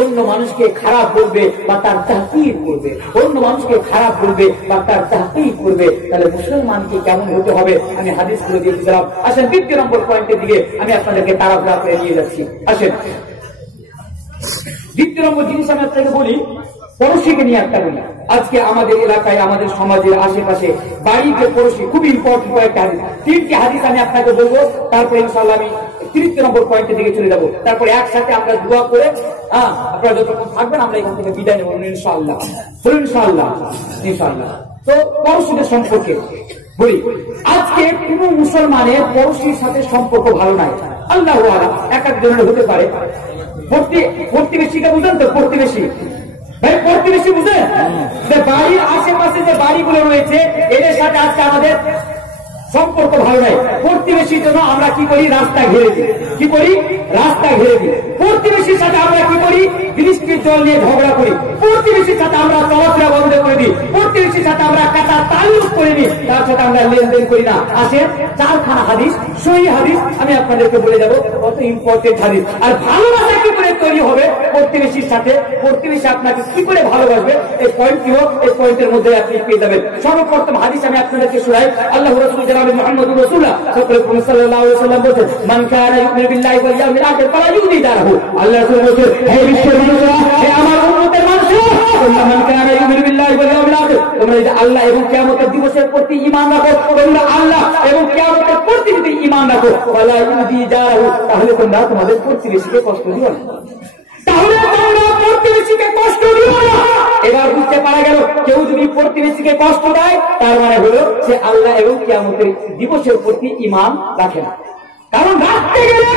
অন্য মানুষকে খারাপ বলবে বা তার তাহকির করবে, অন্য মানুষকে খারাপ বলবে বা তার তাহকির করবে। তাহলে মুসলমানকে কেমন হতে হবে আমি হাদিস গুলো দিয়েছিলাম। আসেন দ্বিতীয় নম্বর পয়েন্টের দিকে আমি আপনাদেরকে তাড়াহুড়া করে নিয়ে যাচ্ছি। আসেন দ্বিতীয় নম্বর জিনিস আমি আপনাকে বলি, পড়োশিকে নিয়ে একটা বলি। আজকে আমাদের এলাকায় আমাদের সমাজের আশেপাশে বাড়িতে পড়োশি খুব ইম্পর্টেন্ট কয়েকটা হাদিস, 3টি হাদিস আমি আপনাকে বলবো, তারপরে ইনশাআল্লাহ আমি তৃতীয় নম্বর পয়েন্টের দিকে চলে যাবো। তারপরে একসাথে আমরা দোয়া করে আপনারা যতক্ষণ থাকবেন আমরা এখান থেকে বিদায় নেব ইনশাআল্লাহ। বলুন ইনশাআল্লাহ। ইনশাআল্লাহ। তো পড়োশিদের সম্পর্কে বলি, আজকে কোন মুসলমানের পড়োশির সাথে সম্পর্ক ভালো নাই। আল্লাহু আলাম, এক একজনের হতে পারে। প্রতিবেশীকে বুঝেন তো? প্রতিবেশী ভাই, প্রতিবেশী বুঝেন? যে বাড়ির আশেপাশে যে বাড়িগুলো রয়েছে এদের সাথে আজকে আমাদের সম্পর্ক ভালো নাই। প্রতিবেশীর জন্য আমরা কি করি? রাস্তা ঘিরে দিই। কি করি? রাস্তা ঘিরে দিই। প্রতিবেশীর সাথে আমরা কি করি? বৃষ্টির জল নিয়ে ঝগড়া করি। প্রতিবেশীর সাথে আমরা চলাফেরা বন্ধ করে দিই। প্রতিবেশীর সাথে আমরা কাঁচা তাল্লুক করে নিই, তার সাথে আমরা লেনদেন করি না। আসে 4খানা হাদিস, সহিহ হাদিস আমি আপনাদেরকে বলে যাবো, কত ইম্পর্টেন্ট হাদিস। আর ভালোবাসা কি করে তৈরি হবে প্রতিবেশীর সাথে, প্রতিবেশী আপনাকে কি করে ভালোবাসবে, এই পয়েন্টটিও এই পয়েন্টের মধ্যে আপনি পেয়ে যাবেন। সর্বপ্রথম হাদিস আমি আপনাদেরকে শোনাই। আল্লাহ রাসূল জনাবে মুহাম্মদুর রাসূলুল্লাহ সাল্লাল্লাহু আলাইহি ওয়াসাল্লাম বলেন, মান কানা ইউমিনু বিল্লাহি ওয়াল ইয়াউমিল আখির ফালা ইউদি দারাহু। আল্লাহ রাসূল বলেন, হে বিশ্বের মানুষরা, হে আমার উম্মতের মানুষরা, তোমরা মান কানা ইউমিনু বিল্লাহি ওয়াল ইয়াউমিল আখির, তোমরা যদি আল্লাহ এবং কিয়ামতের দিবসের প্রতি ঈমান রাখো, তোমরা আল্লাহ এবং কিয়ামতের প্রতি যদি ঈমান রাখো, ফালা ইউদি দারাহু, তাহলে তোমরা তোমাদের প্রতিবেশীকে কষ্ট দিও না। তাহলে তোমরা প্রতিবেশীকে কষ্ট দিও না। এবার বুঝতে পারা গেল, কেউ যদি প্রতিবেশীকে কষ্ট দেয় তার মানে হলো সে আল্লাহ এবং কিয়ামতের দিবসের প্রতি ঈমান রাখে না। কারণ রাখতে গেলে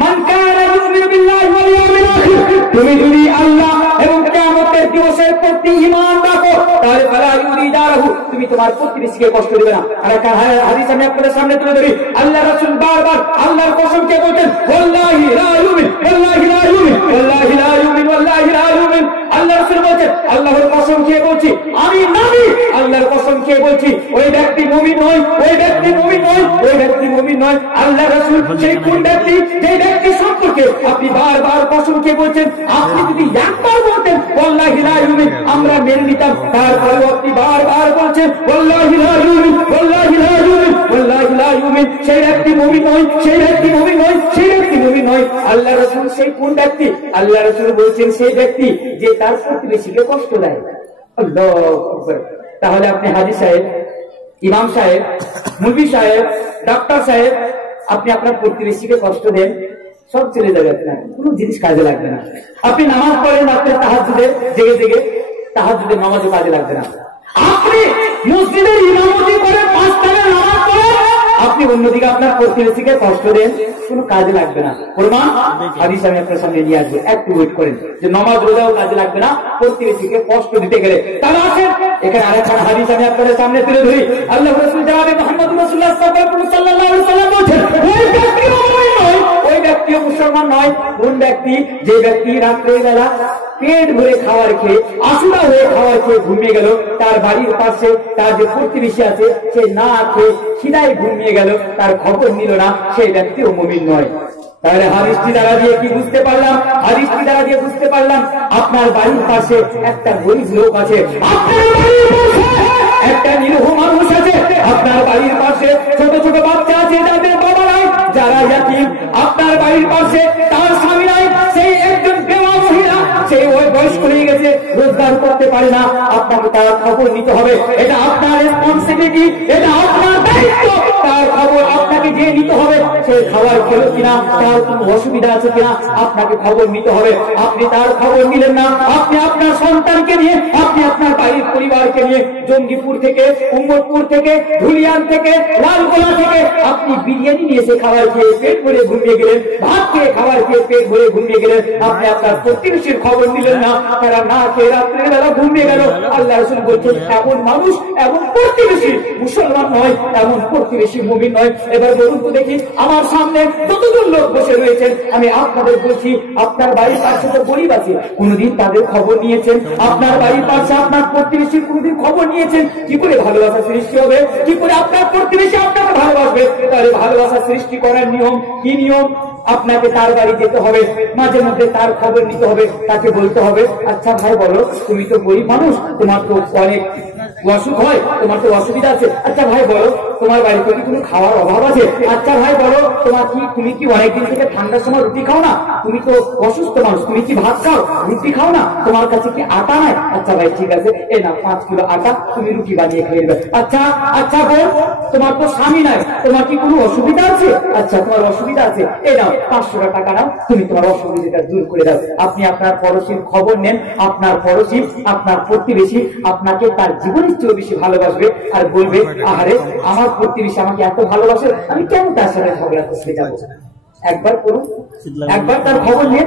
মান কানা ইউমিনু বিল্লাহি ওয়াল ইয়াউমিল আখির, তুমি যদি আল্লাহ এবং কিয়ামতের দিবসের প্রতি ঈমান রাখো তাহলে ফালা ইউদি দারাহু, তুমি তোমার প্রতিবেশীকে কষ্ট দিবে না। আর একটা হাদিস আমি আপনাদের সামনে তুলে ধরি। আল্লাহ রাসূল বারবার আল্লাহর কসম খেয়ে বলেন, ওয়াল্লাহি লা ইউমিন, ওয়াল্লাহি লা ইউমিন, ওয়াল্লাহি লা ইউমিন, ওয়াল্লাহি লা ইউমিন। আল্লাহ রাসূল বলেন, আল্লাহর কসম খেয়ে বলছি, আমি নবী আল্লাহর কসম খেয়ে বলছি, ওই ব্যক্তি মুমিন নয়, ওই ব্যক্তি মুমিন নয়, ওই ব্যক্তি মুমিন নয়। আল্লাহ রাসূল সেই কোন ব্যক্তি, যে ব্যক্তি সম্পর্কে আপনি বারবার কসম খেয়ে বলছেন, আপনি যদি একবার বলতেন ওয়াল্লাহি লা ইউমিন, আমরা মেনে নিতাম, তারপরে আপনি বারবার বলছেন ওয়াল্লাহি লা ইউমিন, ওয়াল্লাহি লা ইউমিন, ওয়াল্লাহি লা ইউমিন, সেই ব্যক্তি মুমিন নয়, সেই ব্যক্তি মুমিন নয়, সেই ব্যক্তি মুমিন নয়। আল্লাহ রাসূল সেই কোন ব্যক্তি? আল্লাহ রাসূল বলছেন সেই ব্যক্তি যে তার প্রতিবেশীকে কষ্ট দেয়। আল্লাহু আকবার। তাহলে আপনি হাজী সাহেব, ইমাম সাহেব, মুফতি সাহেব, ডাক্তার সাহেব, আপনি আপনার প্রতিবেশীকে কষ্ট দেন, সব চলে যাবে, আপনার কোনো জিনিস কাজে লাগবে না। আপনি নামাজ পড়েন, আপনি তাহাজ্জুদে জেগে জেগে, তাহাজ্জুদের নামাজও কাজে লাগবে না। আপনি মসজিদের ইমামতি করে 5 টাকার নামাজ পড়েন, আপনি অন্যদিকে আপনার প্রতিবেশীকে কষ্ট দেন, কোনো কাজে লাগবে না। প্রমাণ হাদিস আমি আপনার সামনে নিয়ে আসবো, একটু ওয়েট করেন। যে নামাজ রোজাও কাজে লাগবে না প্রতিবেশীকে কষ্ট দিতে গেলে। তাহলে আসেন এখানে আরেকটা হাদিস আমি আপনাদের সামনে তুলে ধরি। আল্লাহ রাসূল জনাবে মুহাম্মদুর রাসূলুল্লাহ সাল্লাল্লাহু আলাইহি ওয়াসাল্লাম বলেন, ওই ব্যক্তিও মুসলমান নয়। কোন ব্যক্তি? যে ব্যক্তি রাত্রের বেলা পেট ভরে খাবার খেয়ে, আশুরা হয়ে খাবার খেয়ে ঘুমিয়ে গেল, তার বাড়ির পাশে তার যে প্রতিবেশী আছে সে না খেয়ে খিদায় ঘুমিয়ে গেল, তার খবর নিল না, সেই ব্যক্তিও মুমিন নয়। তাহলে হাদিসটি দ্বারা দিয়ে কি বুঝতে পারলাম? হাদিসটি দ্বারা দিয়ে বুঝতে পারলাম আপনার বাড়ির পাশে একটা গরিব লোক আছে, আপনার বাড়ির পাশে একটা নিরীহ মানুষ আছে, আপনার বাড়ির পাশে ছোট ছোট বাচ্চা আছে যাদের বাবা নাই, যারা ইয়াতীম, আপনার বাড়ির পাশে তার স্বামী নাই, সেই একজন বেওয়া মহিলা, সেই ওই বয়স্ক হয়ে গেছে, রোজগার করতে পারে না, আপনাকে তার খবর নিতে হবে। এটা আপনার রেসপন্সিবিলিটি, এটা আপনার দায়িত্ব। তার খবর আপনাকে দিয়ে নিতে হবে, সে খাবার খেলো কিনা, তার কোনো অসুবিধা আছে কিনা, আপনাকে খবর নিতে হবে। আপনি তার খবর নিলেন না, আপনি আপনার সন্তানকে নিয়ে, আপনি আপনার বাড়ির পরিবারকে নিয়ে জঙ্গিপুর থেকে, উম্মতপুর থেকে, ধুলিয়ান থেকে, লালগোলা থেকে আপনি বিরিয়ানি নিয়ে এসে খাবার খেয়ে পেট ভরে ঘুমিয়ে গেলেন, ভাত খেয়ে খাবার খেয়ে পেট ভরে ঘুমিয়ে গেলেন, আপনি আপনার প্রতিবেশীর খবর নিলেন না, তারা না খেয়ে রাত্রের বেলা ঘুমিয়ে গেল। আল্লাহ রাসূল বলছেন, এমন মানুষ, এমন প্রতিবেশী মুসলমান নয়, এমন প্রতিবেশী মুমিন নয়। এবার বলুন তো দেখি, আমার সামনে যতজন লোক বসে রয়েছেন, আমি আপনাদের বলছি, আপনার বাড়ির পাশে তো গরিব আছে, কোনদিন তাদের খবর নিয়েছেন? আপনার বাড়ির পাশে আপনার প্রতিবেশীর কোনদিন খবর নিয়েছেন? কি করে ভালোবাসা সৃষ্টি হবে? কি করে আপনার প্রতিবেশী আপনাকে ভালোবাসবে? তাহলে ভালোবাসা সৃষ্টি করার নিয়ম কি? নিয়ম, আপনাকে তার বাড়ি যেতে হবে, মাঝে মধ্যে তার খবর নিতে হবে, তাকে বলতে হবে, আচ্ছা ভাই বলো, তুমি তো গরিব মানুষ, তোমার তো অনেক অসুখ হয়, তোমার তো অসুবিধা আছে, আচ্ছা ভাই বলো, তোমার বাড়িতে কি কোনো খাওয়ার অভাব আছে? আচ্ছা ভাই বলো, তুমি কি অনেকদিন থেকে ঠান্ডার সময় রুটি খাও না? তুমি তো অসুস্থ মানুষ, তুমি কি ভাত খাও, রুটি খাও না? তোমার কাছে কি আটা নাই? আচ্ছা ভাই ঠিক আছে, এই না 5 কিলো আটা, তুমি রুটি বানিয়ে খেয়ে নেবে। আচ্ছা আচ্ছা বোন, তোমার তো স্বামী নাই, তোমার কি কোনো অসুবিধা আছে? আচ্ছা তোমার অসুবিধা আছে, এই নাও 500 টাকা নাও, তুমি তোমার অসুবিধাটা দূর করে দাও। আপনি আপনার পড়োশীর খবর নেন, আপনার পড়োশী, আপনার প্রতিবেশী আপনাকে তার জীবনের চেয়ে বেশি ভালোবাসবে, আর বলবে, আহারে আমার প্রতিবেশী আমাকে এত ভালোবাসে, আমি কেন তার সাথে ঝগড়া করতে যাবো? একবার করুন, একবার তার খবর নিন।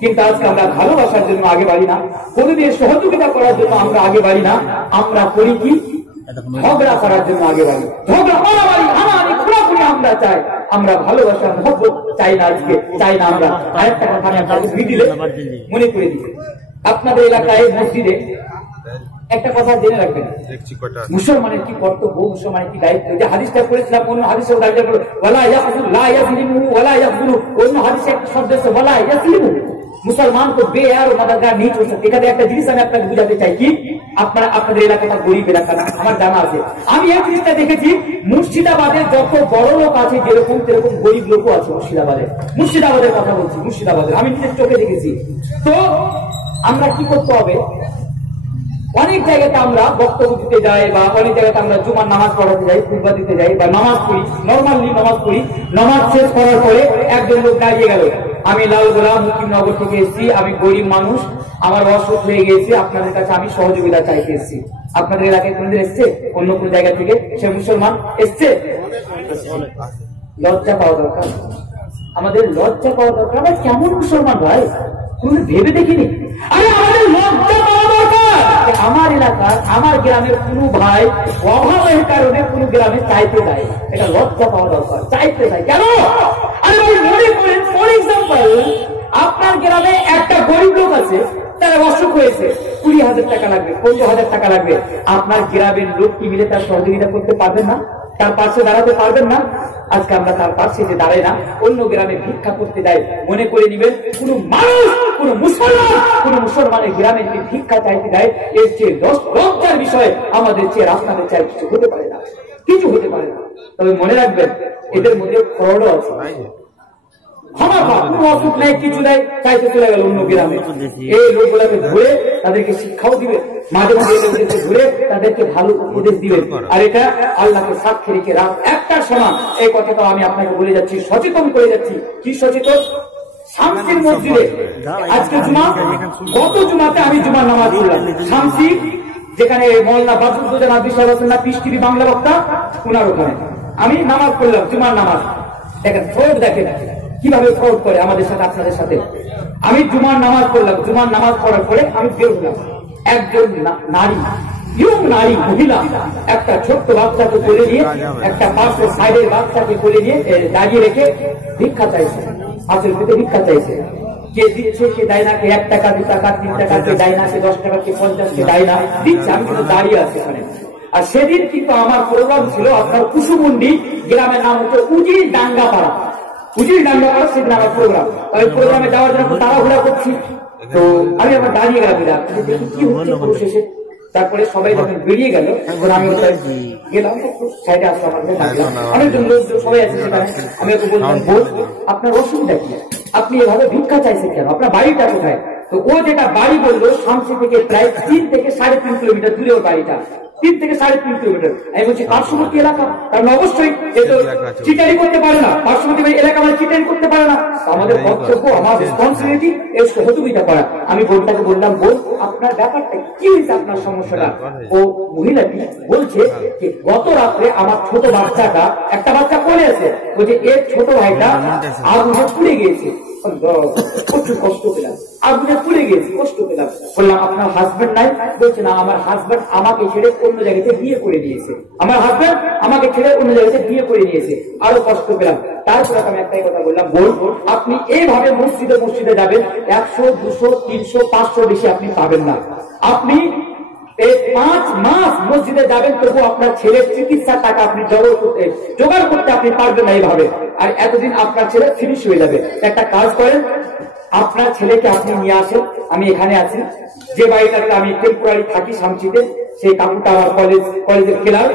কিন্তু আজকে আমরা ভালোবাসার জন্য আগে বাড়ি না, প্রতিদিন সহযোগিতা করার জন্য আমরা আগে বাড়ি না, আমরা করি কি? ঝগড়া করার জন্য আগে বাড়ি। ঝগড়া মারামারি হানাহানি খোলাখুলি আমরা চাই, আমরা ভালোবাসার মহব্বত চাই না, আজকে চাই না আমরা। আরেকটা কথা আমি আপনাকে দিলে মনে করে দিতে, আপনাদের এলাকায় মসজিদে একটা কথা জেনে রাখবেন, মুসলমানের কি কর্তব্য, মুসলমানের কি দায়িত্ব। যে হাদিসটা পড়েছিলাম, অন্য হাদিসে ওয়ালা ইয়াকযুলু লা ইয়াজলিমু ওয়ালা ইয়াকযুলু, অন্য হাদিসে একটা শব্দ আছে ওয়ালা ইয়াজলিমু, मुसलमान को बेयार और मददगार नहीं छोड़ सकते। এখানে একটা জিনিস আমি আপনাকে বুঝাতে চাই কি আপনাদের এলাকাটা গরিব এলাকা না, আমার জানা আছে। আমি এই জিনিসটা দেখেছি মুর্শিদাবাদের যত বড় লোক আছে যেরকম সেরকম গরিব লোকও আছে মুর্শিদাবাদের কথা বলছি, মুর্শিদাবাদের আমি নিজের চোখে দেখেছি। তো আমরা কি করতে হবে, অনেক জায়গাতে আমরা বক্তব্য দিতে যাই বা অনেক জায়গাতে আমরা জুমার নামাজ পড়াতে যাই, খুতবা দিতে যাই বা নামাজ পড়ি, নরমালি নামাজ পড়ি। নামাজ শেষ করার পরে একজন লোক দাঁড়িয়ে গেল, আমি লালগোলা মুকিমনগর থেকে এসেছি, আমি গরিব মানুষ, আমার অসুখ হয়ে গেছে, আপনাদের কাছে আমি সহযোগিতা চাইতে এসেছি। আপনাদের এলাকায় কোনদিন এসছে? অন্য কোন জায়গা থেকে সে মুসলমান এসছে? লজ্জা পাওয়া দরকার, আমাদের লজ্জা পাওয়া দরকার। আমরা কেমন মুসলমান ভাই কোনদিন ভেবে দেখিনি? আরে আমাদের লজ্জা পাওয়া দরকার। আমার এলাকার আমার গ্রামের কোনো ভাই অভাবের কারণে কোনো গ্রামে চাইতে যায়, এটা লজ্জা পাওয়া দরকার। চাইতে যায় কেন? আরে ভাই মনে করেন ফর এক্সাম্পল আপনার গ্রামে একটা গরিব লোক আছে, তার অসুখ হয়েছে, 20,000 টাকা লাগবে, 15,000 টাকা লাগবে। আপনার গ্রামের লোক কি মিলে তার সহযোগিতা করতে পারবেন না? তার পাশে দাঁড়াতে পারবেন না? আজকে আমরা তার পাশে যে দাঁড়াই না, অন্য গ্রামে ভিক্ষা করতে যাই, মনে করে নিবেন কোন মানুষ কোন মুসলমানের গ্রামে যদি ভিক্ষা চাইতে যায়, এর চেয়ে লজ্জার বিষয় আমাদের চেয়ে আপনাদের চেয়ে কিছু হতে পারে না, কিছু হতে পারে না। তবে মনে রাখবেন এদের মধ্যে ফ্রডও আছে। অসুখ নেই, কিছু নেই, চাইতে চলে গেল অন্য গ্রামে। এই লোকগুলোকে ধরে তাদেরকে শিক্ষাও দিবে, মাঝে মাঝে ঘুরে তাদেরকে ভালো উপদেশ দিবেন। আর এটা আল্লাহকে সাক্ষী রেখে রাত 1টার সময় এই কথাটা আমি আপনাকে বলে যাচ্ছি, সচেতন করে যাচ্ছি। কি সচেতন? শামসির মসজিদে আজকে জুমা, গত জুমাতে আমি জুমার নামাজ পড়লাম শামসি, যেখানে মৌলানা বাদরুদ্দোজা নাদবী সাহেব আছেন না, পিস টিভি বাংলা বক্তা, ওনার ওখানে আমি নামাজ পড়লাম, জুমার নামাজ। দেখেন ফ্রড, দেখেন কিভাবে ফ্রড করে আমাদের সাথে, আপনাদের সাথে। আমি জুমার নামাজ পড়লাম, জুমার নামাজ পড়ার পরে আমি বের হলাম, একজন নারী, ইয়ং নারী মহিলা একটা ছোট্ট বাচ্চাকে কোলে নিয়ে, একটা পাশে সাইডের বাচ্চাকে কোলে নিয়ে দাঁড়িয়ে রেখে ভিক্ষা চাইছে, হাতের পেতে ভিক্ষা চাইছে। কে দিচ্ছে, কে দেয় না, কে 1 টাকা 2 টাকা 3 টাকা, কে দেয় না, কে 10 টাকা, কে 50, কে দেয় না, দিচ্ছে। আমি কিন্তু দাঁড়িয়ে আছি এখানে। আর সেদিন কিন্তু আমার প্রোগ্রাম ছিল আপনার কুসুমুন্ডি গ্রামের নাম হচ্ছে উজির ডাঙ্গাপাড়া, সেদিন আমার প্রোগ্রাম। আমি প্রোগ্রামে যাওয়ার জন্য তাড়াহুড়া করছি, তো আমি আবার দাঁড়িয়ে গেলাম, কি হচ্ছে শেষে। তারপরে সবাই যখন বেরিয়ে গেল, আমি গেলাম সাইডে আসলাম, অনেকজন লোক সবাই আছে সেখানে। আমি ওকে বললাম, বোন আপনার অসুবিধা কি, আপনি এভাবে ভিক্ষা চাইছেন কেন, আপনার বাড়িটা কোথায়? তো ও যেটা বাড়ি বললো, শামসি থেকে প্রায় 3 থেকে 3.5 কিলোমিটার দূরে ওর বাড়িটা, 3 থেকে 3.5 কিলোমিটার। আমি বলছি পার্শ্ববর্তী এলাকা, কারণ অবশ্যই এ তো চিটারি করতে পারে না, পার্শ্ববর্তী এলাকা মানে চিটারি করতে পারে না। আমাদের কর্তব্য, আমার রেসপন্সিবিলিটি এর সহযোগিতা করা। আমি বোনটাকে বললাম, বোন আপনার ব্যাপারটা কি হয়েছে, আপনার সমস্যাটা? ও মহিলাটি বলছে যে গত রাত্রে আমার ছোট বাচ্চাটা, একটা বাচ্চা পড়ে আছে, বলছে এর ছোট ভাইটা আগুনে পুড়ে গিয়েছে, প্রচুর কষ্ট পেলাম, আগুনে পুড়ে গিয়েছে, কষ্ট পেলাম। বললাম আপনার হাজবেন্ড নাই? বলছে না, আমার হাজবেন্ড আমাকে ছেড়ে অন্য জায়গাতে বিয়ে করে দিয়েছে, আমার হাজবেন্ড আমাকে ছেড়ে অন্য জায়গাতে বিয়ে করে নিয়েছে, আরো কষ্ট পেলাম। তারপরে আমি একটাই কথা বললাম, বোন আপনি এইভাবে মসজিদে যাবেন, 100, 200, 300, 500 বেশি আপনি পাবেন না। আপনি 5 মাস মসজিদে যাবেন, তবু আপনার ছেলের চিকিৎসার টাকা আপনি জোগাড় করতে আপনি পারবেন না এইভাবে। আর এতদিন আপনার ছেলে ফিনিশ হয়ে যাবে। একটা কাজ করেন, আপনার ছেলেকে আপনি নিয়ে আসেন, আমি এখানে আছি, যে বাড়িটাতে আমি টেম্পোরারি থাকি শামসিতে, সেই কাকুটা আমার কলেজের ক্লাস,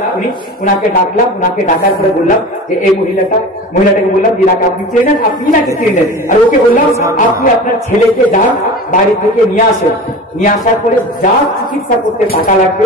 উনাকে ডাকলাম, উনাকে ডাকার পরে বললাম যে এই মহিলাটাকে বললাম যে এনাকে আপনি চেনেন, আপনি নাকি চেনেন? আর ওকে বললাম আপনি আপনার ছেলেকে যান বাড়ি থেকে নিয়ে আসেন, নিয়ে আসার পরে যা চিকিৎসা করতে টাকা লাগবে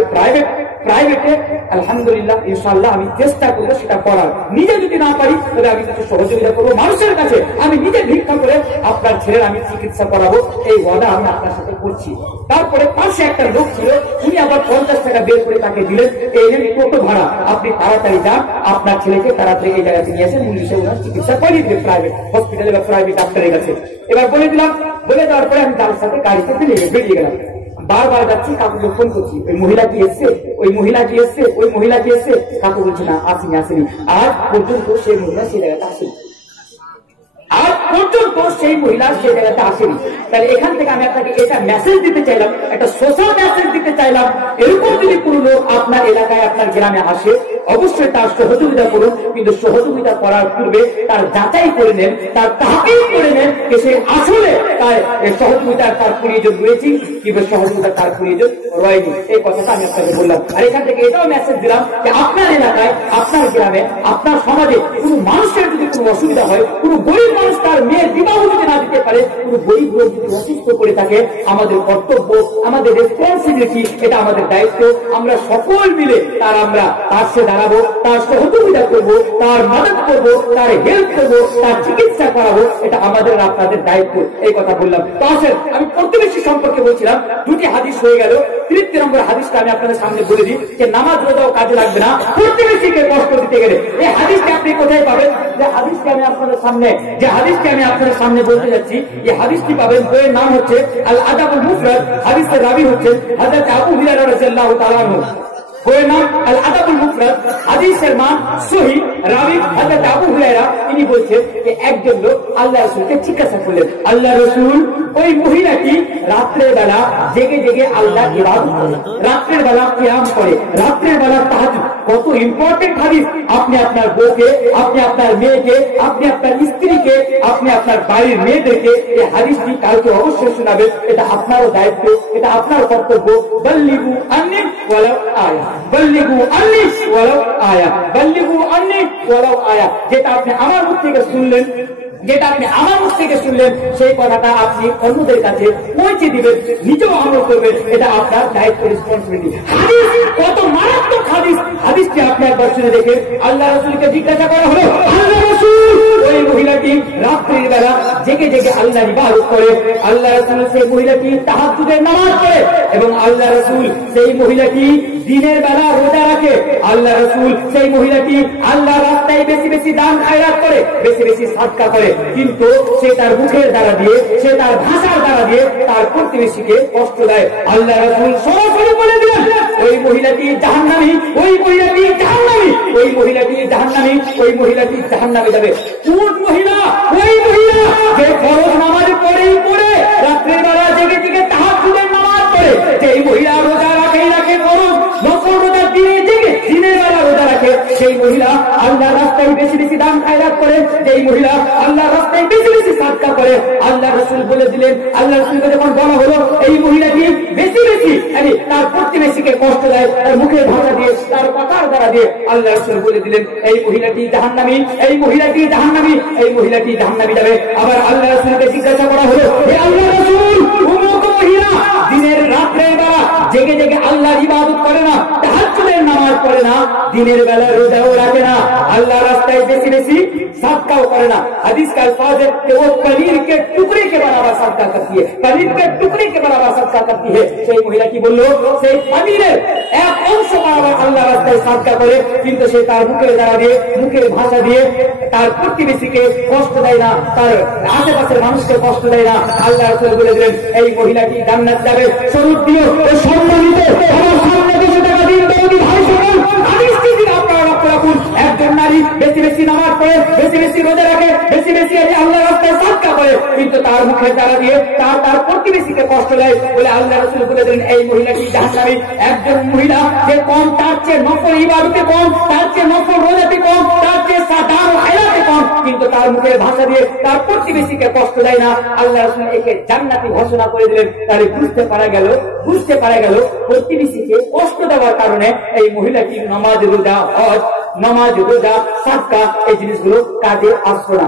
প্রাইভেটে আলহামদুলিল্লাহ ইনশাআল্লাহ আমি চেষ্টা করবো সেটা করার। নিজে যদি না পারি তবে আমি কিছু সহযোগিতা করবো মানুষের কাছে, আমি নিজে ভিক্ষা করে আপনার ছেলের আমি চিকিৎসা করাবো, এই ওয়াদা আমি আপনার সাথে করছি। তারপরে পাশে একটা লোক ছিল, উনি আবার 50 টাকা বের করে তাকে দিলেন, এই নেন টোটো ভাড়া, আপনি তাড়াতাড়ি যান, আপনার ছেলেকে তাড়াতাড়ি এই জায়গাতে নিয়ে আসেন, মূল হিসেবে ওনার চিকিৎসা করিয়ে দিবে প্রাইভেট হসপিটালে বা প্রাইভেট ডাক্তারের কাছে। এবার বলে দিলাম, বলে দেওয়ার পরে আমি তার সাথে গাড়িতে বেরিয়ে গেলাম। বারবার যাচ্ছি, কাকুকে ফোন করছি, ওই মহিলা কি এসছে, ওই মহিলা কি এসছে, ওই মহিলা কি এসছে? কাকু বলছে না, আসেনি। আজ পর্যন্ত সেই মহিলা সেই জায়গাতে আসেনি, আজ পর্যন্ত সেই মহিলা সেই জায়গাতে আসেনি। তাহলে এখান থেকে আমি আপনাকে এটা মেসেজ দিতে চাইলাম, একটা সোশ্যাল মেসেজ দিতে চাইলাম, এরকম যদি কোনো লোক আপনার এলাকায় আপনার গ্রামে আসে, অবশ্যই তার সহযোগিতা করুন, কিন্তু সহযোগিতা করার পূর্বে তার যাচাই করে নেন, তার তাহকিক করে নেন যে সে আসলে তার সহযোগিতার তার প্রয়োজন রয়েছে কিংবা সহযোগিতার তার প্রয়োজন রয়নি। এই কথাটা আমি আপনাকে বললাম। আর এখান থেকে এটাও মেসেজ দিলাম যে আপনার এলাকায়, আপনার গ্রামে, আপনার সমাজে কোনো মানুষের যদি কোনো অসুবিধা হয়, কোনো গরিব মানুষ তার মেয়ের বিবাহ যদি না দিতে পারে, কোনো গরিব লোক যদি অসুস্থ করে থাকে, আমাদের কর্তব্য, আমাদের রেসপন্সিবিলিটি, এটা আমাদের দায়িত্ব। আমরা সকল মিলে আমরা তার সে দাঁড়াবো, তার সহযোগিতা করবো, তার মদত করবো, তার হেল্প করবো, তার চিকিৎসা করাবো। এটা আমাদের আপনাদের দায়িত্ব। এই কথা বললাম। তো আসেন, আমি প্রতিবেশী সম্পর্কে বলছিলাম, দুটি হাদিস হয়ে গেল। তৃতীয় নম্বর হাদিসটা আমি আপনাদের সামনে বলে দিই যে নামাজ রোজাও কাজে লাগবে না প্রতিবেশীকে কষ্ট দিতে গেলে। এই হাদিসটা আপনি কোথায় পাবেন? যে হাদিসটি আমি আপনাদের সামনে বলতে যাচ্ছি, এই হাদিসটি পাবেন, বইয়ের নাম হচ্ছে আল আদাবুল মুফরাদ। হাদিসের রাবি হচ্ছেন হযরত আবু হুরায়রা রাদিয়াল্লাহু তাআলা আনহু। বইয়ের নাম আল আদাবুল মুফরাদ, হাদিসের মান সহিহ, রাবি হযরত আবু হুরায়রা। তিনি বলছেন যে একজন লোক আল্লাহ রাসূলকে জিজ্ঞাসা করলেন, আল্লাহ রাসূল, ওই মহিলাটি রাত্রের বেলা জেগে জেগে আল্লাহর ইবাদত করে, রাত্রের বেলা কিয়াম করে, রাত্রের বেলা তাহাজ্জুদ। কত ইম্পর্টেন্ট হাদিস। আপনি আপনার বউকে, আপনি আপনার মেয়েকে, আপনি আপনার স্ত্রীকে, আপনি আপনার বাড়ির মেয়েদেরকে এই হাদিসটি কালকে অবশ্যই শোনাবেন। এটা আপনারও দায়িত্ব, এটা আপনার কর্তব্য। বাল্লিগু আন্নি ওয়ালাউ আয়া, বাল্লিগু আন্নি ওয়ালাউ আয়া, বাল্লিগু আন্নি ওয়ালাউ আয়া। যেটা আপনি আমার মুখ থেকে শুনলেন, সেই কথাটা আপনি অন্যদের কাছে পৌঁছে দিবেন, নিজেও আমল করবেন। এটা আপনার দায়িত্ব, রেসপন্সিবিলিটি। হাদিস কত মারাত্মক হাদিস। হাদিসটি আপনি একবার শুনে দেখেন। আল্লাহ রাসূলকে জিজ্ঞাসা করা হলো, আল্লাহ রাসূল, ওই মহিলাটি রাত্রির বেলা জেগে জেগে আল্লাহর ইবাদত করে, আল্লাহ রাসূল সেই মহিলাটি তাহাজ্জুদের নামাজ পড়ে, এবং আল্লাহ রাসূল সেই মহিলাটি দিনের বেলা রোজা রাখে, আল্লাহ রাসূল সেই মহিলাটি আল্লাহর রাস্তায় বেশি বেশি দান খায়রাত করে, বেশি বেশি সাদকা করে, কিন্তু সে তার মুখের দ্বারা দিয়ে, সে তার ভাষার দ্বারা দিয়ে তার প্রতিবেশীকে কষ্ট দেয়। আল্লাহ রাসূল সরাসরি বলে দিলেন, ওই মহিলাটি জাহান্নামী, ওই মহিলাটি জাহান্নামী, ওই মহিলাটি জাহান্নামী, ওই মহিলাটি জাহান্নামে যাবে। কোন মহিলা? ওই মহিলা যে ফরজ নামাজ পড়েই পড়ে, রাত্রের বেলা জেগে জেগে তাহাজ্জুদের নামাজ পড়ে, যেই মহিলা রোজা রাখে ফরজ, নফল রোজা দিয়ে জেগে দিনের বেলা রোজা রাখে, সেই মহিলা আল্লাহর রাস্তায় বেশি বেশি দান খায়রাত করে, যেই মহিলা আল্লাহর রাস্তায় বেশি বেশি সাদকা করে। আল্লাহ রাসূল বলে দিলেন, আল্লাহ রাসূলকে যখন বলা হলো এই মহিলাটি বেশি বেশি তার প্রতিবেশীকে কষ্ট দেয়, তার মুখের ভাষা দিয়ে, তার কথার দ্বারা দিয়ে, আল্লাহ রাসূল বলে দিলেন এই মহিলাটি জাহান্নামী, এই মহিলাটি জাহান্নামী, এই মহিলাটি জাহান্নামী যাবে। আবার আল্লাহ রাসূলকে জিজ্ঞাসা করা হলো, হে আল্লাহ রাসূল, অমুক মহিলা দিনের রাত্রের বেলা জেগে জেগে আল্লাহর ইবাদত করে না, তাহাজ্জুদের নামাজ পড়ে না, দিনের বেলা রোজাও রাখে না, আল্লাহর রাস্তায় বেশি বেশি सादका करे ना। हदीस का अल्फाज है कि वो पनीर के टुकड़े के बराबर सदका करती है, पनीर के टुकड़े के बराबर सदका करती है। সেই মহিলাটি বলল সেই পনিরের এক অংশ বরাবর আল্লাহ রাস্তায় সদকা করে, কিন্তু সে তার মুখের দ্বারা দিয়ে, মুখের ভাষা দিয়ে তার প্রতিবেশীকে কষ্ট দেয় না, তার আশেপাশের মানুষকে কষ্ট দেয় না। আল্লাহ রাসূল বলে দিলেন এই মহিলাটি জান্নাত যাবে। স্বরূপ দিও ও সম্মানিত আমার সামনে 200 টাকা দিন দৌড়ি ভাই সকল হাদিসটি দিন আপনারা লক্ষ্য রাখুন। একজন নারী বেশি বেশি নামাজ পড়ে, বেশি বেশি রোজা রাখে, বেশি বেশি আল্লাহ রাস্তায় সদকা করে, কিন্তু তার মুখের দ্বারা দিয়ে তার প্রতিবেশীকে কষ্ট দেয় বলে আল্লাহ রাসূল বলে দিলেন এই মহিলাটি জাহান্নামী। একজন মহিলা যে কম, তার চেয়ে নফল ইবাদতে কম, তার চেয়ে নফল রোজাতে কম, তার চেয়ে সাদার হায়াতে কম, কিন্তু তার মুখের ভাষা দিয়ে তার প্রতিবেশীকে কষ্ট দেয় না, আল্লাহ রাসূল একে জান্নাতি ঘোষণা করে দিলেন। তাহলে বুঝতে পারা গেল প্রতিবেশীকে কষ্ট দেওয়ার কারণে এই মহিলাটি নামাজ রোজা হজ, নামাজ রোজা সাদকা এই জিনিসগুলো কাজে আসবে না।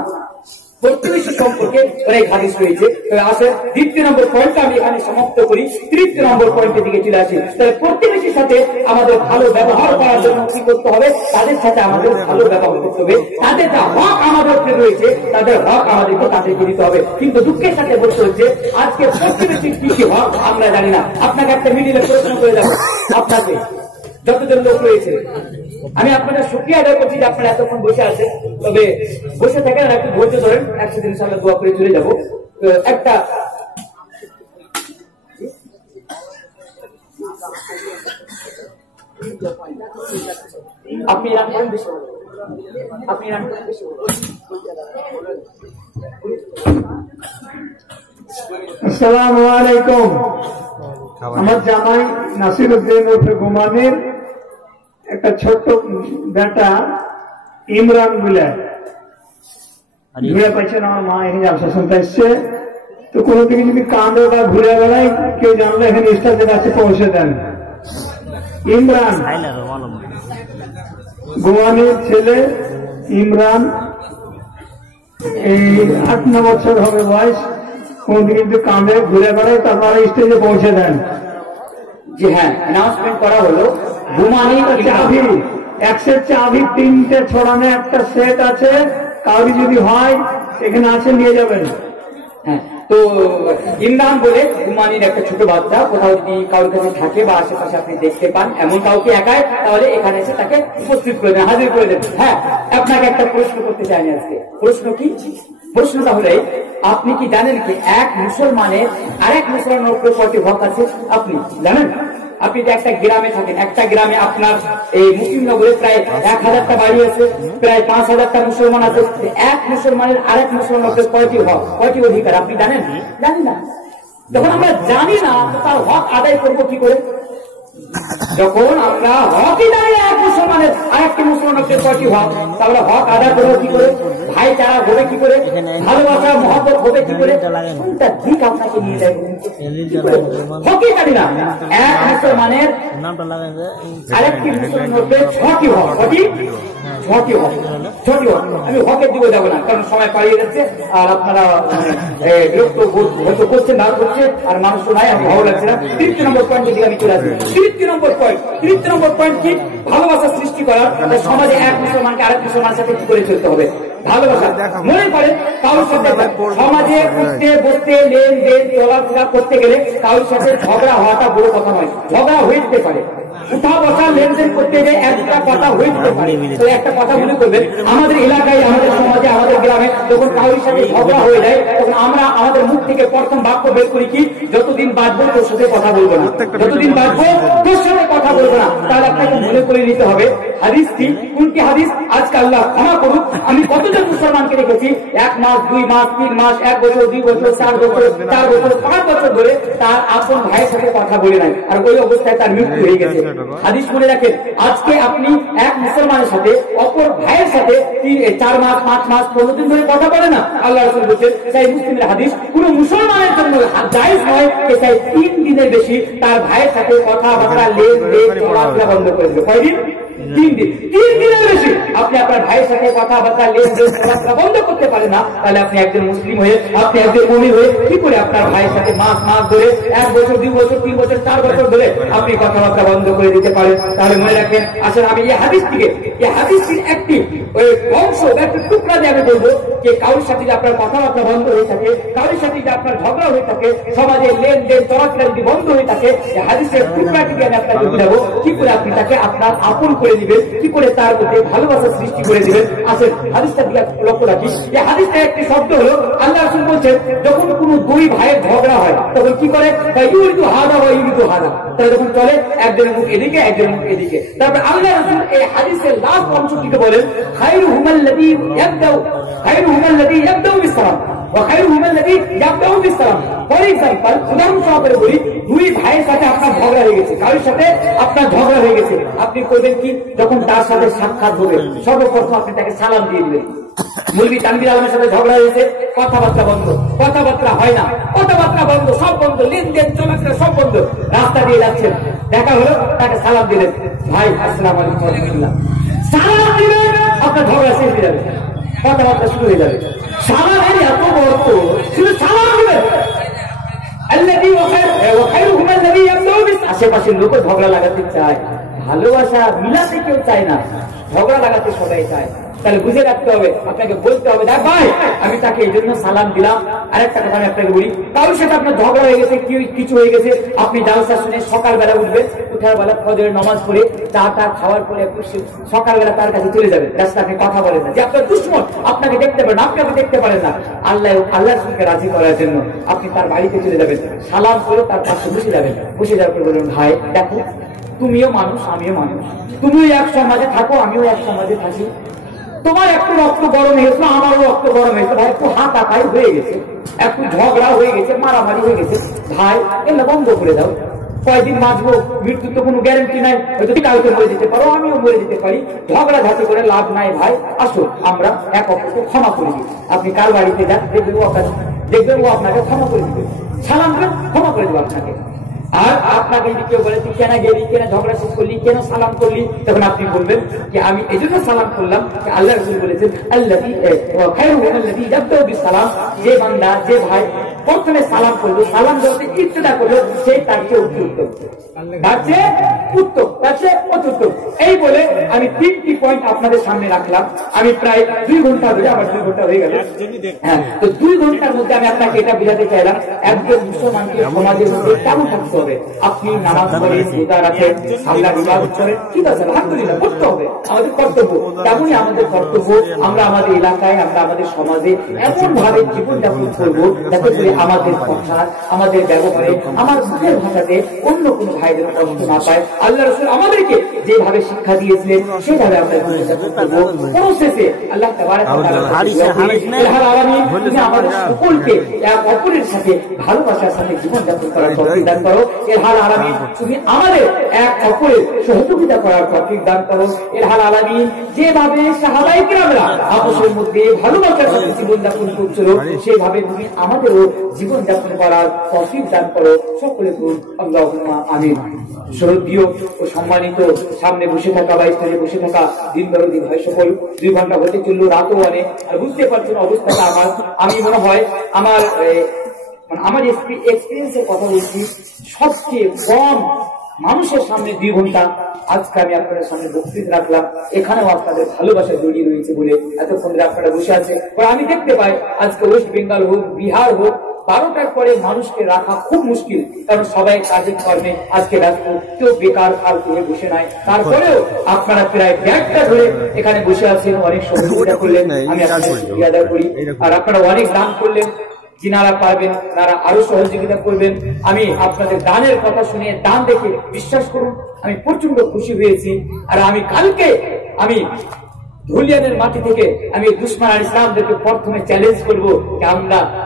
প্রতিবেশী সম্পর্কে অনেক হাদিস রয়েছে। আসে দ্বিতীয় নম্বর পয়েন্টটা আমি এখানে সমাপ্ত করি, তৃতীয় নম্বর পয়েন্টের দিকে চলে আসি। তাহলে প্রতিবেশীর সাথে আমাদের ভালো ব্যবহার করার জন্য কি করতে হবে? তাদের সাথে আমাদের ভালো ব্যবহার করতে হবে, তাদের যা হক আমাদের উপরে রয়েছে তাদের হক আমাদেরকে তাদেরকে দিতে হবে। কিন্তু দুঃখের সাথে বলতে হচ্ছে আজকে প্রতিবেশীর কি কি হক আমরা জানি না। আপনাকে একটা মিডিলে প্রশ্ন করে যাবো, আপনাকে যতজন লোক রয়েছে আমি আপনাদের শুকরিয়া আদায় করছি যে আপনারা এতক্ষণ বসে আছেন। তবে বসে থাকেন আর একটু ধৈর্য ধরেন, একসাথে ইনশাআল্লাহ দোয়া করে চলে যাবো। একটা আপনি রান করেন বেশি, আপনি রান করেন বেশি। আসসালামু আলাইকুম। আমার জামাই নাসিরউদ্দিন ওরফে গুমানের একটা ছোট্ট বেটা ইমরান বলে ঘুরে পাচ্ছেন, আমার মা এখানে ব্যবসা শুনতে এসছে, তো কোনো দিকে যদি কাঁদে বা ঘুরে বেড়ায় কেউ জানলে এখানে স্টাফের কাছে পৌঁছে দেন। ইমরান গোয়ানির ছেলে ইমরান, এই 8-9 বছর হবে বয়স, কোনদিকে যদি কাঁদে ঘুরে বেড়ায় তারপরে স্টেজে পৌঁছে দেন। জি হ্যাঁ, অ্যানাউন্সমেন্ট করা হলো ঘুমানি চাবি, একসেট চাবি 3টে ছড়ানো একটা সেট আছে, কাউরি যদি হয় এখানে আছে, নিয়ে যাবেন। হ্যাঁ, তো ইমরান বলে ঘুমানির একটা ছোট বাচ্চা, কোথাও যদি কারোর কাছে থাকে বা আশেপাশে আপনি দেখতে পান এমন কাউকে একাই, তাহলে এখানে এসে তাকে উপস্থিত করে দেন, হাজির করে দেন। হ্যাঁ, আপনাকে একটা প্রশ্ন করতে চাই আজকে। প্রশ্ন কি? প্রশ্নটা হলে আপনি কি জানেন কি এক মুসলমানের আরেক মুসলমানের উপরে কয়টি হক আছে আপনি জানেন? আপনি যে একটা গ্রামে থাকেন, একটা গ্রামে আপনার এই মুসলিমনগরে প্রায় 1000টা বাড়ি আছে, প্রায় 5000টা মুসলমান আছে। এক মুসলমানের আরেক মুসলমানের কয়টি হক, কয়টি অধিকার আপনি জানেন? জানি না। যখন আমরা জানি না তার হক আদায় করবো কি করে? যখন আমরা হকই জানি না এক মুসলমানের আরেকটি মুসলমানের কয়টি হক, তাহলে হক আদায় করবো কি করে? ভাইচারা হবে কি করে? ভালোবাসা মহব্বত হবে কি করে? কোনটা দিক আপনাকে নিয়ে যায়? হকই জানি না। এক মুসলমানের আরেকটি মুসলমানের 6টি হক, 6টি হক। আমি হকের দিকে যাবো না, কারণ সময় পালিয়ে যাচ্ছে আর আপনারা বিরক্ত হয়তো করছেন, না করছে আর মানুষ নাই, আমি ভালো লাগছে না। 30 নম্বর পয়েন্টের দিকে আমি চলে আসবো। 30 নম্বর পয়েন্ট কি? ভালোবাসা সৃষ্টি করার, সমাজে এক মুসলমানকে আরেক মুসলমানের সাথে কি করে চলতে হবে? ভালোবাসা। মনে করেন কারোর সাথে সমাজে উঠতে বসতে লেনদেন চলাফেরা করতে গেলে কারোর সাথে ঝগড়া হওয়াটা বড় কথা নয়। ঝগড়া হয়ে যেতে পারে, উঠা বসা লেনদেন করতে গিয়ে একটা কথা হয়ে যেতে পারে। তো একটা কথা মনে করবেন, আমাদের এলাকায়, আমাদের সমাজে, আমাদের গ্রামে যখন কারোর সাথে ঝগড়া হয়ে যায়, তখন আমরা আমাদের মুখ থেকে প্রথম বাক্য বের করি কি? যতদিন বাঁচবো তোর সাথে কথা বলবো না, যতদিন বাঁচবো তোর সাথে কথা বলবো না। তাহলে আপনাকে মনে করে নিতে হবে হাদিসটি কোনটি হাদিস? আজকে আল্লাহ ক্ষমা করুক, আমি কতজন মুসলমানকে দেখেছি 1 মাস 2 মাস 3 মাস 1 বছর 2 বছর 4 বছর 4 বছর 5 বছর ধরে তার আপন ভাইয়ের সাথে কথা বলে নাই, আর ওই অবস্থায় তার মৃত্যু হয়ে গেছে। হাদিস মনে রাখেন, আজকে আপনি এক মুসলমানের সাথে অপর ভাইয়ের সাথে 4 মাস 5 মাস 15 দিন ধরে কথা বলে না, আল্লাহ রাসূল বলেছেন সেই মুসলিমের হাদিস, কোন মুসলমানের জন্য জায়েজ নয় যে 3 দিনের বেশি তার ভাইয়ের সাথে কথাবার্তা লেনদেন চলাফেরা বন্ধ করে দেবে। কয়দিন? 3 দিন। 3 দিনের বেশি আপনি আপনার ভাইয়ের সাথে কথাবার্তা লেনদেন চলাফেরা বন্ধ করতে পারেন না, তাহলে আপনি একজন মুসলিম হয়ে, আপনি একজন মুমিন হয়ে কি করে আপনার ভাইয়ের সাথে মাস ধরে 1 বছর 2 বছর 3 বছর 4 বছর ধরে আপনি কথাবার্তা বন্ধ করে দিতে পারেন? তাহলে মনে রাখবেন, আসলে আমি এই হাদিসটির একটি অংশ, একটি টুকরা দিয়ে আমি বলবো যে কারোর সাথে যে আপনার কথাবার্তা বন্ধ হয়ে থাকে, কারোর সাথে যে আপনার ঝগড়া হয়ে থাকে, সমাজে লেনদেন চলাফেরা যদি বন্ধ হয়ে থাকে, এই হাদিসের টুকরাটিকে আমি আপনাকে বুঝাবো কি করে আপনি তাকে আপনার আপন করে দিবেন, কি করে তার মধ্যে ভালোবাসা সৃষ্টি করে দিবেন। আসেন হাদিসটা দিয়ে লক্ষ্য রাখি। এই হাদিসটা একটি শব্দ হলো, আল্লাহ রাসূল বলছেন যখন কোনো 2 ভাইয়ের ঝগড়া হয় তখন কি করে? ইউরিদু হাদা ওয়া ইউরিদু হাদা, তাই যখন চলে একজনের মুখ এদিকে একজনের মুখ এদিকে। তারপর আল্লাহ রাসূল এই হাদিসের লাস্ট অংশটিকে বলেন খায়রুহুমাল্লাযী ইয়াবদাউ বিসসালাম ওয়া খায়রুহুমাল্লাযী ইয়াবদাউ বিসসালাম। ফর এক্সাম্পল, উদাহরণ সহকারে বলি, 2 ভাইয়ের সাথে আপনার ঝগড়া হয়ে গেছে, কারোর সাথে আপনার ঝগড়া হয়ে গেছে, আপনি করবেন কি? যখন তার সাথে সাক্ষাৎ হবে সর্বপ্রথম আপনি তাকে সালাম দিয়ে দিবেন। মৌলভী তানভীর আলমের সাথে ঝগড়া হয়েছে, কথাবার্তা বন্ধ, কথাবার্তা হয় না, কথাবার্তা বন্ধ, সব বন্ধ, লেনদেন চলাফেরা সব বন্ধ। রাস্তা দিয়ে যাচ্ছেন, দেখা হলো, তাকে সালাম দিলেন, ভাই আসসালামু আলাইকুম ওয়া রাহমাতুল্লাহ। সালাম দিলেন, আপনার ঝগড়া শেষ হয়ে যাবে, কথাবার্তা শুরু হয়ে যাবে। সালামের এত বড়, শুধু সালাম দিবেন। আশেপাশের লোক ঝগড়া লাগাতে চায়, ভালোবাসা মিলাতে কেউ চায় না, ঝগড়া লাগাতে সবাই চায়। তাহলে বুঝে রাখতে হবে, আপনাকে বলতে হবে, দেখ ভাই আমি তাকে এই জন্য সালাম দিলাম। আরেকটা কথা আমি আপনাকে বলি, কারোর সাথে আপনার ঝগড়া হয়ে গেছে, কিছু হয়ে গেছে, আপনি জালসা শুনে সকালবেলা উঠবেন, উঠার বেলা ফজরের নামাজ পড়ে চা খাওয়ার পরে সকালবেলা তার কাছে চলে যাবেন, তার সাথে আপনি কথা বলেন না, যে আপনার দুশমন আপনাকে দেখতে পারেন, আপনাকে দেখতে পারেন না, আল্লাহর সঙ্গে রাজি করার জন্য আপনি তার বাড়িতে চলে যাবেন, সালাম করে তার পাশে বসে যাবেন, বসে যাওয়ার পরে বলবেন, ভাই দেখো তুমিও মানুষ আমিও মানুষ, তুমিও এক সমাজে থাকো আমিও এক সমাজে থাকি, তোমার একটু রক্ত গরম হয়েছিল আমারও রক্ত গরম হয়েছে, ভাই একটু হাতাহাতি হয়ে গেছে, একটু ঝগড়া হয়ে গেছে, মারামারি হয়ে গেছে, ভাই এগুলো বন্ধ করে দাও, কয়দিন বাঁচবো, মৃত্যুর তো কোনো গ্যারান্টি নাই, হয়তো কালকে মরে যেতে পারো, আমিও মরে যেতে পারি। ঝগড়াঝাটি করে লাভ নাই ভাই, আসুন আমরা এক অপরকে ক্ষমা করে দিই। আপনি কার বাড়িতে যান, দেখবেন ও আপনাকে ক্ষমা করে দিবে, সালাম করে ক্ষমা করে দেবো আপনাকে। আর আপনাকে যদি কেউ বলে তুই কেন গেলি, কেন ঝগড়া শেষ করলি, কেন সালাম করলি, তখন আপনি বলবেন যে আমি এই জন্য সালাম করলাম, আল্লাহ রাসূল বলেছেন আল্লাযী খায়রুহুম আল্লাযী ইয়াবদাউ বিসসালাম, যে বান্দা যে ভাই প্রথমে সালাম করলো, সালাম দেওয়াতে ইবতিদা করলো, সে তার চেয়ে উত্তম, তার চেয়ে উত্তম, তার চেয়ে অত্যুত্তম। এই বলে আমি 3টি পয়েন্ট আপনাদের সামনে রাখলাম। আমি প্রায় 2 ঘন্টা ধরে, আমার 2 ঘন্টা হয়ে গেল। হ্যাঁ, তো 2 ঘন্টার মধ্যে আমি আপনাকে এটা বোঝাতে চাইলাম একজন মুসলমানকে সমাজের মধ্যে কেমন থাকতে হবে। আপনি নামাজ পড়েন, রোজা রাখেন, আল্লাহর ইবাদত করেন, ঠিক আছে, আলহামদুলিল্লাহ, করতে হবে, আমাদের কর্তব্য। তেমনই আমাদের কর্তব্য আমরা আমাদের এলাকায়, আমরা আমাদের সমাজে এমন ভাবে জীবনযাপন করবো যাতে করে আমাদের কথা, আমাদের ব্যবহারে, আমার মুখের ভাষাতে অন্য কোনো ভাই যেন কষ্ট না পায়। আল্লাহ রাসূল আমাদেরকে যেভাবে শিক্ষা দিয়েছিলেন সেভাবে আমরা জীবনযাপন করবো। পরিশেষে আল্লাহ তাবারাক ওয়া তাআলা আলামিন তুমি আমাদের সকলকে এক অপরের সাথে ভালোবাসার সাথে জীবনযাপন করার তৌফিক দান করো। এলহাল আলামিন তুমি আমাদের এক অপরের সহযোগিতা করার তৌফিক দান করো। এলহাল আলামিন যেভাবে সাহাবায়ে কিরামরা আপসের মধ্যে ভালোবাসার সাথে জীবনযাপন করছিল, সেভাবে তুমি আমাদেরও জীবনযাপন করার তৌফিক দান করো। সকলে বলুন আল্লাহুম্মা আমিন। শ্রদ্ধেয় ও সম্মানিত সামনে বসে থাকা বা স্থানে বসে থাকা দিন দরদি ভাই সকল, 2 ঘন্টা হতে চললো, রাতও অনেক, আর বুঝতে পারছেন অবস্থাটা আমার। আমি মনে হয় আমার এক্সপিরিয়েন্সের কথা বলছি, সবচেয়ে কম মানুষের সামনে 2 ঘন্টা আজকে আমি আপনাদের সামনে বক্তৃতা রাখলাম। এখানেও আপনাদের ভালোবাসা জড়িয়ে রয়েছে বলে এতক্ষণ ধরে আপনারা বসে আছে। আমি দেখতে পাই আজকে ওয়েস্ট বেঙ্গল হোক, বিহার হোক, 12টার পরে মানুষকে রাখা খুব মুশকিল, কারণ সবাই কাজে কর্মে আজকে ব্যস্ত, কেউ বেকার ফালতু হয়ে বসে নাই। তারপরেও আপনারা প্রায় 1.5টা ধরে এখানে বসে আছেন, অনেক সহযোগিতা করলেন, আমি আপনাদের শুকরিয়া আদায় করি। আর আপনারা অনেক দান করলেন, যিনারা পারবেন তারা আরো সহযোগিতা করবেন। আমি আপনাদের দানের কথা শুনে, দান দেখে বিশ্বাস করুন আমি প্রচন্ড খুশি হয়েছি। আর আমি কালকে আমি ধুলিয়ানের মাটি থেকে আমি দুশমন আল ইসলামদেরকে প্রথমে চ্যালেঞ্জ করবো যে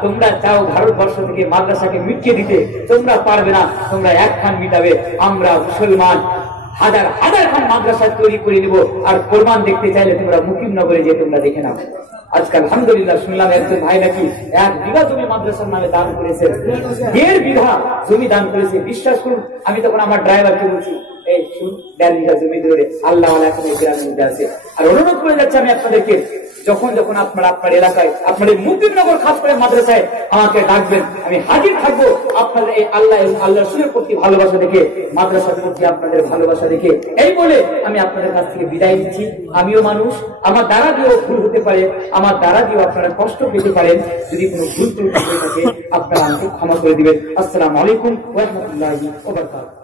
তোমরা চাও ভারতবর্ষ থেকে মাদ্রাসাকে মিটিয়ে দিতে, তোমরা পারবে না, তোমরা একখান মিটাবে। আমরা মুসলমান হাজার হাজার খান মাদ্রাসা তৈরি করে নিব। আর কোরবান দেখতে চাইলে তোমরা মুকিমনগরে যে তোমরা দেখে নাও। আজকে আলহামদুলিল্লাহ শুনলাম একজন ভাই নাকি 1 বিঘা জমি মাদ্রাসার নামে দান করেছে, 1.5 বিঘা জমি দান করেছে। বিশ্বাস করুন আমি তখন আমার ড্রাইভারকে বলছি, এই শুন, 1.5 বিঘা জমি ধরে আল্লাহ এখন এই গ্রামের মধ্যে আছে। আর অনুরোধ করে যাচ্ছে আমি আপনাদেরকে, যখন যখন আপনারা আপনার এলাকায়, আপনাদের মুকিমনগর খাস করে মাদ্রাসায় আমাকে ডাকবেন, আমি হাজির থাকবো। আপনাদের এই আল্লাহ এবং আল্লাহ রাসূলের প্রতি ভালোবাসা দেখে, মাদ্রাসার প্রতি আপনাদের ভালোবাসা দেখে, এই বলে আমি আপনাদের কাছ থেকে বিদায় নিচ্ছি। আমিও মানুষ, আমার দ্বারা দিয়েও ভুল হতে পারে, আমার দ্বারা দিয়েও আপনারা কষ্ট পেতে পারেন। যদি কোনো ভুল ত্রুটি হয়ে থাকে আপনারা আমাকে ক্ষমা করে দিবেন। আসসালামু আলাইকুম ওয়া রাহমাতুল্লাহি ওয়া বারাকাতুহু।